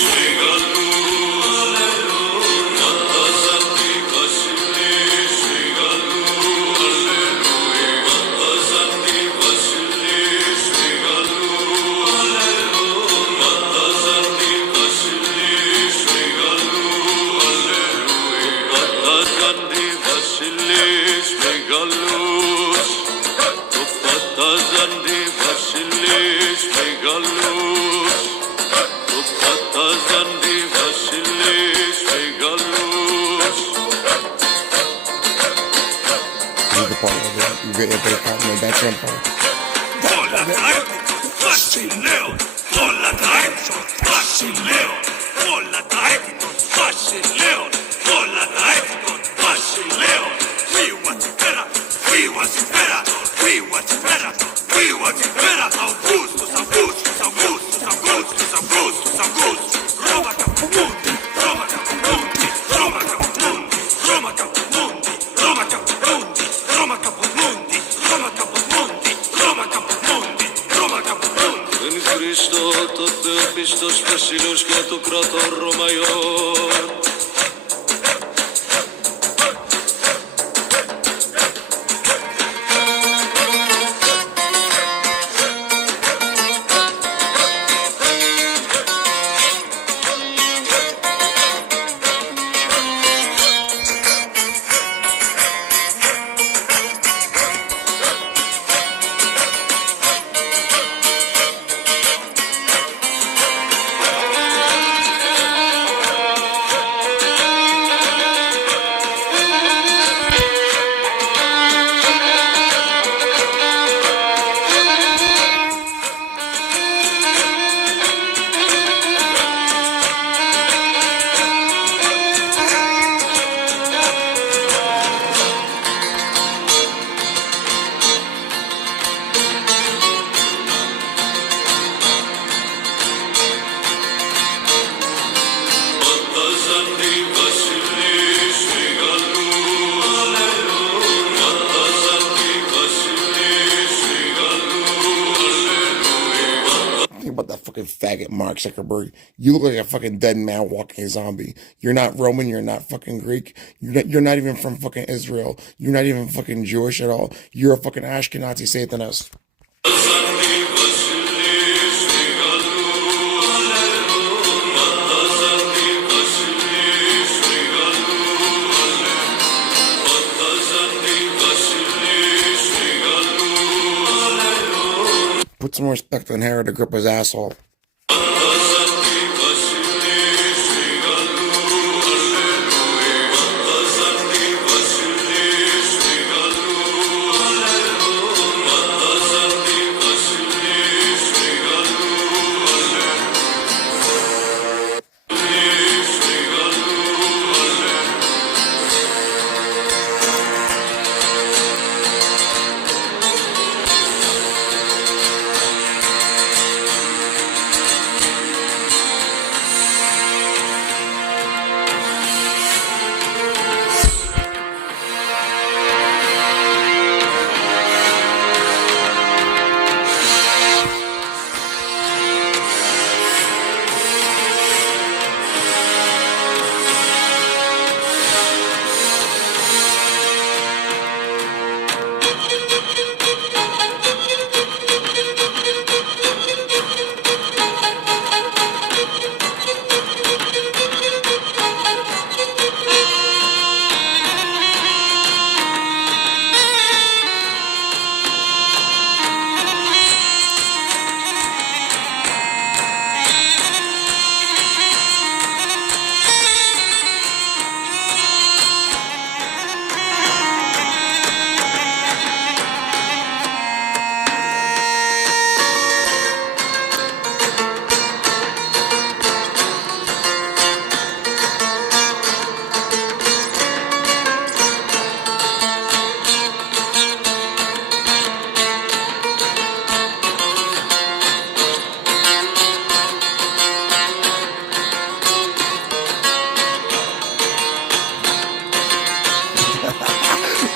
Faggot Mark Zuckerberg, you look like a fucking dead man walking a zombie. You're not Roman, you're not fucking Greek, you're not even from fucking Israel, you're not even fucking Jewish at all. You're a fucking Ashkenazi Satanist. Put some respect on Herod Agrippa's asshole.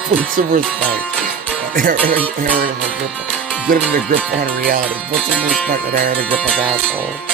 Put some respect. Herod Agrippa. getting a grip on reality. Put some respect on Aaron Agrippa's asshole.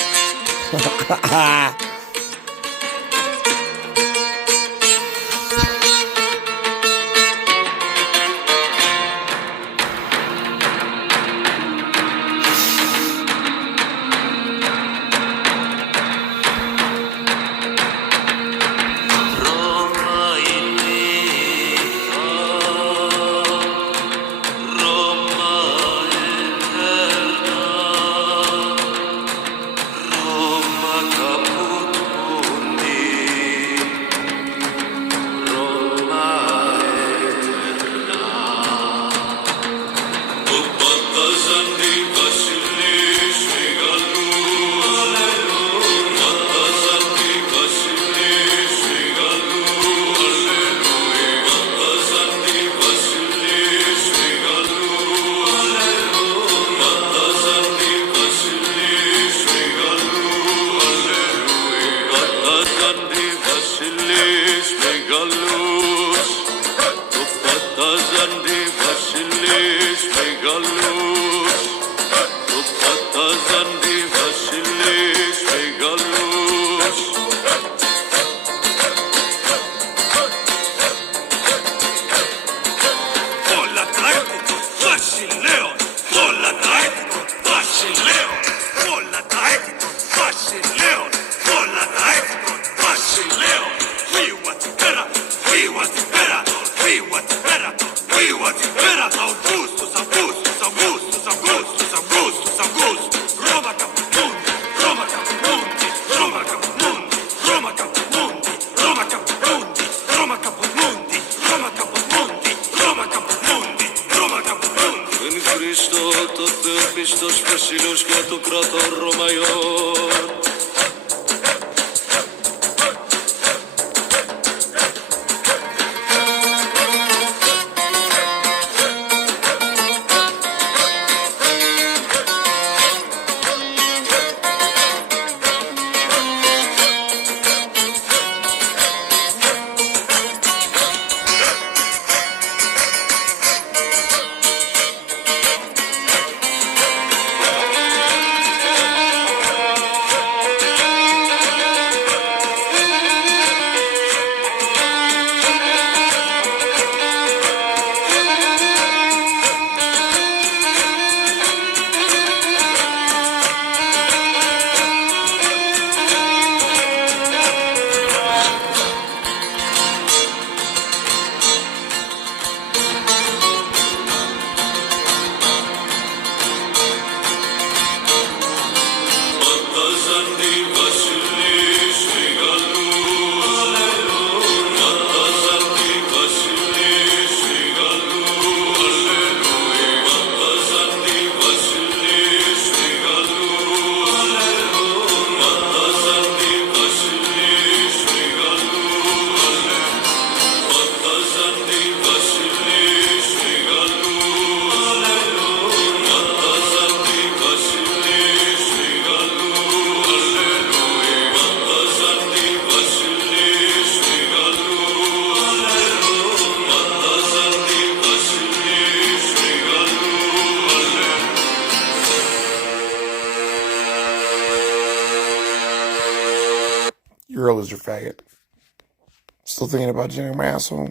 You're a loser, faggot. Still thinking about jamming my asshole?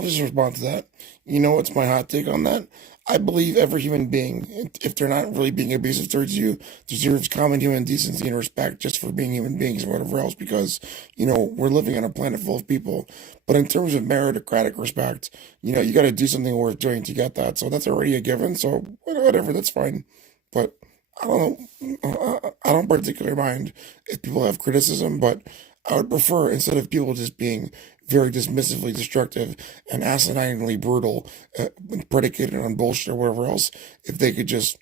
I'll just respond to that. You know what's my hot take on that? I believe every human being, if they're not really being abusive towards you, deserves common human decency and respect just for being human beings and whatever else, because, we're living on a planet full of people. But in terms of meritocratic respect, you got to do something worth doing to get that. So that's already a given. So whatever, that's fine. But I don't know. I don't particularly mind if people have criticism, but I would prefer, instead of people just being very dismissively destructive and asininely brutal, predicated on bullshit or whatever else, if they could just,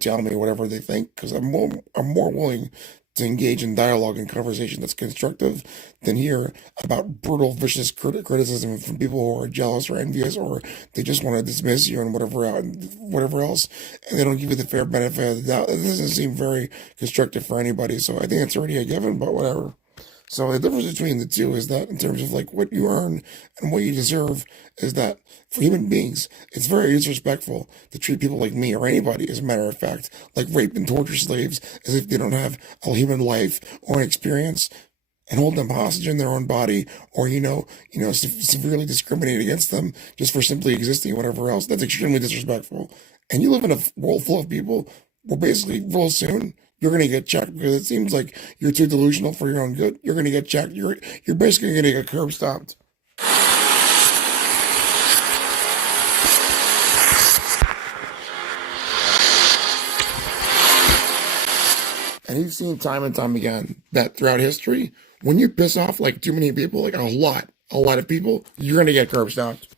tell me whatever they think, because I'm more willing to engage in dialogue and conversation that's constructive than hear about brutal, vicious criticism from people who are jealous or envious, or they just want to dismiss you and whatever else, and they don't give you the fair benefit of the doubt. It doesn't seem very constructive for anybody. So I think it's already a given, but whatever. So the difference between the two is that, in terms of like what you earn and what you deserve, is that for human beings, it's very disrespectful to treat people like me or anybody, as a matter of fact, like rape and torture slaves, as if they don't have a human life or an experience, and hold them hostage in their own body, or severely discriminate against them just for simply existing, whatever else. That's extremely disrespectful. And you live in a world full of people where basically real soon you're gonna get checked, because it seems like you're too delusional for your own good. You're gonna get checked. You're basically gonna get curb stomped. And you've seen time and time again that throughout history, when you piss off like too many people, like a lot of people, you're gonna get curb stomped.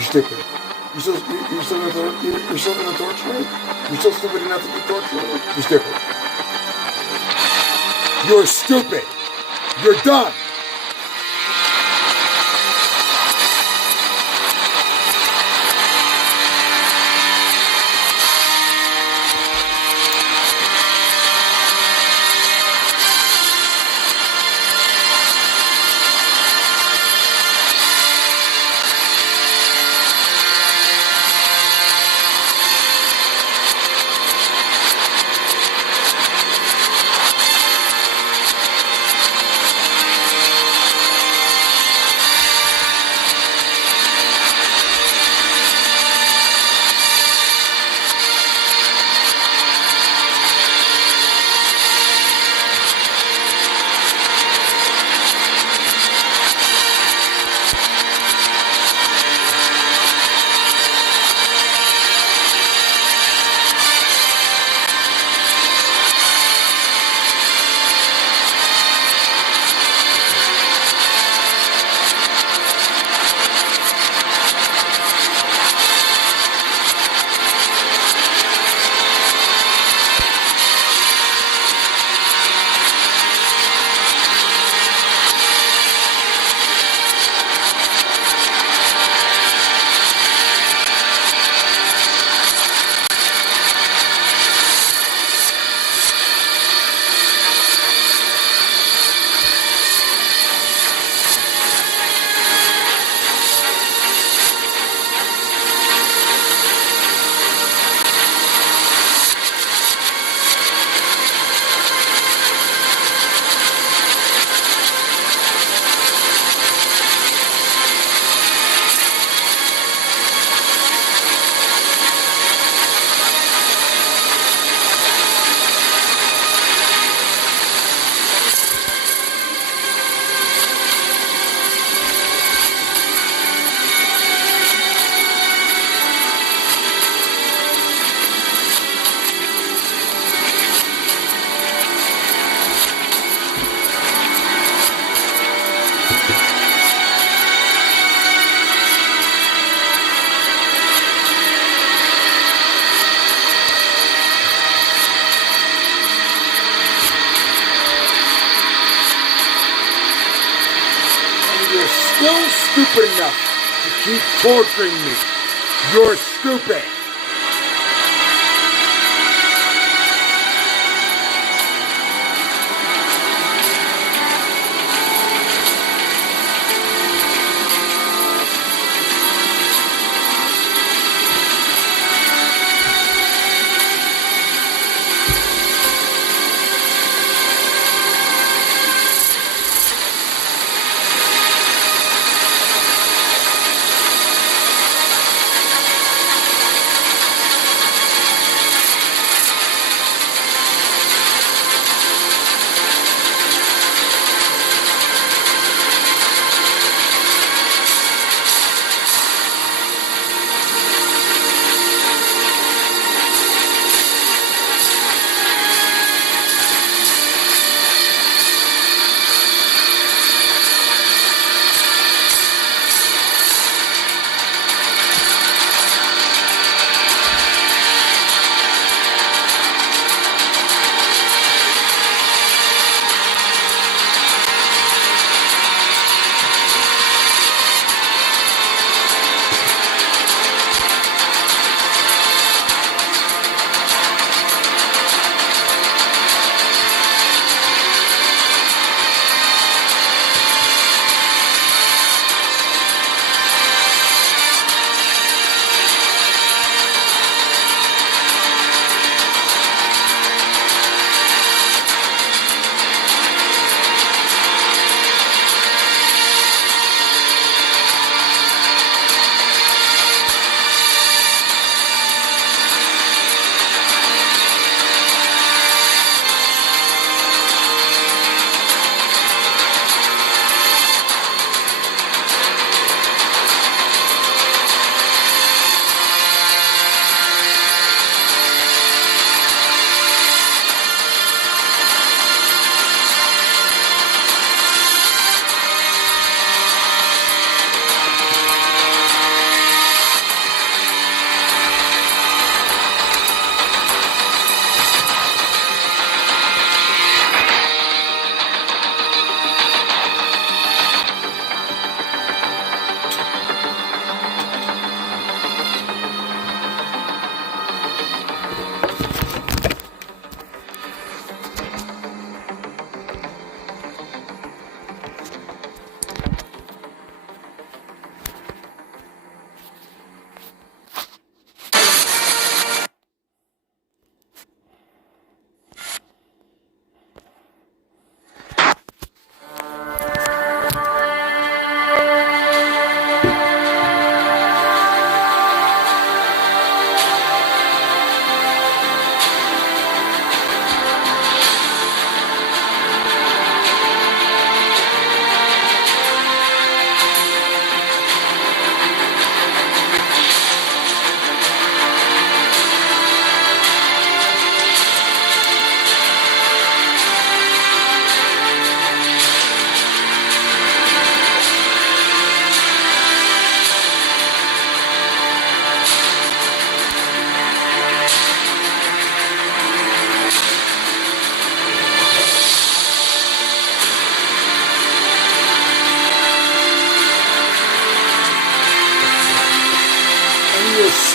You're stupid. You're still gonna torture me? You're still stupid enough to be torturing me? You're stupid. You're stupid. You're dumb. Still stupid enough to keep torturing me. You're stupid.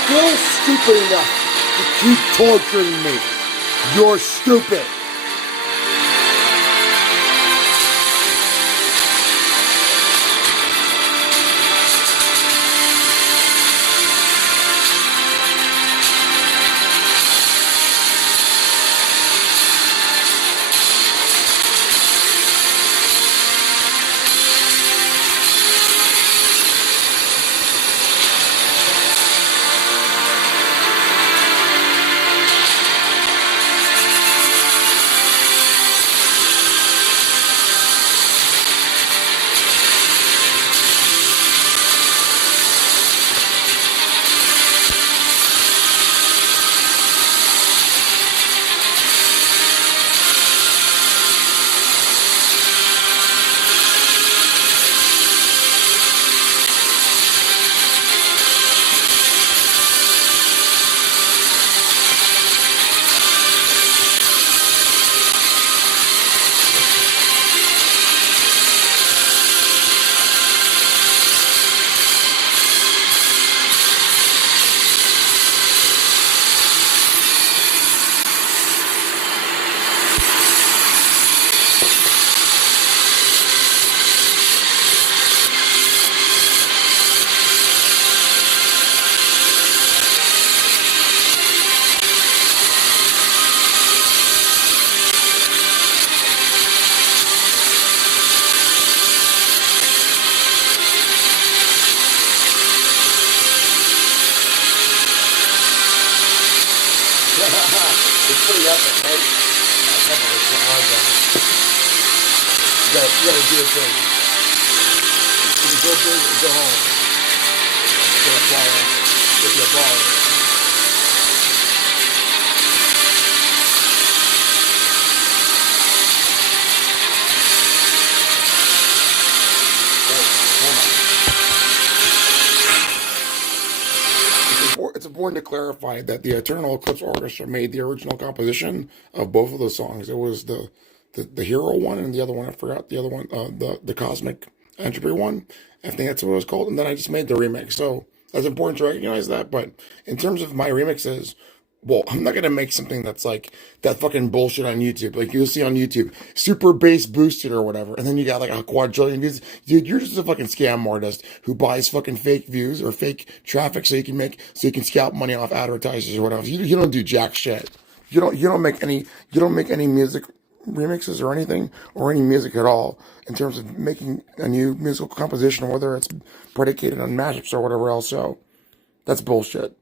still stupid enough to keep torturing me. You're stupid. It's pretty epic, right? That's epic. It's hard, though. You gotta do a thing. If you go big, you go home. Get a ball. Get your ball. It's important to clarify that the Eternal Eclipse Orchestra made the original composition of both of those songs. It was the Hero one and the other one, I forgot the other one, the Cosmic Entropy one. I think that's what it was called. And then I just made the remix. So that's important to recognize that. But in terms of my remixes, well, I'm not gonna make something that's like that fucking bullshit on YouTube. Like you'll see on YouTube, super bass boosted or whatever, and then you got like a quadrillion views. Dude, you're just a fucking scam artist who buys fucking fake views or fake traffic so you can scalp money off advertisers or whatever. You don't do jack shit. You don't make any music remixes or anything or any music at all in terms of making a new musical composition, whether it's predicated on mashups or whatever else. So that's bullshit.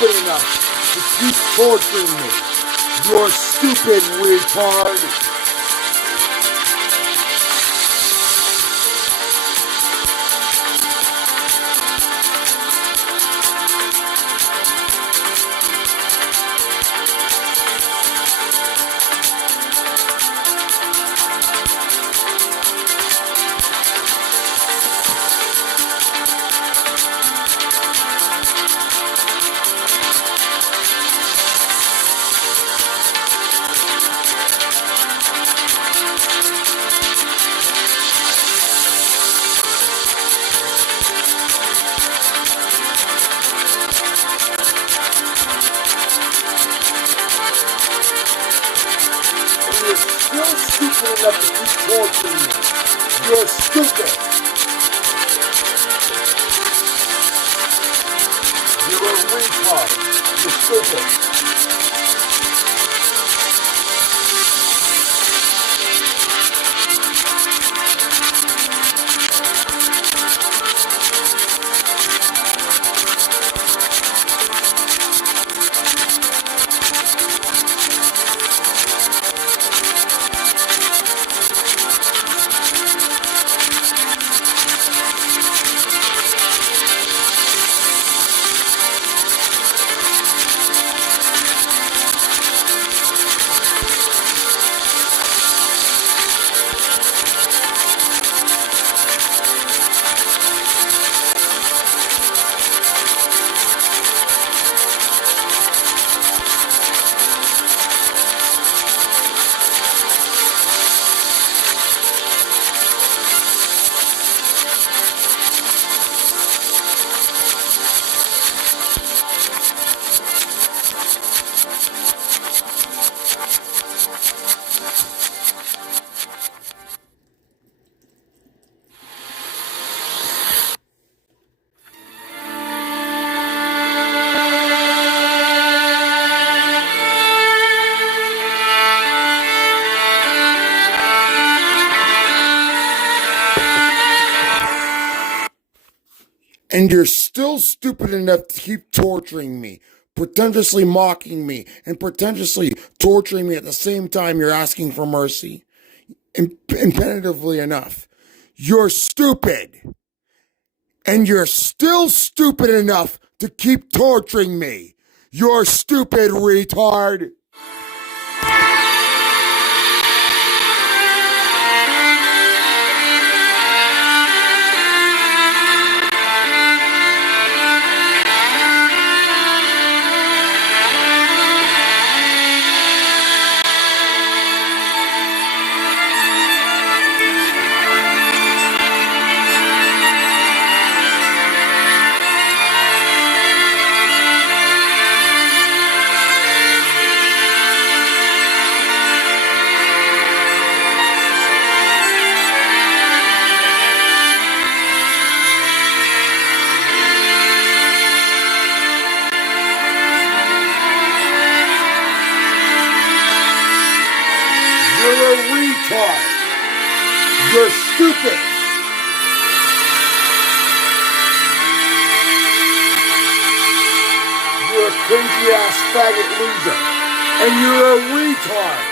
stupid enough to keep torturing me. You're stupid, retard. You're stupid enough to keep torturing me. You're stupid. You're a retard. You're stupid. And you're still stupid enough to keep torturing me, pretentiously mocking me, and pretentiously torturing me at the same time you're asking for mercy. Imperatively enough, you're stupid. And you're still stupid enough to keep torturing me. You're stupid, retard. You're a retard. You're stupid. You're a crazy ass faggot loser. And you're a retard.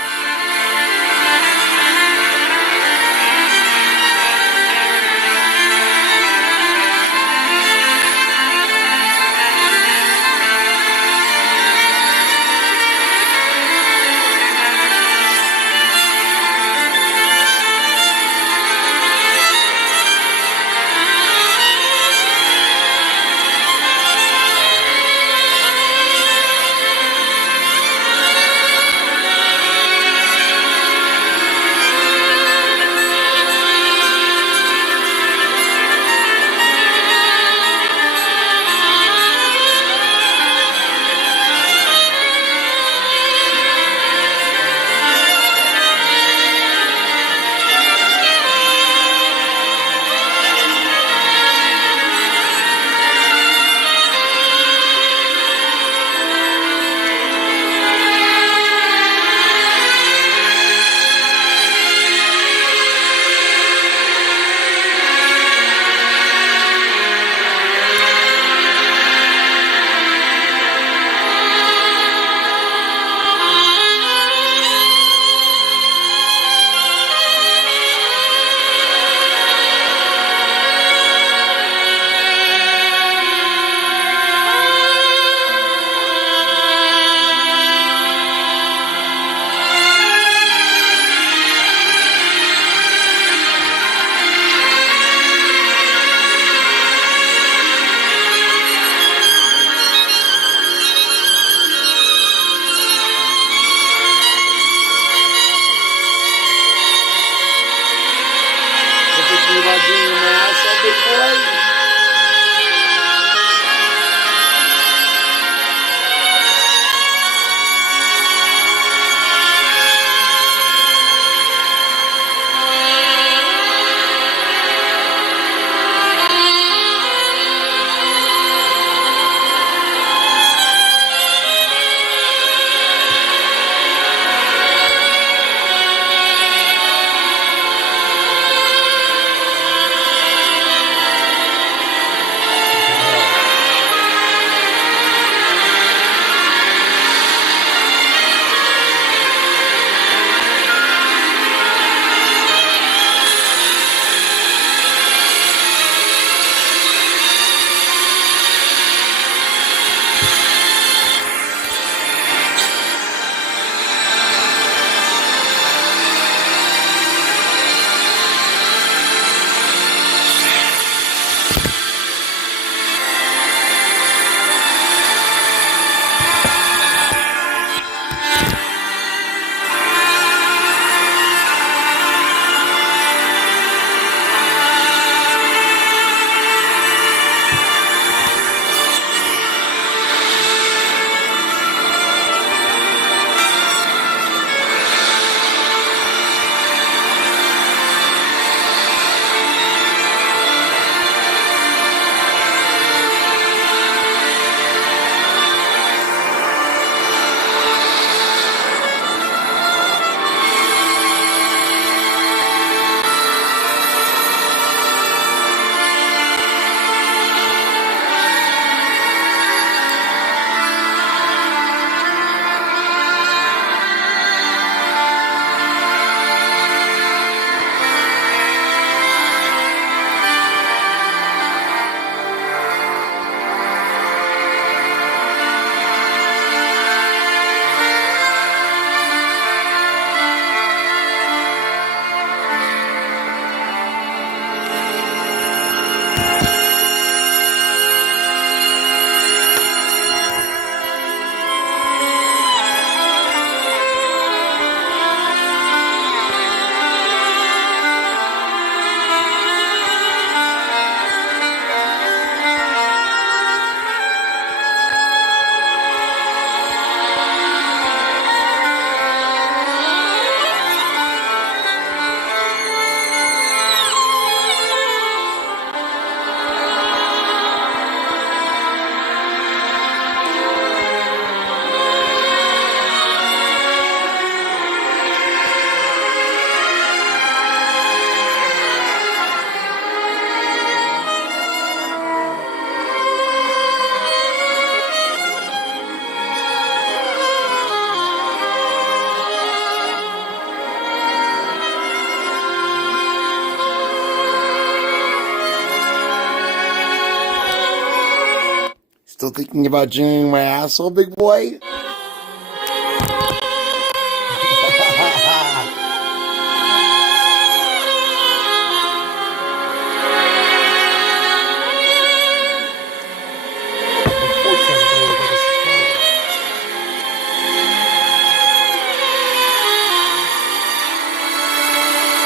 still thinking about jingling my asshole, big boy?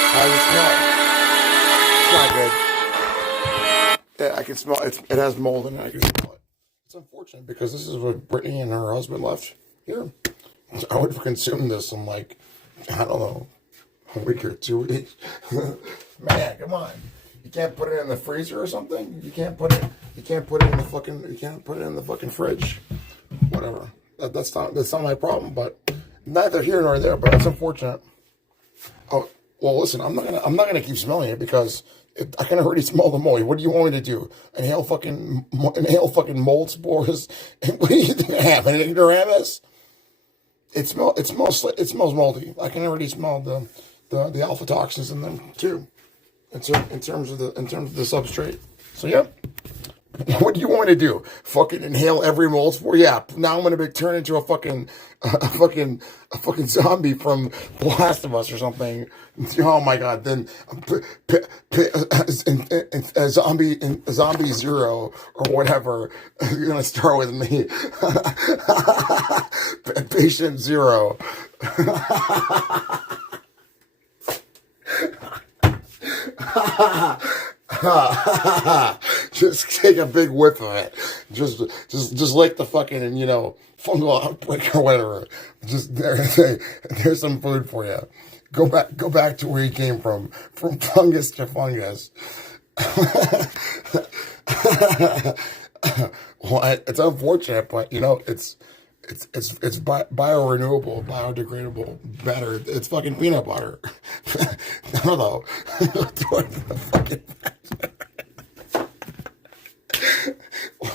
How does it smell? It's not good. Yeah, I can smell it. It has mold in it. I can smell it. It's unfortunate because this is what Brittany and her husband left here. I would consume this in like, I don't know, a week or 2 weeks. Man, come on. You can't put it in the freezer or something? You can't put it in the fucking fridge. Whatever. That's not my problem, but neither here nor there, but it's unfortunate. Oh, well, listen, I'm not gonna keep smelling it because I can already smell the mold. What do you want me to do? Inhale fucking mold spores? What do you think I have? An ignoramus? It smells moldy. I can already smell the alpha toxins in them too. In terms of the substrate. So yeah. What do you want me to do? Fucking inhale every mold spore? Yeah. Now I'm gonna turn into a fucking zombie from The Last of Us or something. Oh my god! Then zombie zero or whatever. You're gonna start with me. Patient zero. Just take a big whiff of it. Just like the fucking, fungal outbreak or whatever. Just there's some food for you. Go back to where you came from fungus to fungus. Well, it's unfortunate, but it's biorenewable, biodegradable, better. It's fucking peanut butter. No.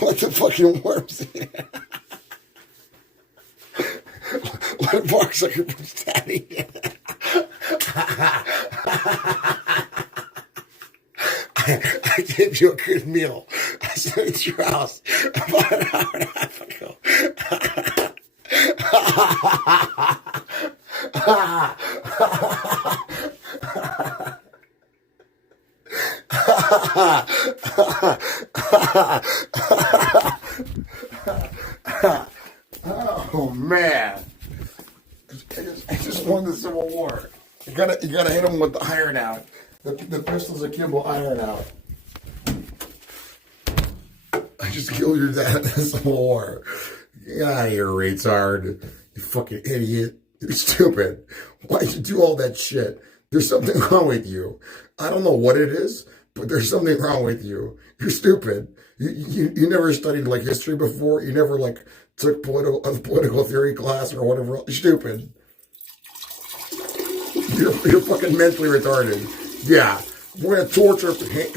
What the fucking worms in it? What barks like a daddy? I gave you a good meal. I sent it to your house about an hour and a half ago. Oh man! I just won the Civil War. You gotta hit them with the iron out. The pistols akimbo iron out. I just killed your dad in the Civil War. Get out of here, retard. You fucking idiot. You're stupid. Why'd you do all that shit? There's something wrong with you. I don't know what it is, but there's something wrong with you. You're stupid. You never studied like history before. You never like took political theory class or whatever. You're stupid. You're fucking mentally retarded. Yeah. We're going to torture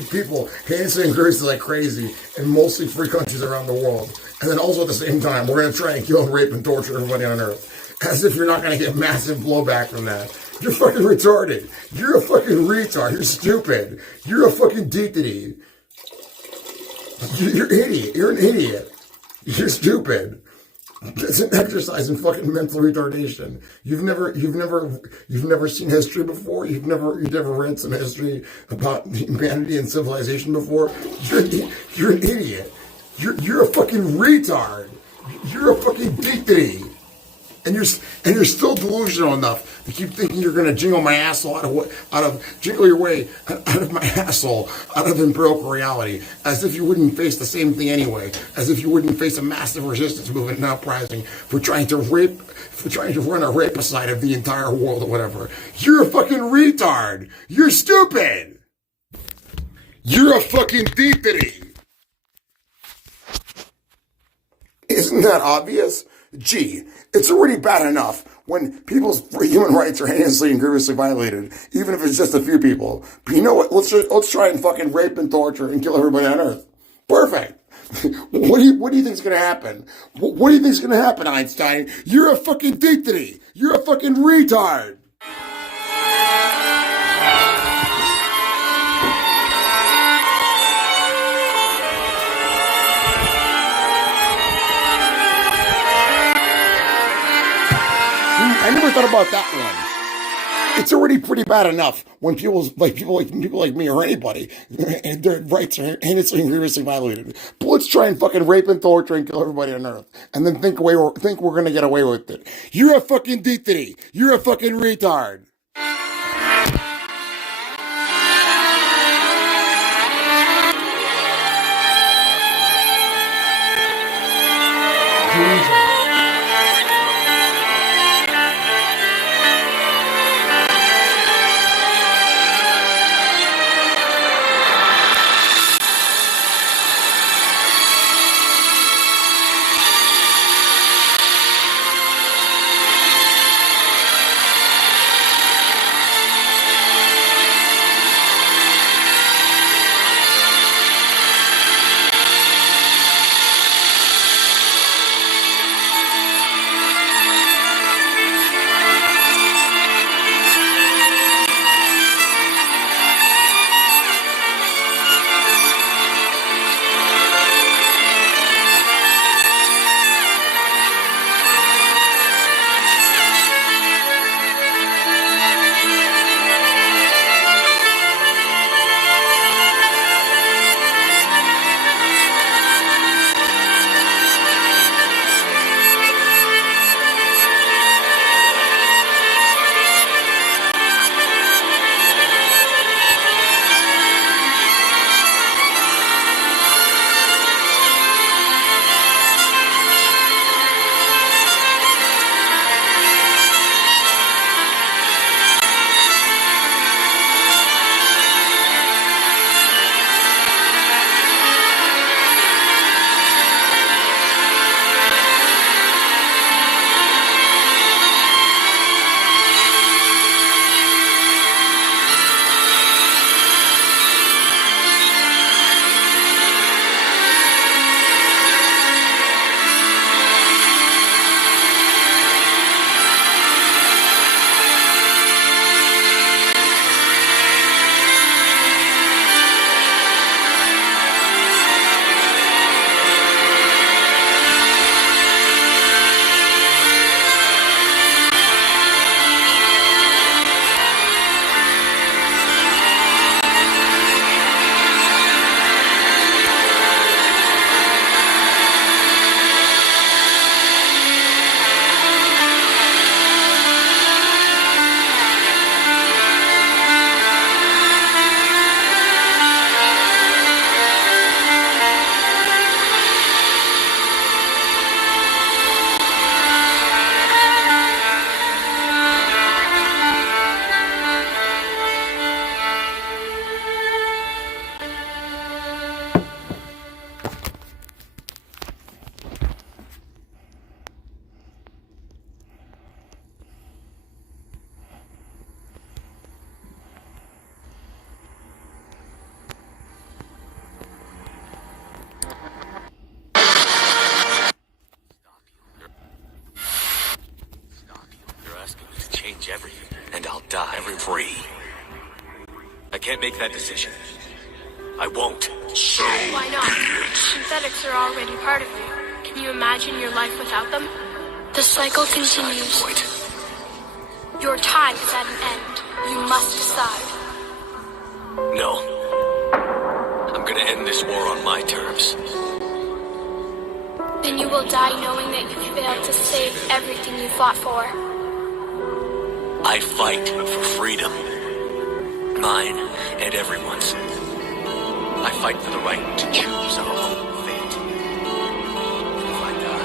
people handedly and gracefully like crazy in mostly free countries around the world. And then also at the same time, we're going to try and kill and rape and torture everybody on Earth. As if you're not going to get massive blowback from that. You're fucking retarded. You're a fucking retard. You're stupid. You're a fucking deity. You're an idiot. You're an idiot. You're stupid. It's an exercise in fucking mental retardation. You've never seen history before. You've never read some history about humanity and civilization before. You're an idiot. You're a fucking retard. You're a fucking deity. And you're still delusional enough to keep thinking you're gonna jingle my asshole jingle your way out of my asshole out of empirical reality, as if you wouldn't face the same thing anyway, as if you wouldn't face a massive resistance movement and uprising for trying to run a rapicide of the entire world or whatever. You're a fucking retard. You're stupid. You're a fucking deity. Isn't that obvious? Gee, it's already bad enough when people's human rights are heinously and grievously violated, even if it's just a few people. But you know what? Let's try and fucking rape and torture and kill everybody on Earth. Perfect. What do you think's gonna happen? What do you think's gonna happen, Einstein? You're a fucking deity. You're a fucking retard. I never thought about that one. It's already pretty bad enough when people like me or anybody, and their rights are innocently and grievously violated. But let's try and fucking rape and torture and kill everybody on Earth, and then think we're gonna get away with it. You're a fucking dickity. You're a fucking retard. Jesus. Everything, and I'll die free. I can't make that decision. I won't. So why not? Synthetics are already part of you. Can you imagine your life without them? The cycle continues. Your time is at an end. You must decide. No. I'm gonna end this war on my terms. Then you will die knowing that you failed to save everything you fought for. I fight for freedom. Mine and everyone's. I fight for the right to choose our own fate. If I die.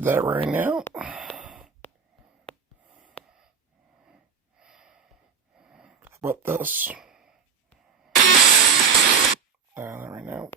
do that right now. How about this? That right now.